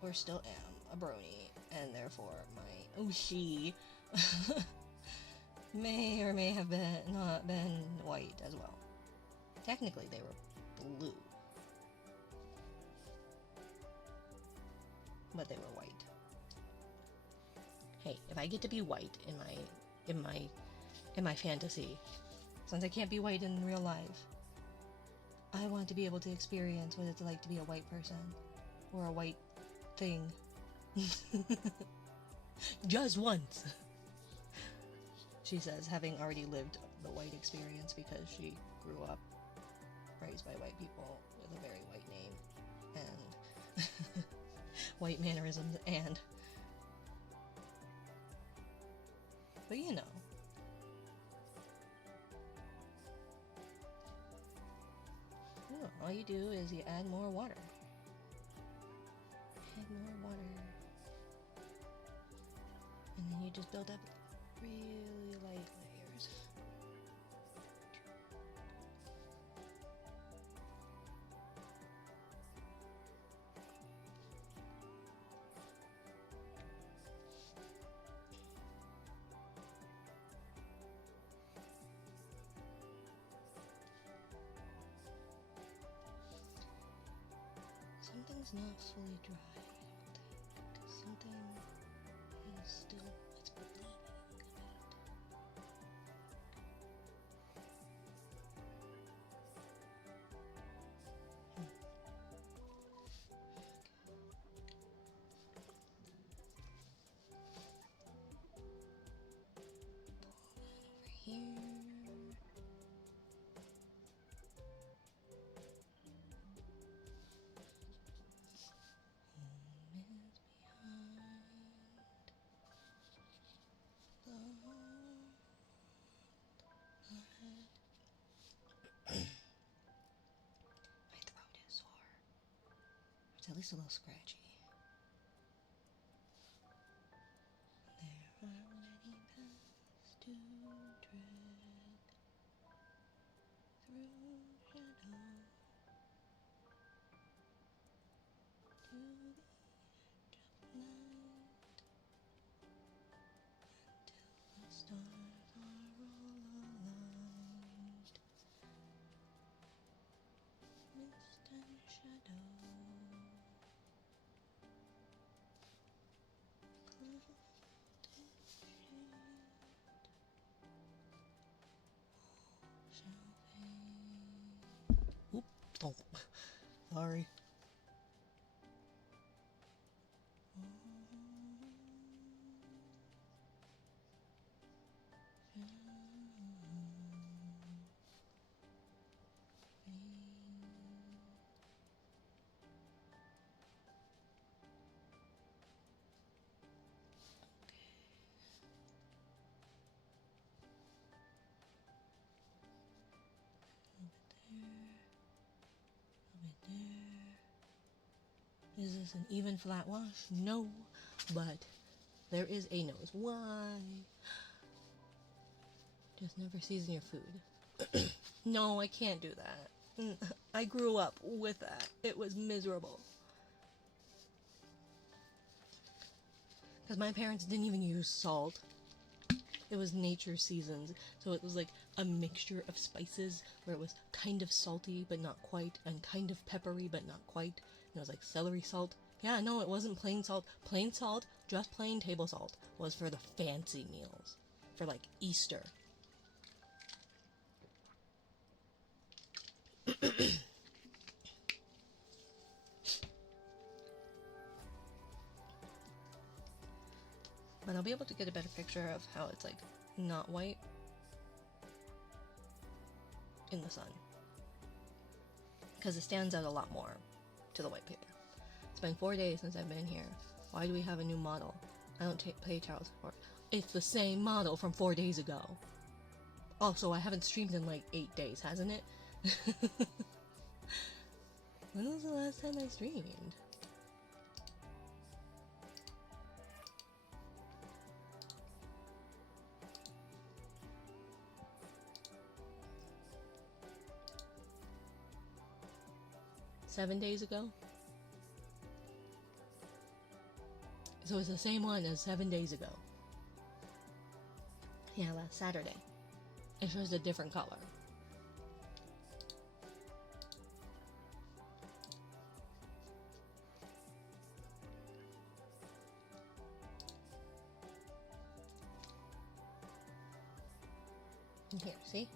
or still am, a brony, and therefore my Oshi may or may have been not been white as well. Technically, they were blue, but they were white. Hey, if I get to be white in my fantasy, since I can't be white in real life, I want to be able to experience what it's like to be a white person or a white thing. Just once, she says, having already lived the white experience because she grew up raised by white people with a very white name and white mannerisms and, but you know. All you do is you add more water. Add more water. And then you just build up really light layers. Something's not fully dry. Something is still, it's bleeding a bit. Pull that over here. My throat is sore. It's at least a little scratchy. There are many paths to tread through shadow to the edge of night until the stars are all aligned. Mist and shadow, cloud and shade, all shall fade. Oop! Oh, sorry. Is this an even flat wash? No, but there is a nose. Why? Just never season your food. No, I can't do that. I grew up with that. It was miserable. Because my parents didn't even use salt. It was nature seasons. So it was like a mixture of spices where it was kind of salty but not quite, and kind of peppery but not quite. And it was like celery salt. Yeah, no, it wasn't plain salt. Plain salt, just plain table salt, was for the fancy meals. For like Easter. But I'll be able to get a better picture of how it's like not white in the sun. Because it stands out a lot more to the white paper. It's been 4 days since I've been here. Why do we have a new model? I don't pay child support. It's the same model from 4 days ago. Also, I haven't streamed in like 8 days, hasn't it? When was the last time I streamed? Seven days ago? So it's the same one as 7 days ago. Yeah, last Saturday. It shows a different color. Here, see?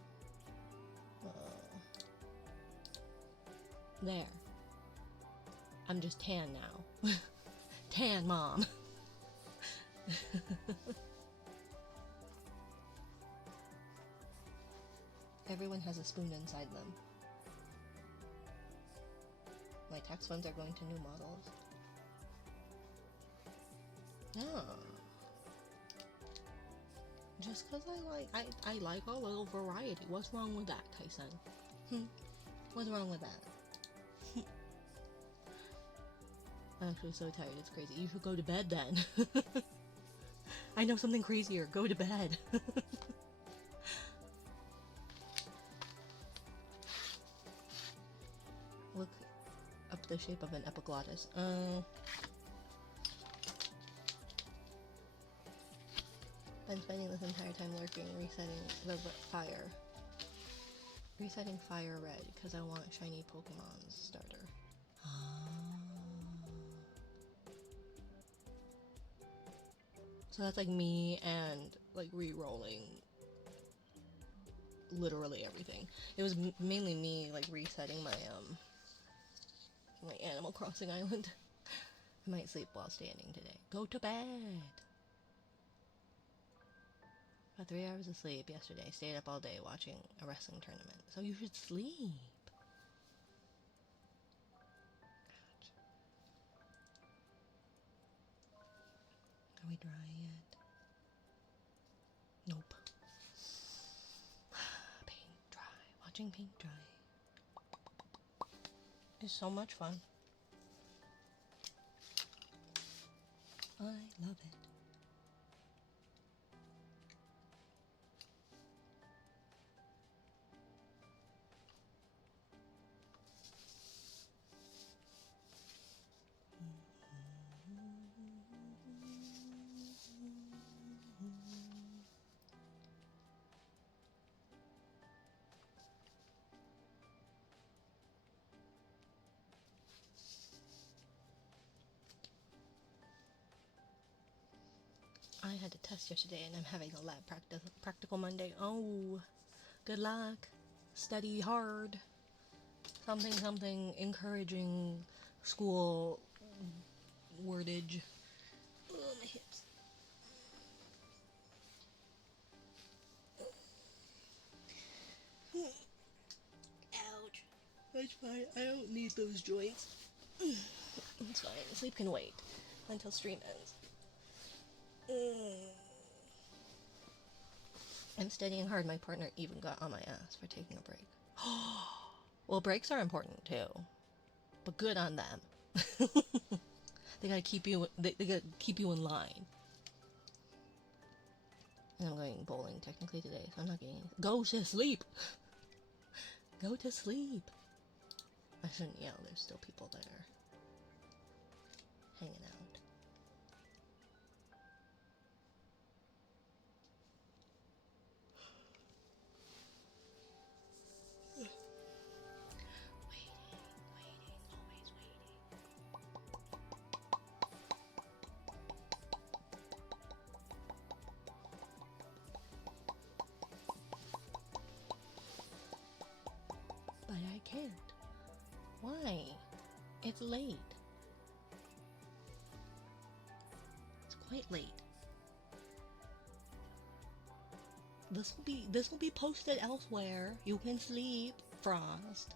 There. I'm just tan now. Tan mom. Everyone has a spoon inside them. My tax funds are going to new models. Yeah. Just because I like a little variety. What's wrong with that, Tyson? What's wrong with that? I'm actually so tired, it's crazy. You should go to bed then. I know something crazier. Go to bed. Look up the shape of an epiglottis. Been spending this entire time lurking, resetting the fire. Resetting fire red, because I want shiny Pokemon's starter. So that's like me and like re-rolling literally everything. It was mainly me like resetting my Animal Crossing island. I might sleep while standing today. Go to bed. Got 3 hours of sleep yesterday. Stayed up all day watching a wrestling tournament. So you should sleep. Are we dry yet? Nope. Paint dry. Watching paint dry. It's so much fun. I love it. I had a test yesterday and I'm having a lab practical Monday. Oh, good luck. Study hard. Something encouraging school wordage. Oh, my hips. Ouch. That's fine. I don't need those joints. It's fine. Sleep can wait until stream ends. I'm studying hard. My partner even got on my ass for taking a break. Well, breaks are important too, but good on them. They gotta keep you. They gotta keep you in line. And I'm going bowling technically today, so I'm not getting anything. Go to sleep. Go to sleep. I shouldn't yell. There's still people that are hanging out. But I can't. Why? It's late. It's quite late. This will be posted elsewhere. You can sleep, Frost.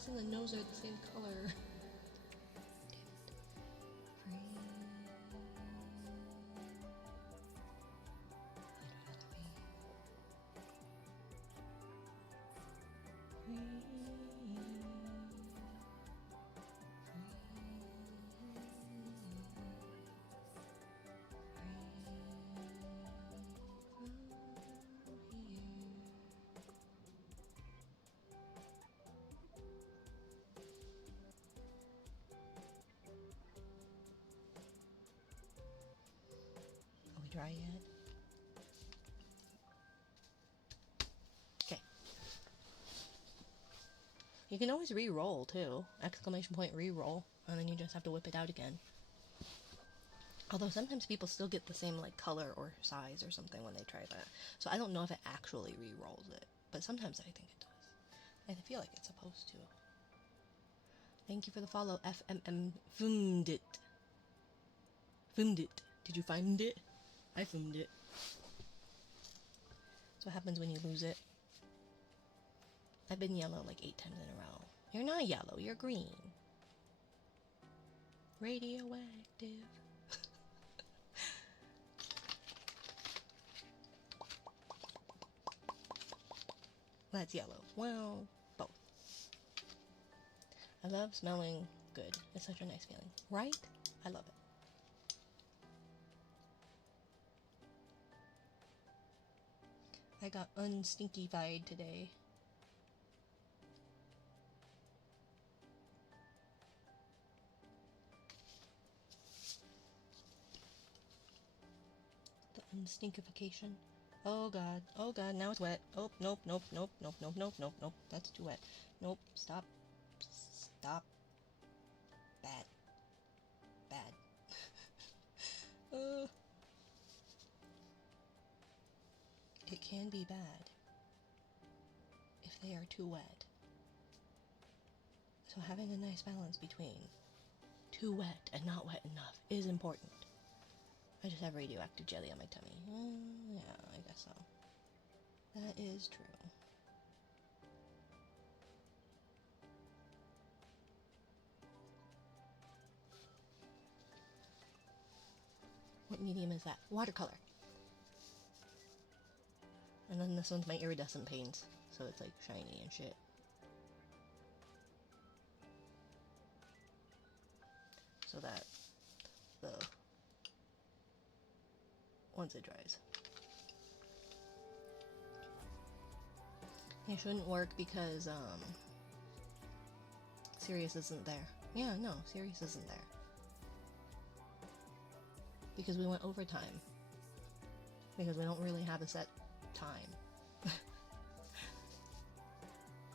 face and the nose are the same color. Are we dry yet? Okay. You can always re-roll too. Exclamation point re-roll. And then you just have to whip it out again. Although sometimes people still get the same like color or size or something when they try that. So I don't know if it actually re-rolls it. But sometimes I think it does. And I feel like it's supposed to. Thank you for the follow, FMM. Found it. Found it. Did you find it? I found it. That's what happens when you lose it. I've been yellow like 8 times in a row. You're not yellow, you're green. Radioactive. That's yellow. Well, both. I love smelling good. It's such a nice feeling. Right? I love it. I got unstinkified today. The unstinkification. Oh god. Oh god, now it's wet. Oh, nope, nope, nope, nope, nope, nope, nope, nope. That's too wet. Nope, stop. Stop. Bad. Bad. It can be bad if they are too wet. So having a nice balance between too wet and not wet enough is important. I just have radioactive jelly on my tummy. Yeah, I guess so. That is true. What medium is that? Watercolor. And then this one's my iridescent paints, so it's like shiny and shit. So that once it dries. It shouldn't work because Sirius isn't there. Yeah, no, Sirius isn't there. Because we went overtime. Because we don't really have a set time.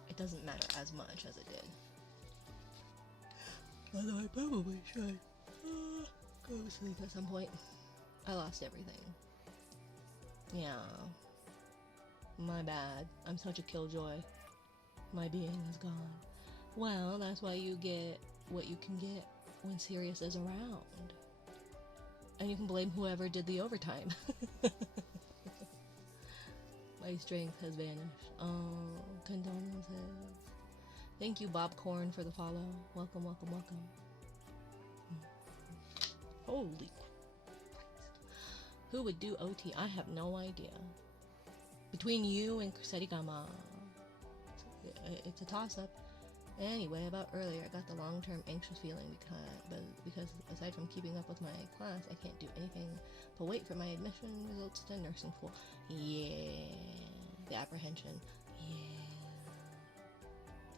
It doesn't matter as much as it did. Although I probably should go to sleep at some point. I lost everything. Yeah. My bad. I'm such a killjoy. My being is gone. Well, that's why you get what you can get when Sirius is around. And you can blame whoever did the overtime. My strength has vanished. Oh, condolences. Thank you, Bobcorn, for the follow. Welcome, welcome, welcome. Holy Christ. Who would do OT? I have no idea. Between you and Kusarigama, it's a toss-up. Anyway, about earlier, I got the long-term anxious feeling because aside from keeping up with my class, I can't do anything but wait for my admission results to nursing school. Yeah, the apprehension. Yeah,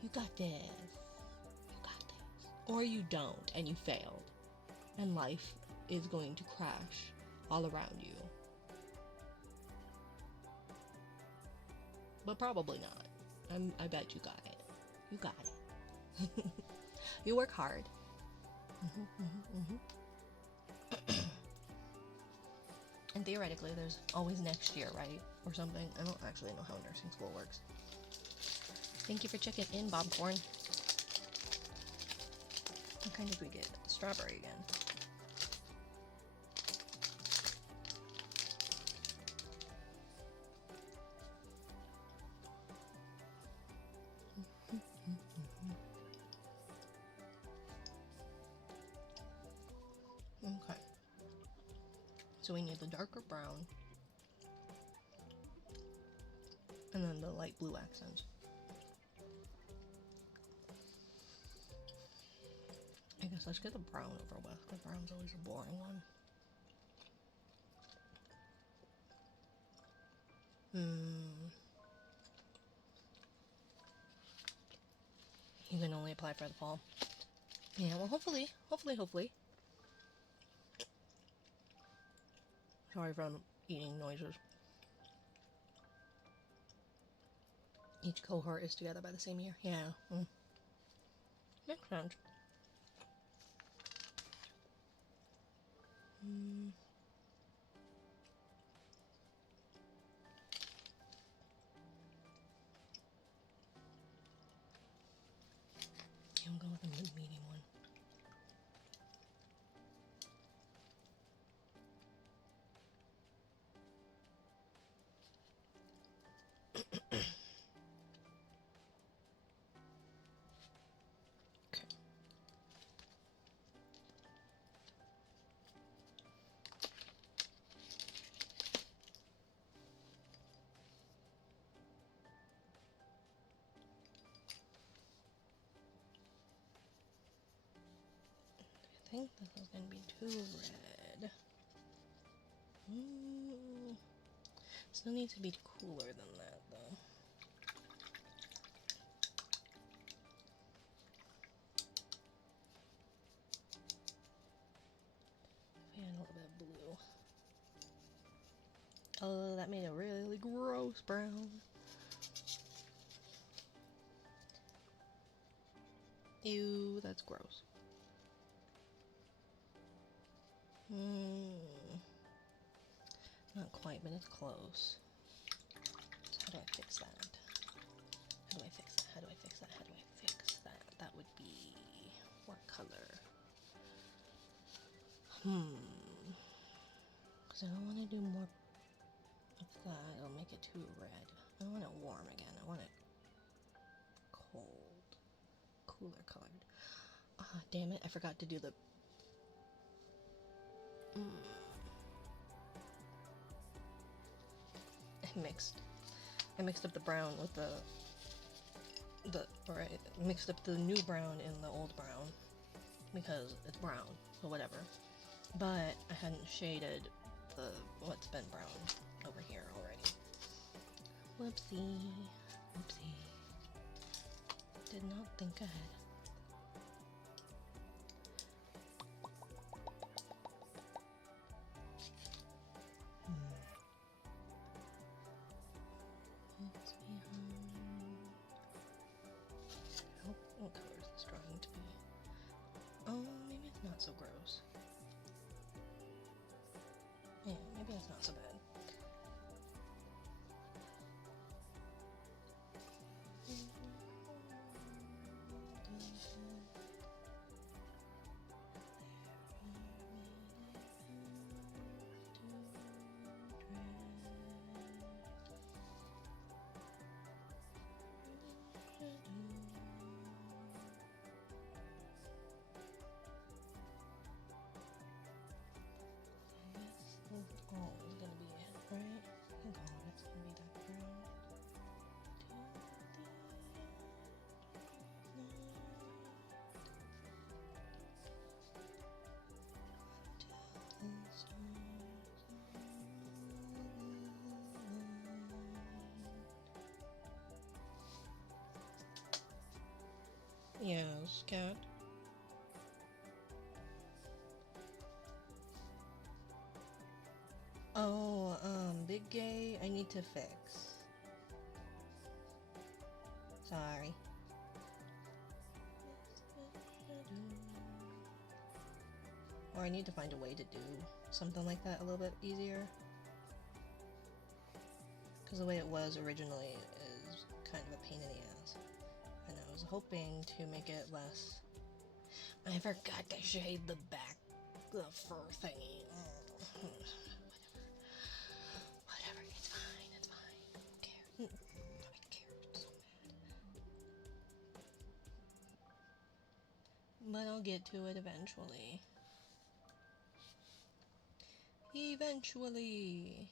you got this. You got this. Or you don't, and you failed, and life is going to crash all around you. But probably not. I bet you got it. You got it. You work hard. And theoretically, there's always next year, right? Or something. I don't actually know how nursing school works. Thank you for checking in, Bobcorn. What kind did we get? Strawberry again. So we need the darker brown. And then the light blue accents. I guess let's get the brown over with, because brown's always a boring one. You can only apply for the fall. Yeah, well, hopefully. Sorry for eating noises. Each cohort is together by the same year. Yeah. Makes sense. Yeah, I'm going with the medium one. I think this is going to be too red. Still needs to be cooler than that, though. If I had a little bit of blue. Oh, that made a really gross brown. Ew, that's gross. Not quite, but it's close. So how do I fix that? How do I fix that? How do I fix that? How do I fix that? That would be... what color? Because I don't want to do more of that. It'll make it too red. I don't want it warm again. I want it cold. Cooler colored. Ah, damn it. I forgot to do the... I mixed up the brown with mixed up the new brown in the old brown because it's brown, so whatever. But I hadn't shaded what's been brown over here already. Whoopsie. Did not think ahead. What color is this drawing to be? Oh, maybe it's not so gross. Yeah, maybe it's not so bad. Oh, it's gonna be it, right? Oh, it's gonna be that brown. Yes, cat. Oh, Big Gay, I need to fix. Sorry. Or I need to find a way to do something like that a little bit easier. Because the way it was originally is kind of a pain in the ass. And I was hoping to make it less... I forgot to shade the back, the fur thingy. Whatever, it's fine. I don't care. I care so bad. But I'll get to it eventually. Eventually.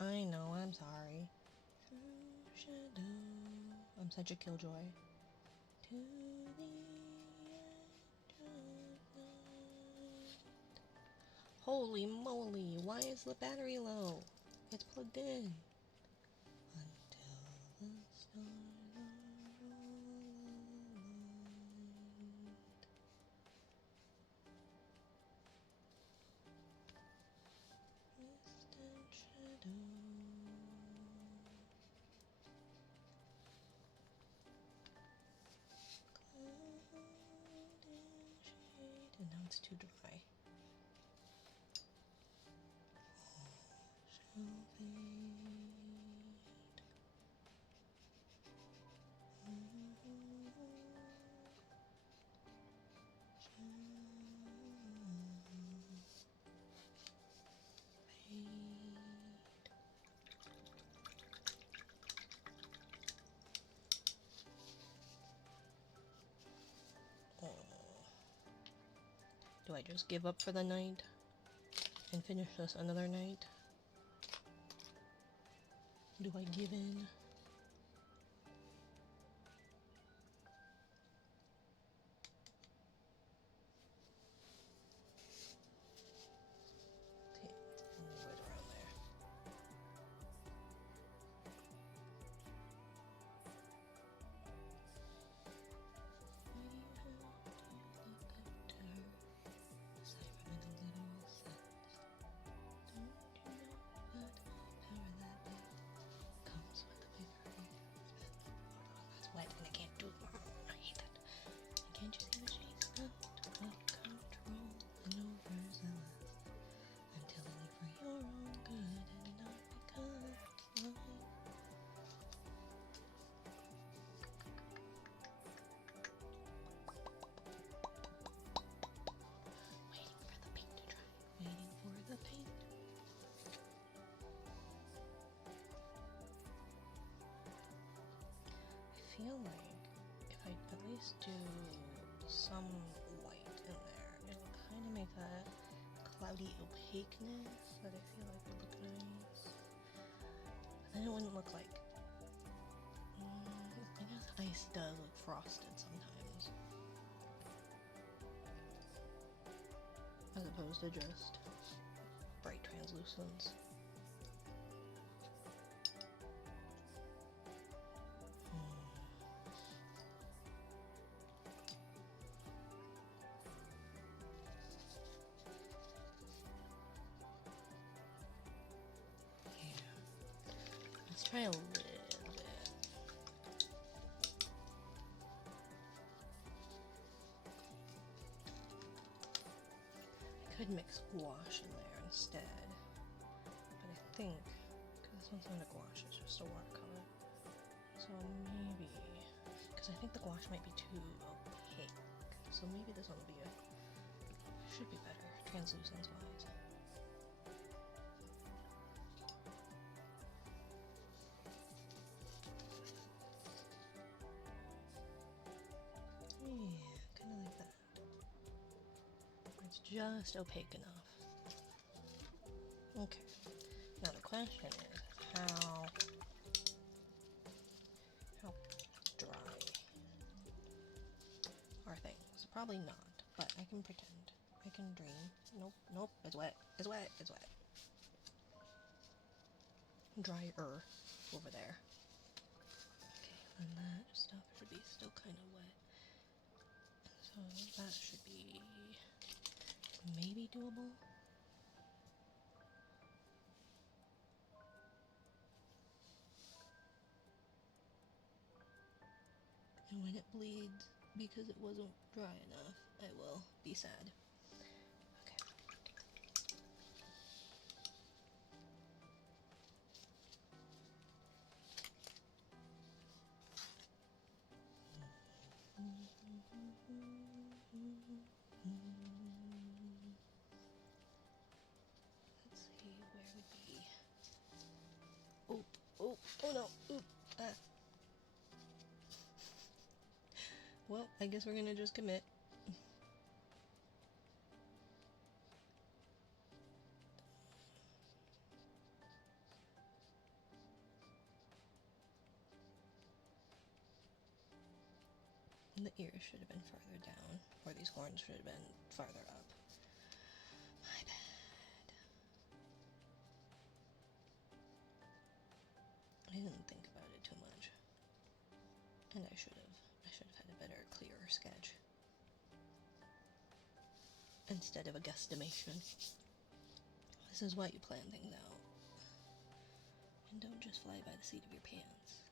I know, I'm sorry. Through shadow. I'm such a killjoy. To the edge of night. Holy moly, why is the battery low? It's plugged in. Until the stars are aligned. Distant shadow. And now it's too dry. Shall fade. Do I just give up for the night and finish this another night? Do I give in? Okay, right around there. Wet and I can't do it. I hate that. Can't you see the shades out of control and overzealous until only for your own good and not because of mine. Waiting for the paint to dry. Waiting for the paint. I feel like if I at least do some white in there, it'll kind of make that cloudy opaqueness that I feel like would look nice. But then it wouldn't look like... I guess ice does look frosted sometimes. As opposed to just bright translucence. Let's try a little bit. I could mix gouache in there instead, but I think, because this one's not a gouache, it's just a watercolor, so maybe, because I think the gouache might be too opaque, so maybe this one will be should be better, translucence wise. Just opaque enough. Okay. Now the question is how dry are things? Probably not, but I can pretend. I can dream. Nope, nope, it's wet. It's wet, it's wet. Drier over there. Okay, and that stuff should be still kind of wet. So that should be maybe doable. And when it bleeds because it wasn't dry enough, I will be sad. Okay. Let's see, where would be... Oh no, oop, ah. Well, I guess we're gonna just commit. The ears should have been farther down, or these horns should have been farther up. My bad. I didn't think about it too much. And I should have had a better, clearer sketch. Instead of a guesstimation. This is why you plan things out. And don't just fly by the seat of your pants.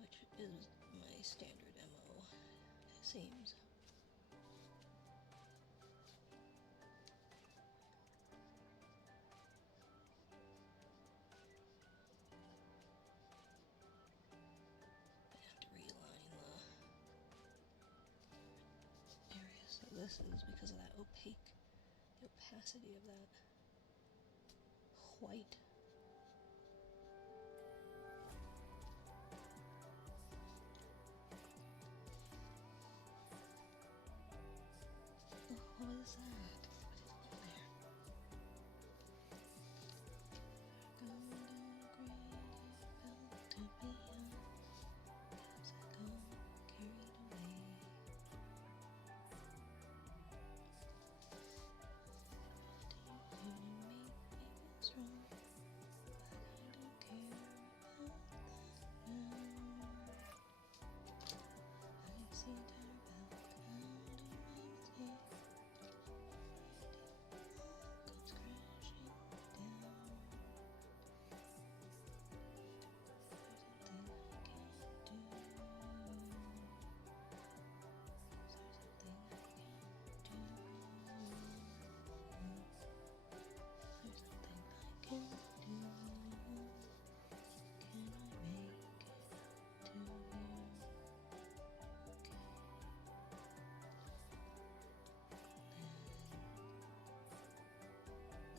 Which is my standard MO, it seems. I have to realign the area, so this is because of that opaque, the opacity of that white. What is that? What is in there?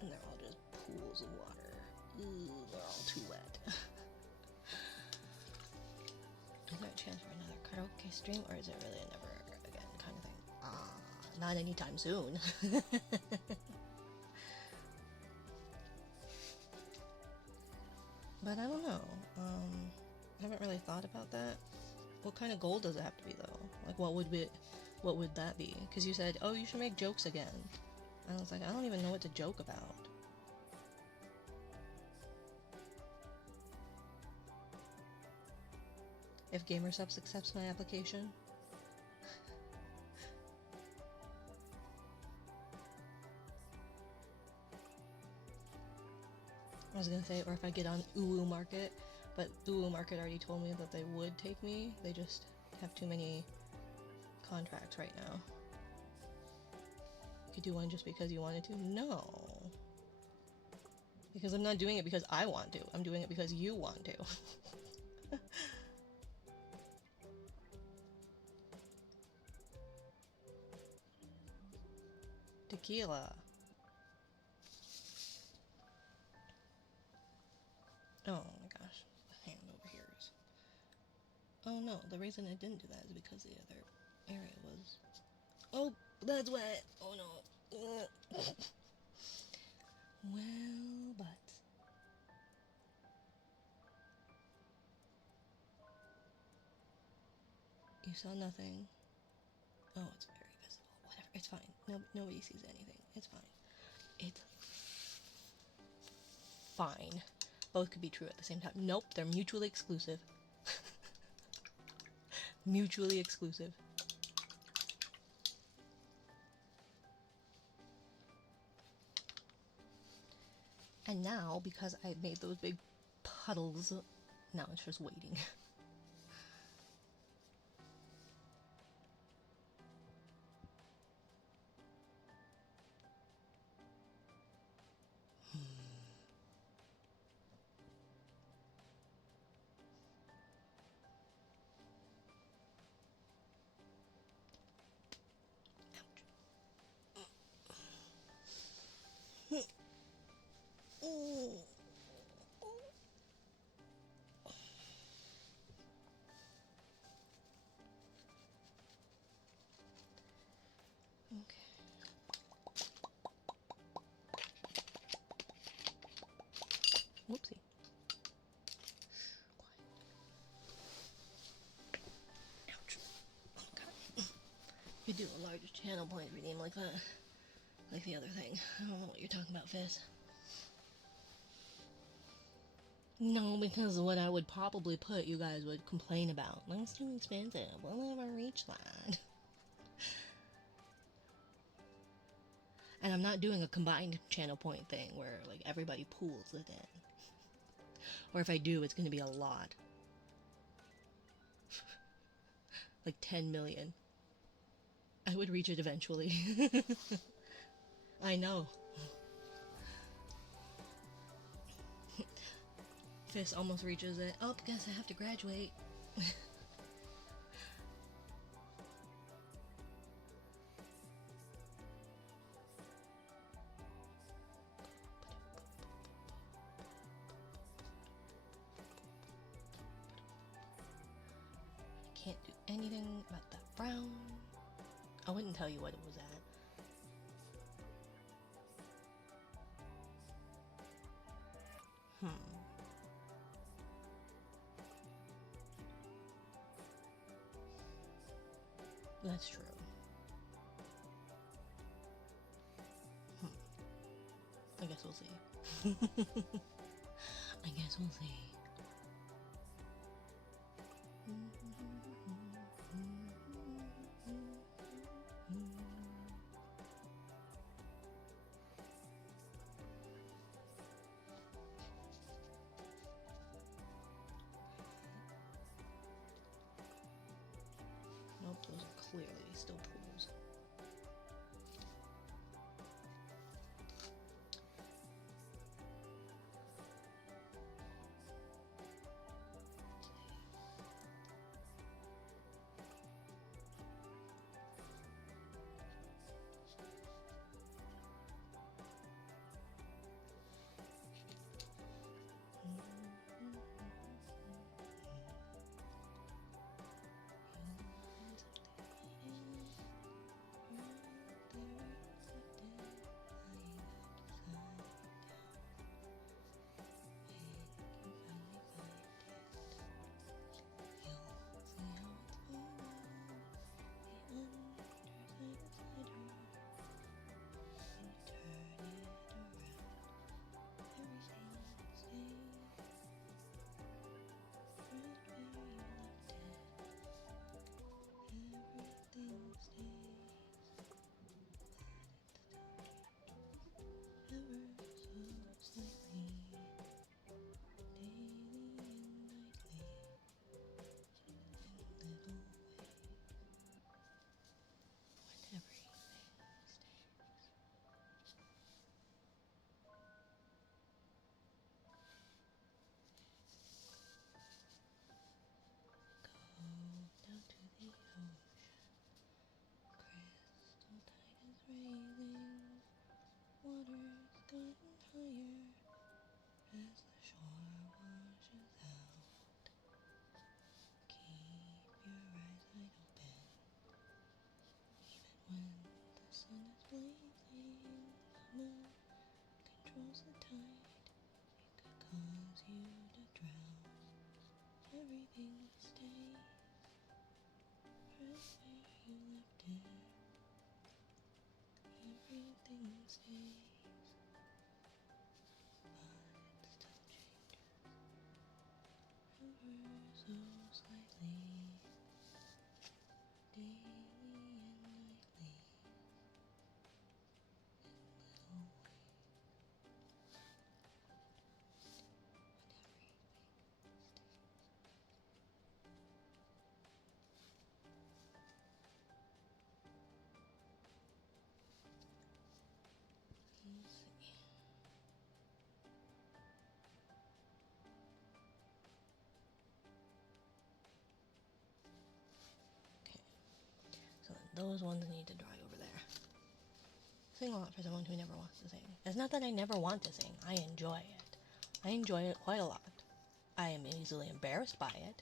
And they're all just pools of water. Ooh, they're all too wet. Is there a chance for another karaoke stream, or is it really a never again kind of thing? Not anytime soon. But I don't know. I haven't really thought about that. What kind of goal does it have to be, though? Like, what would that be? Because you said, oh, you should make jokes again. And I was like, I don't even know what to joke about. If GamerSubs accepts my application. I was gonna say, or if I get on Uwu Market, but Uwu Market already told me that they would take me. They just have too many contracts right now. You could do one just because you wanted to? No. Because I'm not doing it because I want to. I'm doing it because you want to. Tequila. Oh my gosh, the hand over here is... Oh no, the reason I didn't do that is because the other area was... Oh, that's wet! Oh no. Well, but... You saw nothing. Oh, it's very visible. Whatever, it's fine. No, nobody sees anything. It's fine. It's fine. Both could be true at the same time. Nope, they're mutually exclusive. Mutually exclusive. And now, because I made those big puddles, now it's just waiting. Okay. Whoopsie. Ouch. Oh god. You do a large channel point redeem like that. Like the other thing. I don't know what you're talking about, Fizz. No, because what I would probably put, you guys would complain about. Like, it's too expensive. We'll never reach that. And I'm not doing a combined channel point thing where, like, everybody pools it in. Or if I do, it's going to be a lot. Like 10 million. I would reach it eventually. I know. Fist almost reaches it. Oh, guess I have to graduate. Can't do anything about that brown. I wouldn't tell you what it was at. That's true. I guess we'll see. I guess we'll see. Nope, those are clearly still pools. those ones need to dry over there. Sing a lot for someone who never wants to sing. It's not that I never want to sing. I enjoy it. I enjoy it quite a lot. I am easily embarrassed by it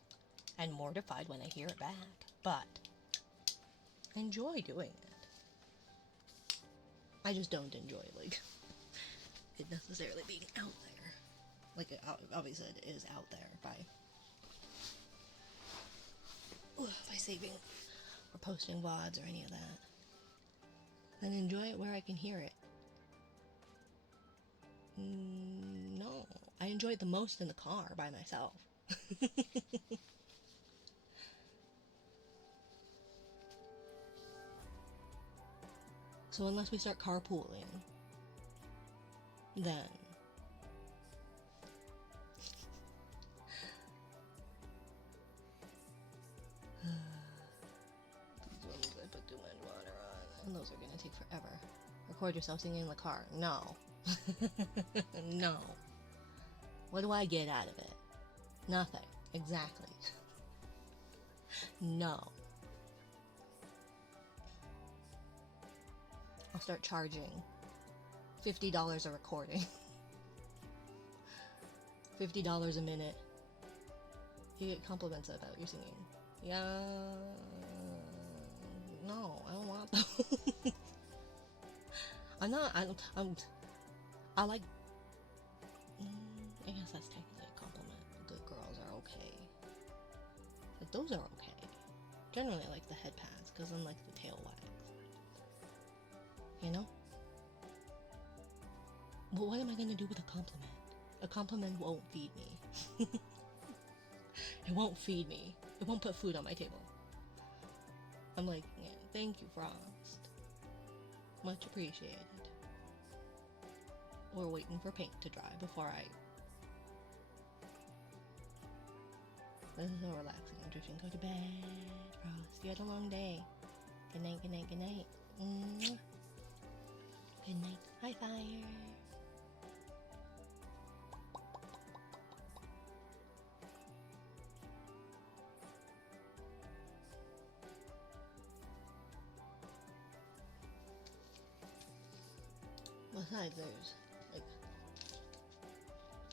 and mortified when I hear it back, but I enjoy doing it. I just don't enjoy, like, it necessarily being out there. Like, obviously it is out there by saving or posting VODs or any of that. Then enjoy it where I can hear it. No. I enjoy it the most in the car by myself. So unless we start carpooling, then these ones I put too much water on, and those are gonna take forever. Record yourself singing in the car. No. No. What do I get out of it? Nothing. Exactly. No. I'll start charging $50 a recording. $50 a minute. You get compliments about your singing. Yeah. No, I don't want those. I like, I guess that's technically a compliment. Good girls are okay. But those are okay. Generally I like the head pads, because I like the tail wax. You know? But what am I gonna do with a compliment? A compliment won't feed me. It won't feed me. It won't put food on my table. I'm like, yeah, thank you, Frost. Much appreciated. We're waiting for paint to dry before I... This is so relaxing. I'm drifting. Go to bed, Frost. You had a long day. Good night, good night, good night. Mwah. Good night. Hi, Fire. Besides, there's like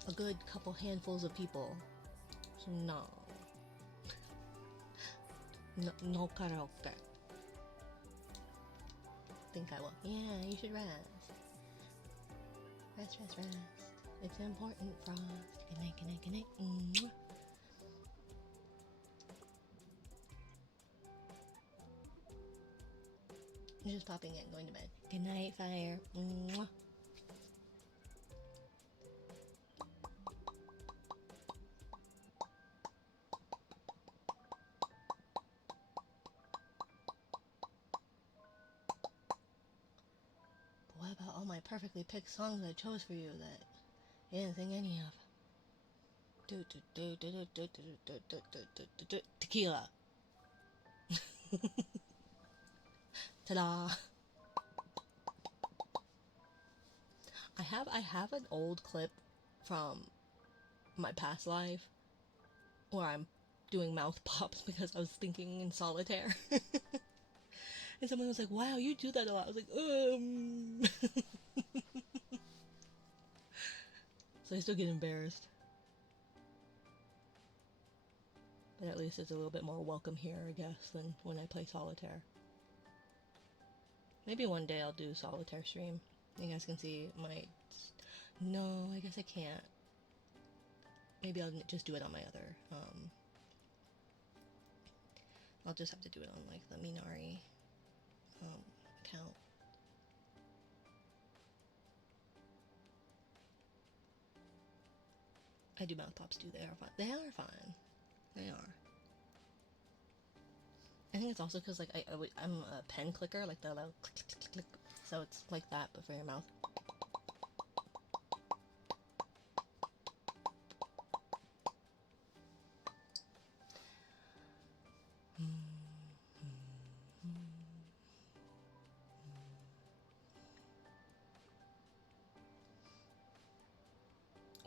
a good couple handfuls of people. So no. No karaoke. Think I will. Yeah, you should rest. Rest. It's important, Frost. Good night, good night, good night. Mwah. I'm just popping in, going to bed. Good night, Fire. Mwah. What about all my perfectly picked songs I chose for you that you didn't sing any of? Tequila. Ta-da! I have an old clip from my past life where I'm doing mouth pops because I was thinking in solitaire. And someone was like, wow, you do that a lot. I was like, So I still get embarrassed. But at least it's a little bit more welcome here, I guess, than when I play solitaire. Maybe one day I'll do solitaire stream. You guys can see my... No, I guess I can't. Maybe I'll just do it on my other... I'll just have to do it on, like, the Minari account. I do mouth pops too. They are fun. They are fun. They are. I think it's also because, like, I'm a pen clicker, like the little click, click, click, click. So it's like that, but for your mouth.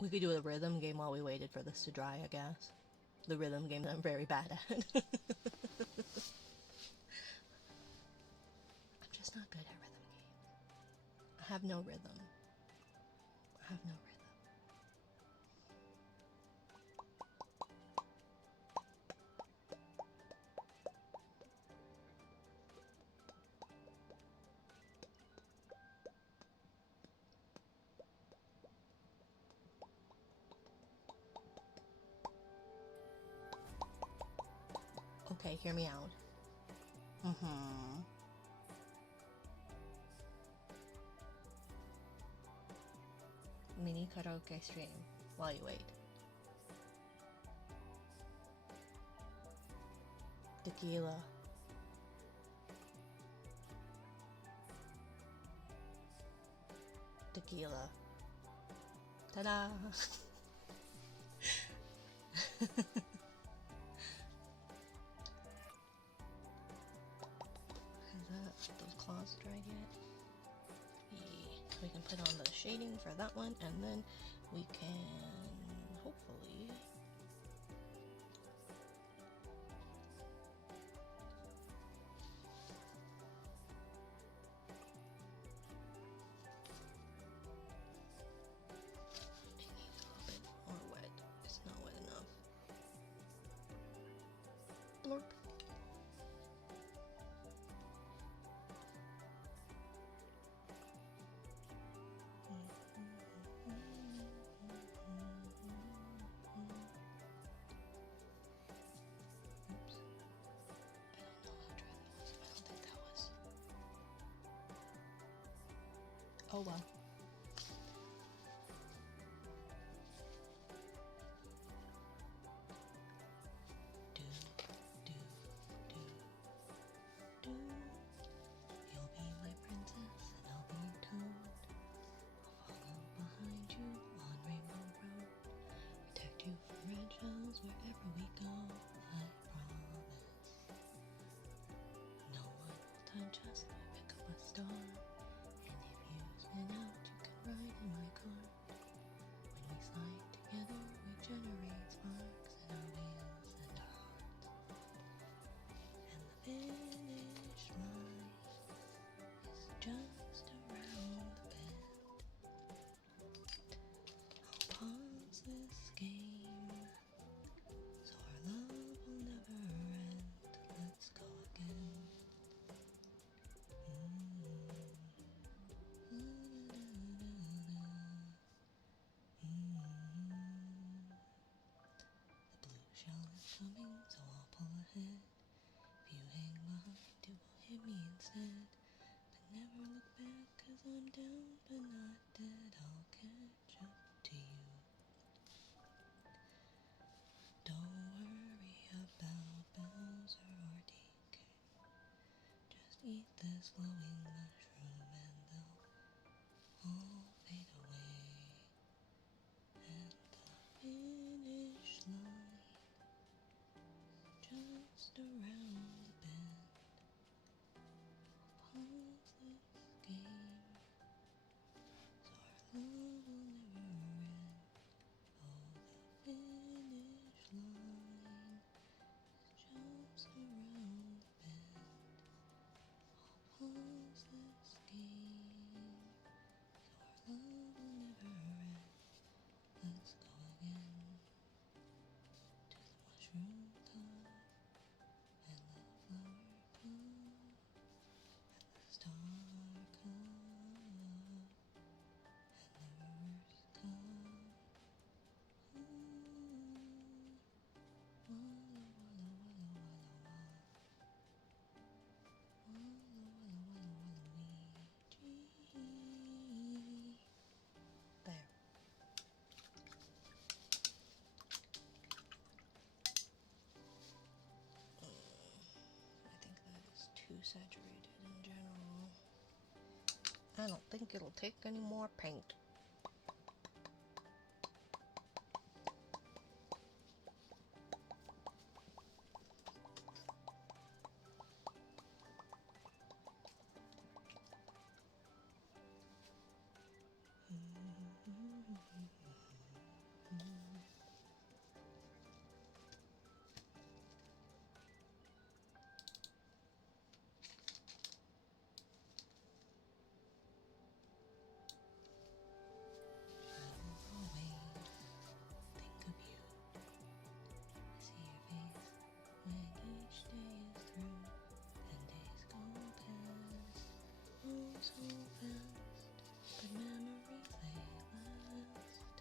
We could do a rhythm game while we waited for this to dry, I guess. The rhythm game that I'm very bad at. just not good at rhythm games. I have no rhythm. I have no rhythm. Okay, hear me out. Mini karaoke stream while you wait. Tequila. Tequila. Ta-da! Has those claws dried yet? Yeah. We can put on the shading for that one, and then we can hopefully or wet. It's not wet enough. Blurp. Oh well. Do, do, do, do. You'll be my princess and I'll be your toad. I'll follow behind you on Rainbow Road. Protect you from red shells wherever we go, I promise. No one will touch us when we pick up a star. And if you spin out, you can ride in my car. When we slide together, we generate sparks in our wheels and our hearts. And the finish line is just around the bend. I'll pause this game, so our love will never end. Let's go again. The blue shell is coming, so I'll pull ahead. If you hang behind, it will hit me instead. But never look back, 'cause I'm down but not dead. I'll catch up to you. Don't worry about Bowser or DK. Just eat this glowing mushroom and they'll all fade away. And the finish line just around the bend. Pause this game, so our love will never end. Oh, the finish line is just around the bend. I'll pause this game, so our love will never end. Let's go again to the mushroom cup and the flower cup and the star cup and the reverse cup. Walla walla walla walla Luigi. There. I think that is too saturated in general. I don't think it'll take any more paint. so fast, but memories they last.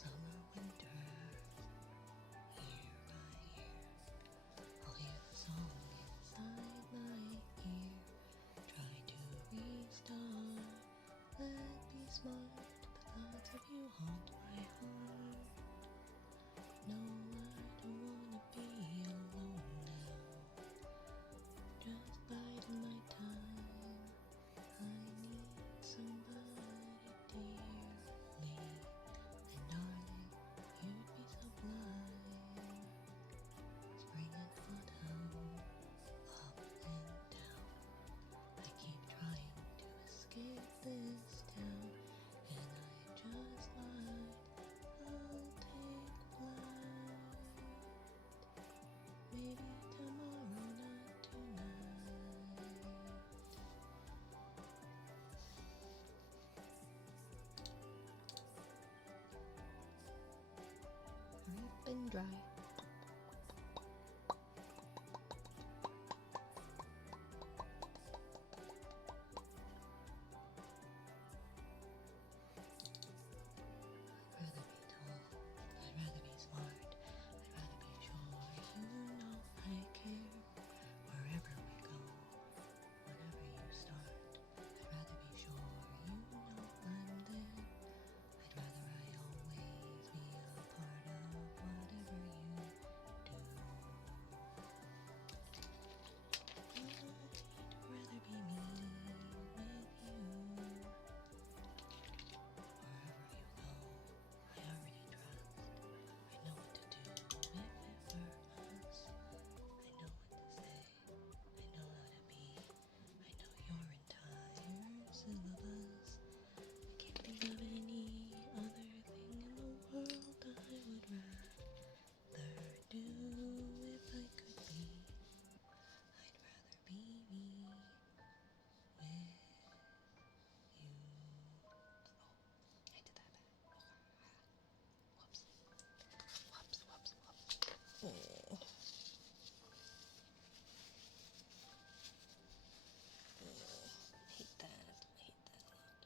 Summer, winter, year by year, I'll hear the song inside my ear. Try to restart, let be smart, the thoughts of you haunt my heart. No, I don't wanna be alone now, just biding my time. I need somebody dearly, and darling, you'd be so blind. Spring and autumn, up and down, I keep trying to escape this town, and I just lied, I'll take flight. Maybe tomorrow, not tonight. Ripe and dry. I'd rather be tall, I'd rather be smart, I'd rather be sure you know I care. Wherever we go, whatever you start, I'd rather be sure you know I'm there. I'd rather I always be a part of whatever you do. I'd rather be me with you. Wherever you go, I already trust. I know what to do if it were us. I know what to say. I know how to be. I know your entire syllabus. I can't think of any other thing in the world I would rather do if I could be. I'd rather be me with you. I did that bad. Whoops. Whoops, whoops, whoops. Oh. I hate that. I hate that a lot.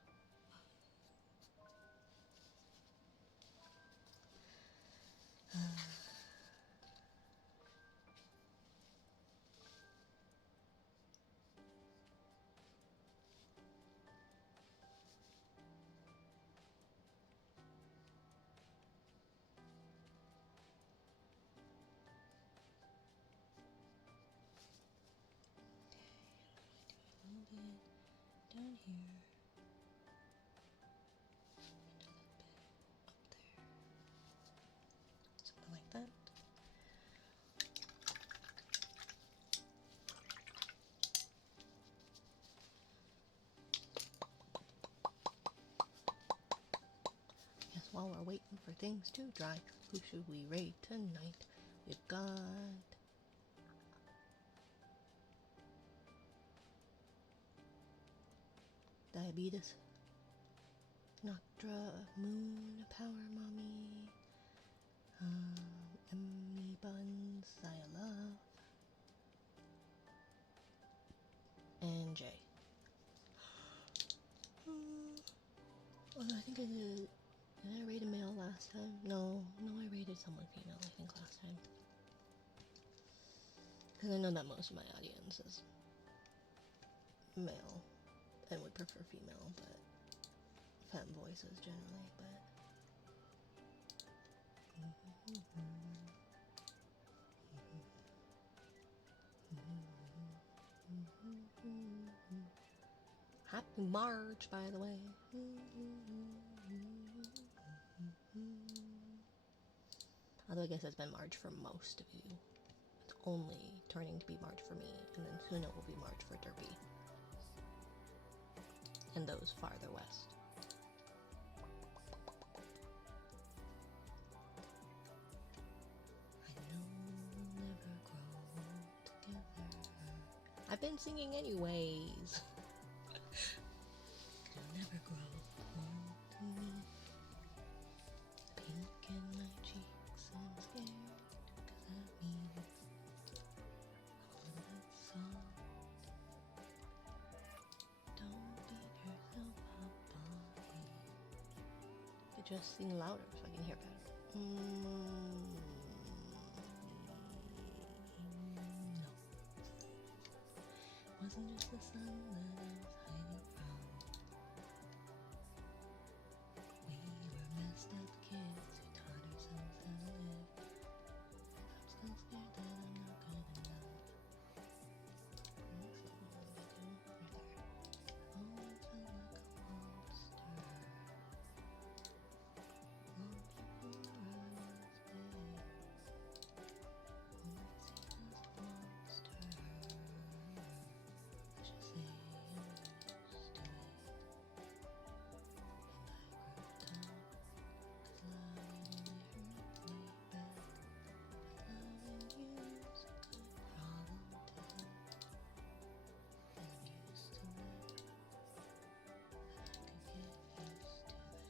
A little bit down here and a little bit up there. Something like that. Yes, while we're waiting for things to dry, who should we raid tonight? We've got Diabetes, Noctra, Moon, Power Mommy, Emmy Buns, I Love, and Jay. I think I did I raid a male last time? No, I raided someone female, I think, last time. Because I know that most of my audience is male and would prefer female, but femme voices generally, but happy March, by the way. Although I guess it's been March for most of you. It's only turning to be March for me, and then soon it will be March for Derby. And those farther west. I know we'll never grow together. I've been singing anyways. You'll never grow old to me. Pink in my cheeks, I'm scared, 'cause that means I'm a little bit soft just sing louder so I can hear better. No. Wasn't just the sun that I was hiding from. We were messed up kids who taught ourselves how to live. I'm still scared that I'm not good enough. Always felt like a monster. Long before I was big. Only seen as a monster. I should say I'm used to it. And I grew tough, 'cause love only hurt me back. Loving you's a good problem to have. And I'm used to it, but I could get used to this.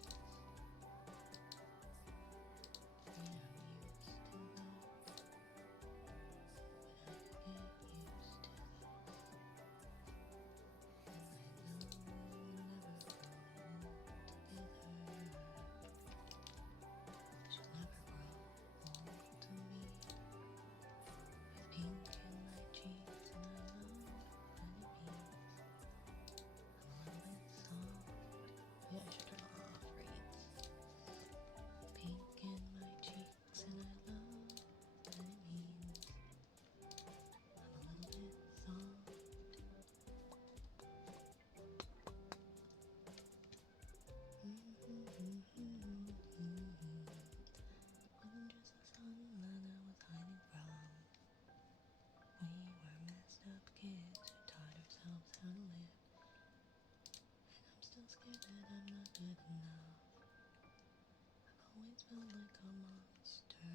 Yeah, I'm used to that, but I could get used to this. And I know we'll never grow together. 'Cause you'll never grow old to me. With pink in my cheeks and I love when it means I'm a little bit soft. Yeah, I should turn off reads. Pink in my cheeks and I love when it means I'm a little bit soft. Wasn't just the sun that I was hiding from. We were messed up kids who taught ourselves how to live. And I'm still scared that I'm not good enough. I've always felt like a monster.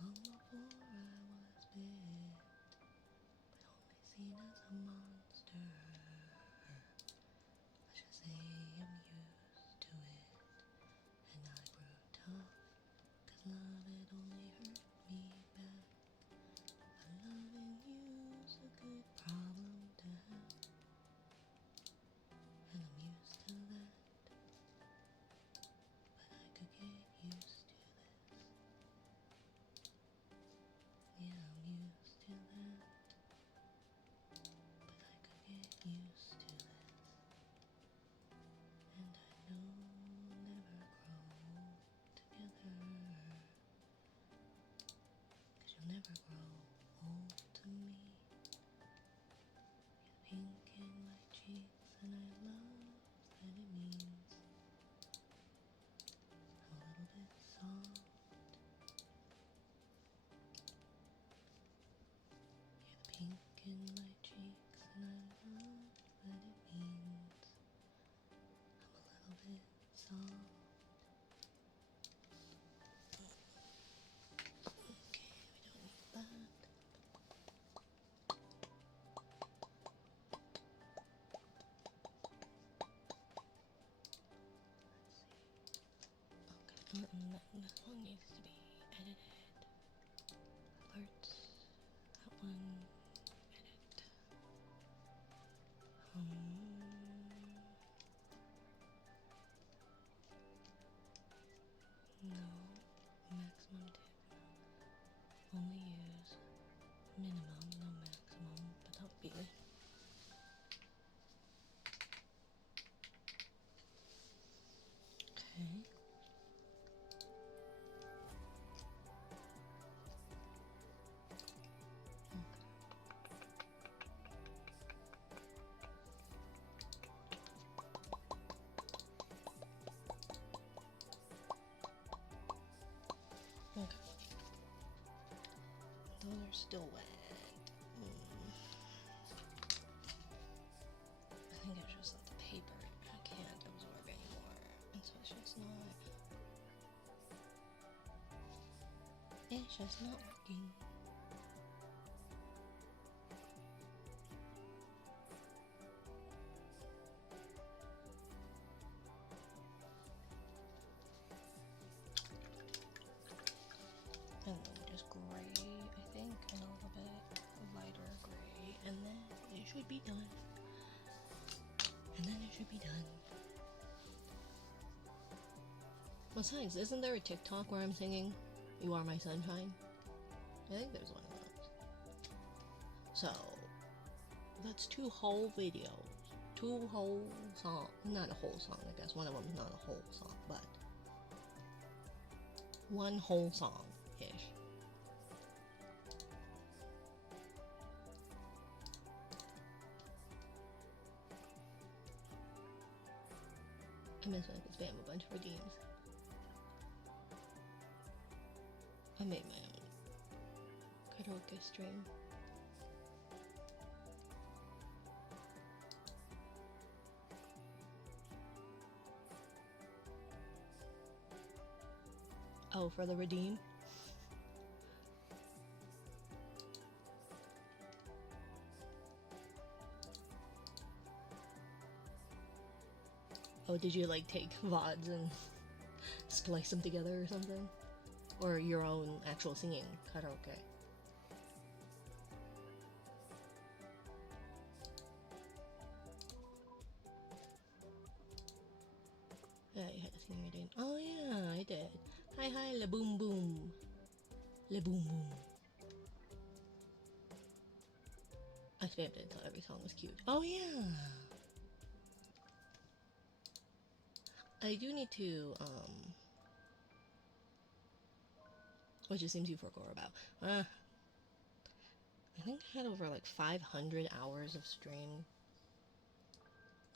Long before I was big, but only seen as a monster. Let's just say I'm used to it. And I grew tough, 'cause love had only hurt me back. But loving you's a good problem to have. And I'm used to that, but I could get used to this. Yeah, I'm used to that, but I could get used to this. And I know we'll never grow together. 'Cause you'll never grow old to me. With pink in my cheeks and I love that it means I'm a little bit soft. You're the pink in my cheeks and I love that it means I'm a little bit soft. Okay, we don't need that. Okay, this one needs to be edited. Alerts. That one, edit. No, maximum tip. Only use minimum, no maximum, but that would be good. Okay. Okay. Those are still wet. I think it's just that the paper I can't absorb anymore, and so it's just not. It's just not working. And let me just grab the paper. I can't absorb anymore, and so it's just not. It's just not working. And then just gray, I think, and a little bit lighter gray, and then it should be done. And then it should be done. Besides, isn't there a TikTok where I'm singing "You Are My Sunshine"? I think there's one of those. So that's 2 whole videos, 2 whole songs. Not a whole song, I guess. One of them's not a whole song, but 1 whole song-ish. I miss when I could spam a bunch of redeems. I made my own karaoke stream. Oh, for the redeem? Oh, did you like take VODs and splice them together or something? Or your own actual singing karaoke? Yeah, you had to sing your name. Oh yeah, I did. Hi hi, la boom boom. La boom boom. I spammed it until every song was cute. Oh yeah! I do need to, which it seems you forgot about. I think I had over like 500 hours of stream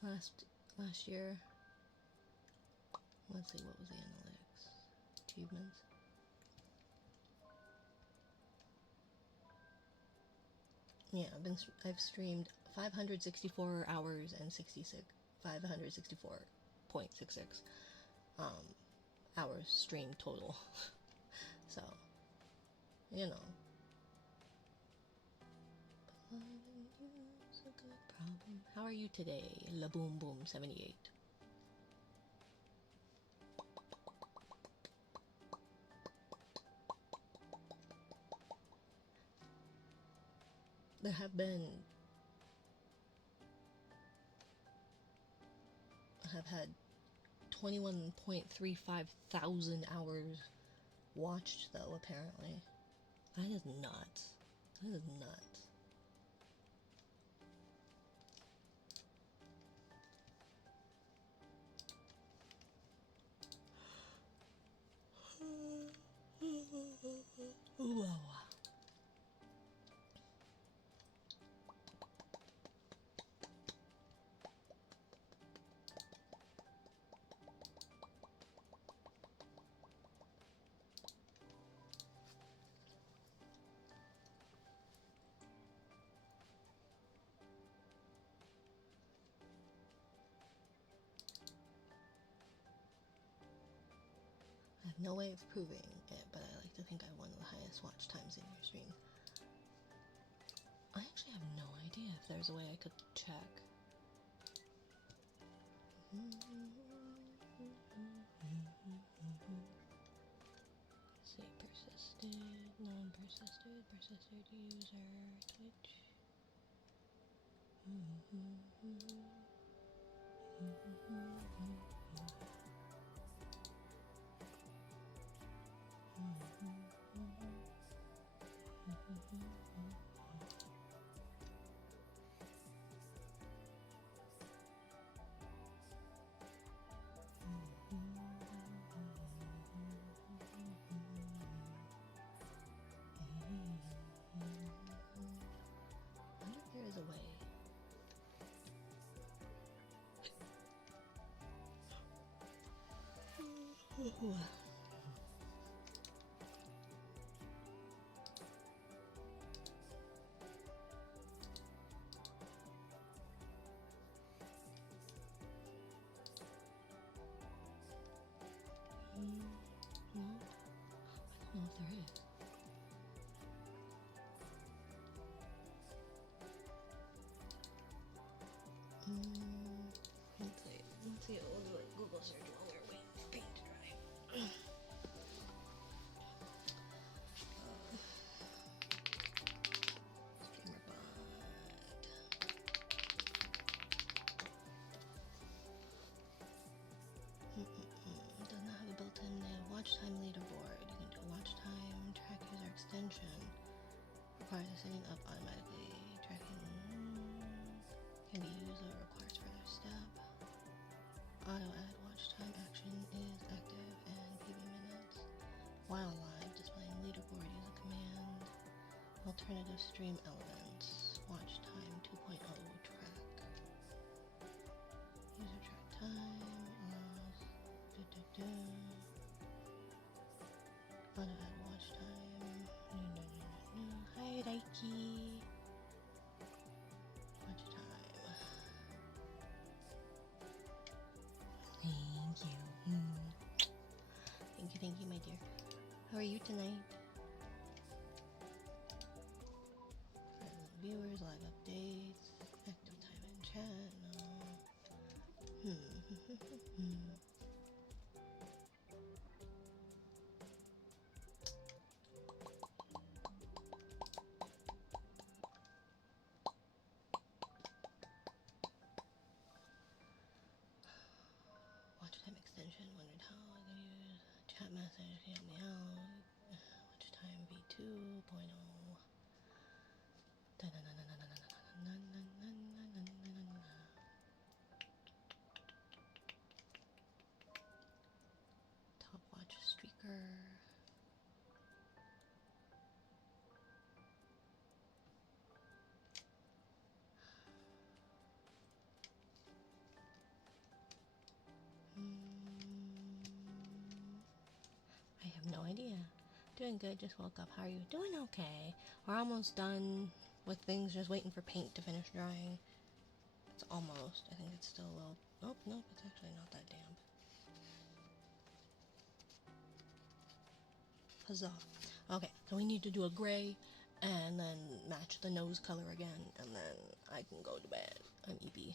last year. Let's see, what was the analytics? Achievements? Yeah, I've streamed 564 hours and 564.66 hours streamed total. So, you know. It's a good problem. How are you today, La Boom Boom 78? There have been, I have had 21.35 thousand hours watched though, apparently. That is nuts. That is nuts. Ooh, wow. I have no way of proving it, but I like to think I have one of the highest watch times in your stream. I actually have no idea if there's a way I could check. Let's see, persisted, non-persisted, persisted user, Twitch. I wonder if there is a way. Ooh. No, I don't know if there is. Let's see. We'll do a Google search while we're waiting for paint to dry. extension. Requires setting up automatically. Tracking can be used or requires further step. Auto add watch time action is active and PB minutes. While live, displaying leaderboard, use a command. Alternative stream elements. Watch time 2.0 track. User track time. Auto add watch time. Hi Reiki. Watch time. Thank you. Thank you, my dear. How are you tonight? Viewers, live updates, active time in chat. No. Watch time extension. Wondered how I could use chat message. Help me out. Watch time V2.0. Top watch streaker. I have no idea. Doing good, just woke up. How are you? Doing okay. We're almost done with things, just waiting for paint to finish drying. It's almost. I think it's still a little... Nope, it's actually not that damp. Huzzah. Okay, so we need to do a gray and then match the nose color again, and then I can go to bed. I'm EP.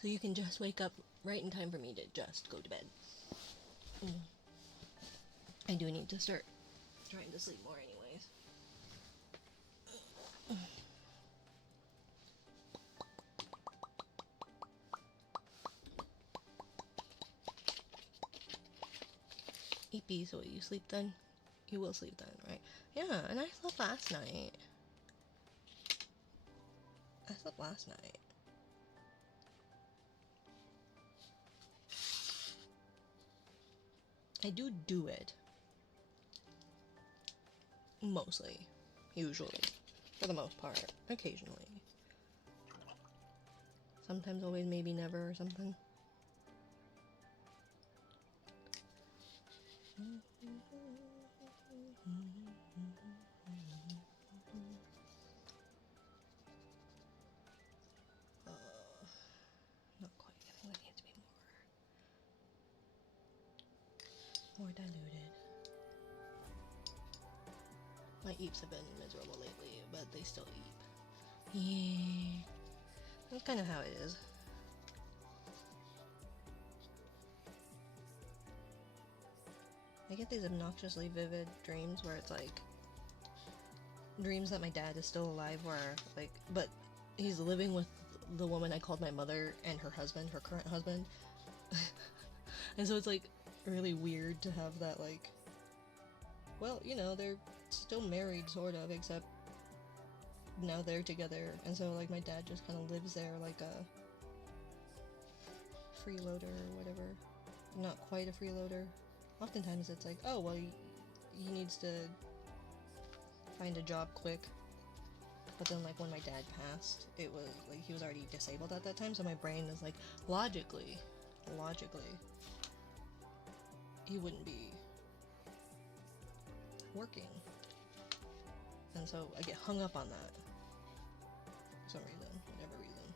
So you can just wake up right in time for me to just go to bed. I do need to start trying to sleep more anyways. EP, so you sleep then? You will sleep then, right? Yeah, and I slept last night. I do it. Mostly. Usually. For the most part. Occasionally. Sometimes, always, maybe, never, or something. Not quite. I think that needs to be more diluted. My eeps have been miserable lately, but they still eep. Yeah. That's kind of how it is. I get these obnoxiously vivid dreams where it's like dreams that my dad is still alive, where like, but he's living with the woman I called my mother and her husband, her current husband. And so it's like really weird to have that, like, well, you know, they're still married sort of, except now they're together, and so like my dad just kind of lives there like a freeloader or whatever. Not quite a freeloader. Oftentimes it's like, oh, well, he needs to find a job quick. But then, like, when my dad passed, it was, like, he was already disabled at that time, so my brain is like, logically, he wouldn't be working. And so I get hung up on that. For some reason, whatever reason.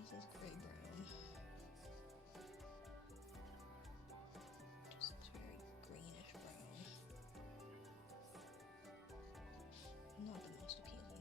This is gray brown. Just looks very greenish brown. Not the most appealing.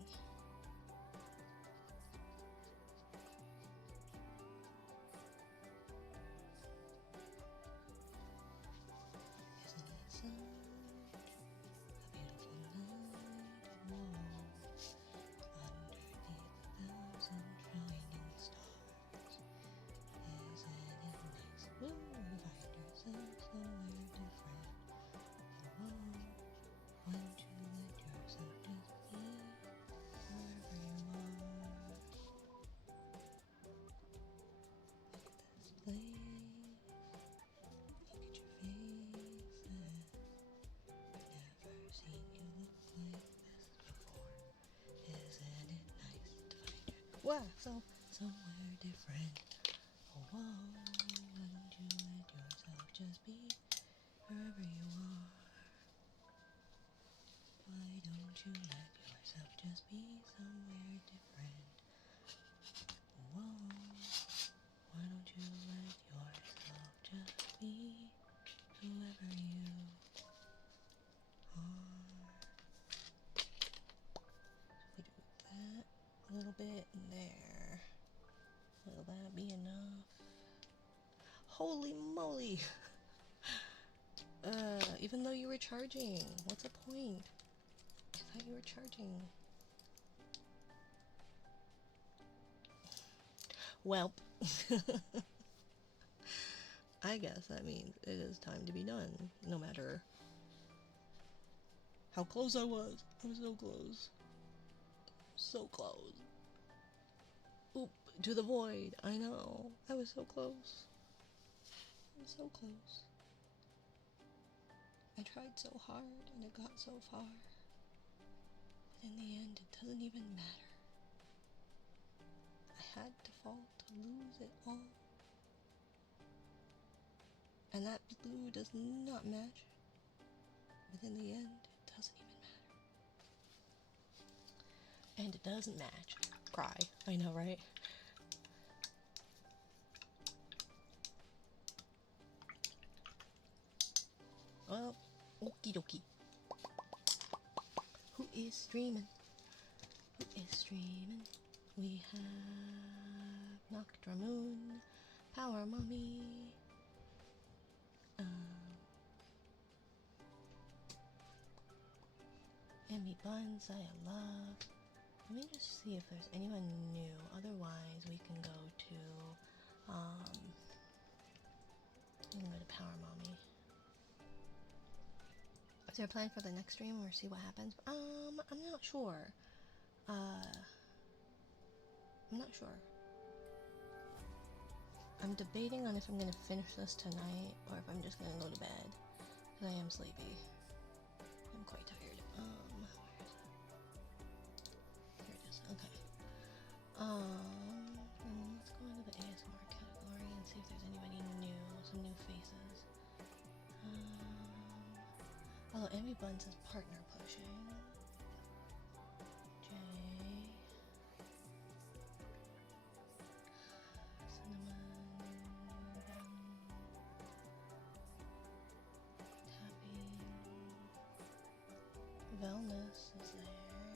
Wow, so somewhere different. Oh, whoa, why don't you let yourself just be wherever you are? Why don't you let yourself just be somewhere different? Whoa, why don't you let yourself just be whoever you are? So we do that a little bit in there. Will that be enough? Holy moly! Even though you were charging, what's the point? I thought you were charging. Welp. I guess that means it is time to be done, no matter how close I was. I was so close. So close. Oop, to the void. I know. I was so close. I was so close. I tried so hard and it got so far. But in the end, it doesn't even matter. I had to fall to lose it all. And that blue does not match. But in the end, it doesn't even matter. And it doesn't match. Cry. I know, right? Well, okie dokie. Who is streaming? Who is streaming? We have Noctra Moon, Power Mommy, Emmy Buns, I love. Let me just see if there's anyone new. Otherwise, we can go to Power Mommy. Is there a plan for the next stream or see what happens? I'm not sure. I'm not sure. I'm debating on if I'm gonna finish this tonight or if I'm just gonna go to bed. Because I am sleepy. I'm quite tired. Where is it? Here it is. Okay. Let's go into the ASMR category and see if there's anybody new, some new faces. Oh, Emmy Buns is partner pushing. Jay. Cinnamon. Tapping. Wellness is there.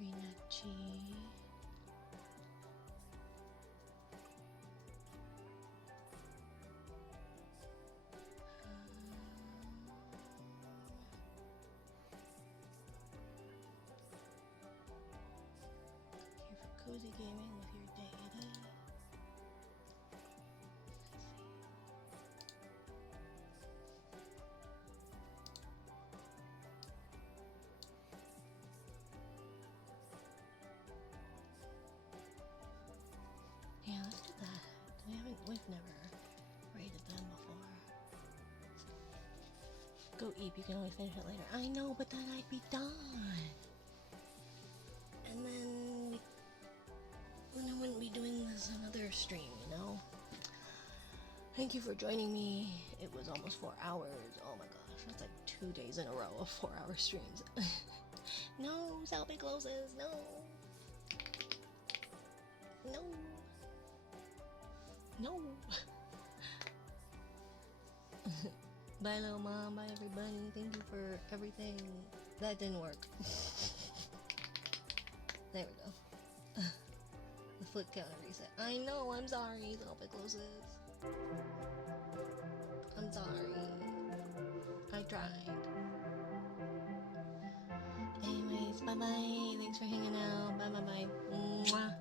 Rinachi. Here for cozy gaming with your data. Yeah, let's do that. We've never raided them before. Go eat, you can always finish it later. I know, but then I'd be done. And then I wouldn't be doing this another stream, you know? Thank you for joining me. It was almost 4 hours. Oh my gosh, that's like 2 days in a row of 4-hour streams. No, Selby closes, no. No. No. Bye, little mom. Bye, everybody. Thank you for everything. That didn't work. There we go. The foot counter reset. I know. I'm sorry. I hope it closes. I'm sorry. I tried. Anyways, bye bye. Thanks for hanging out. Bye bye bye. Mwah.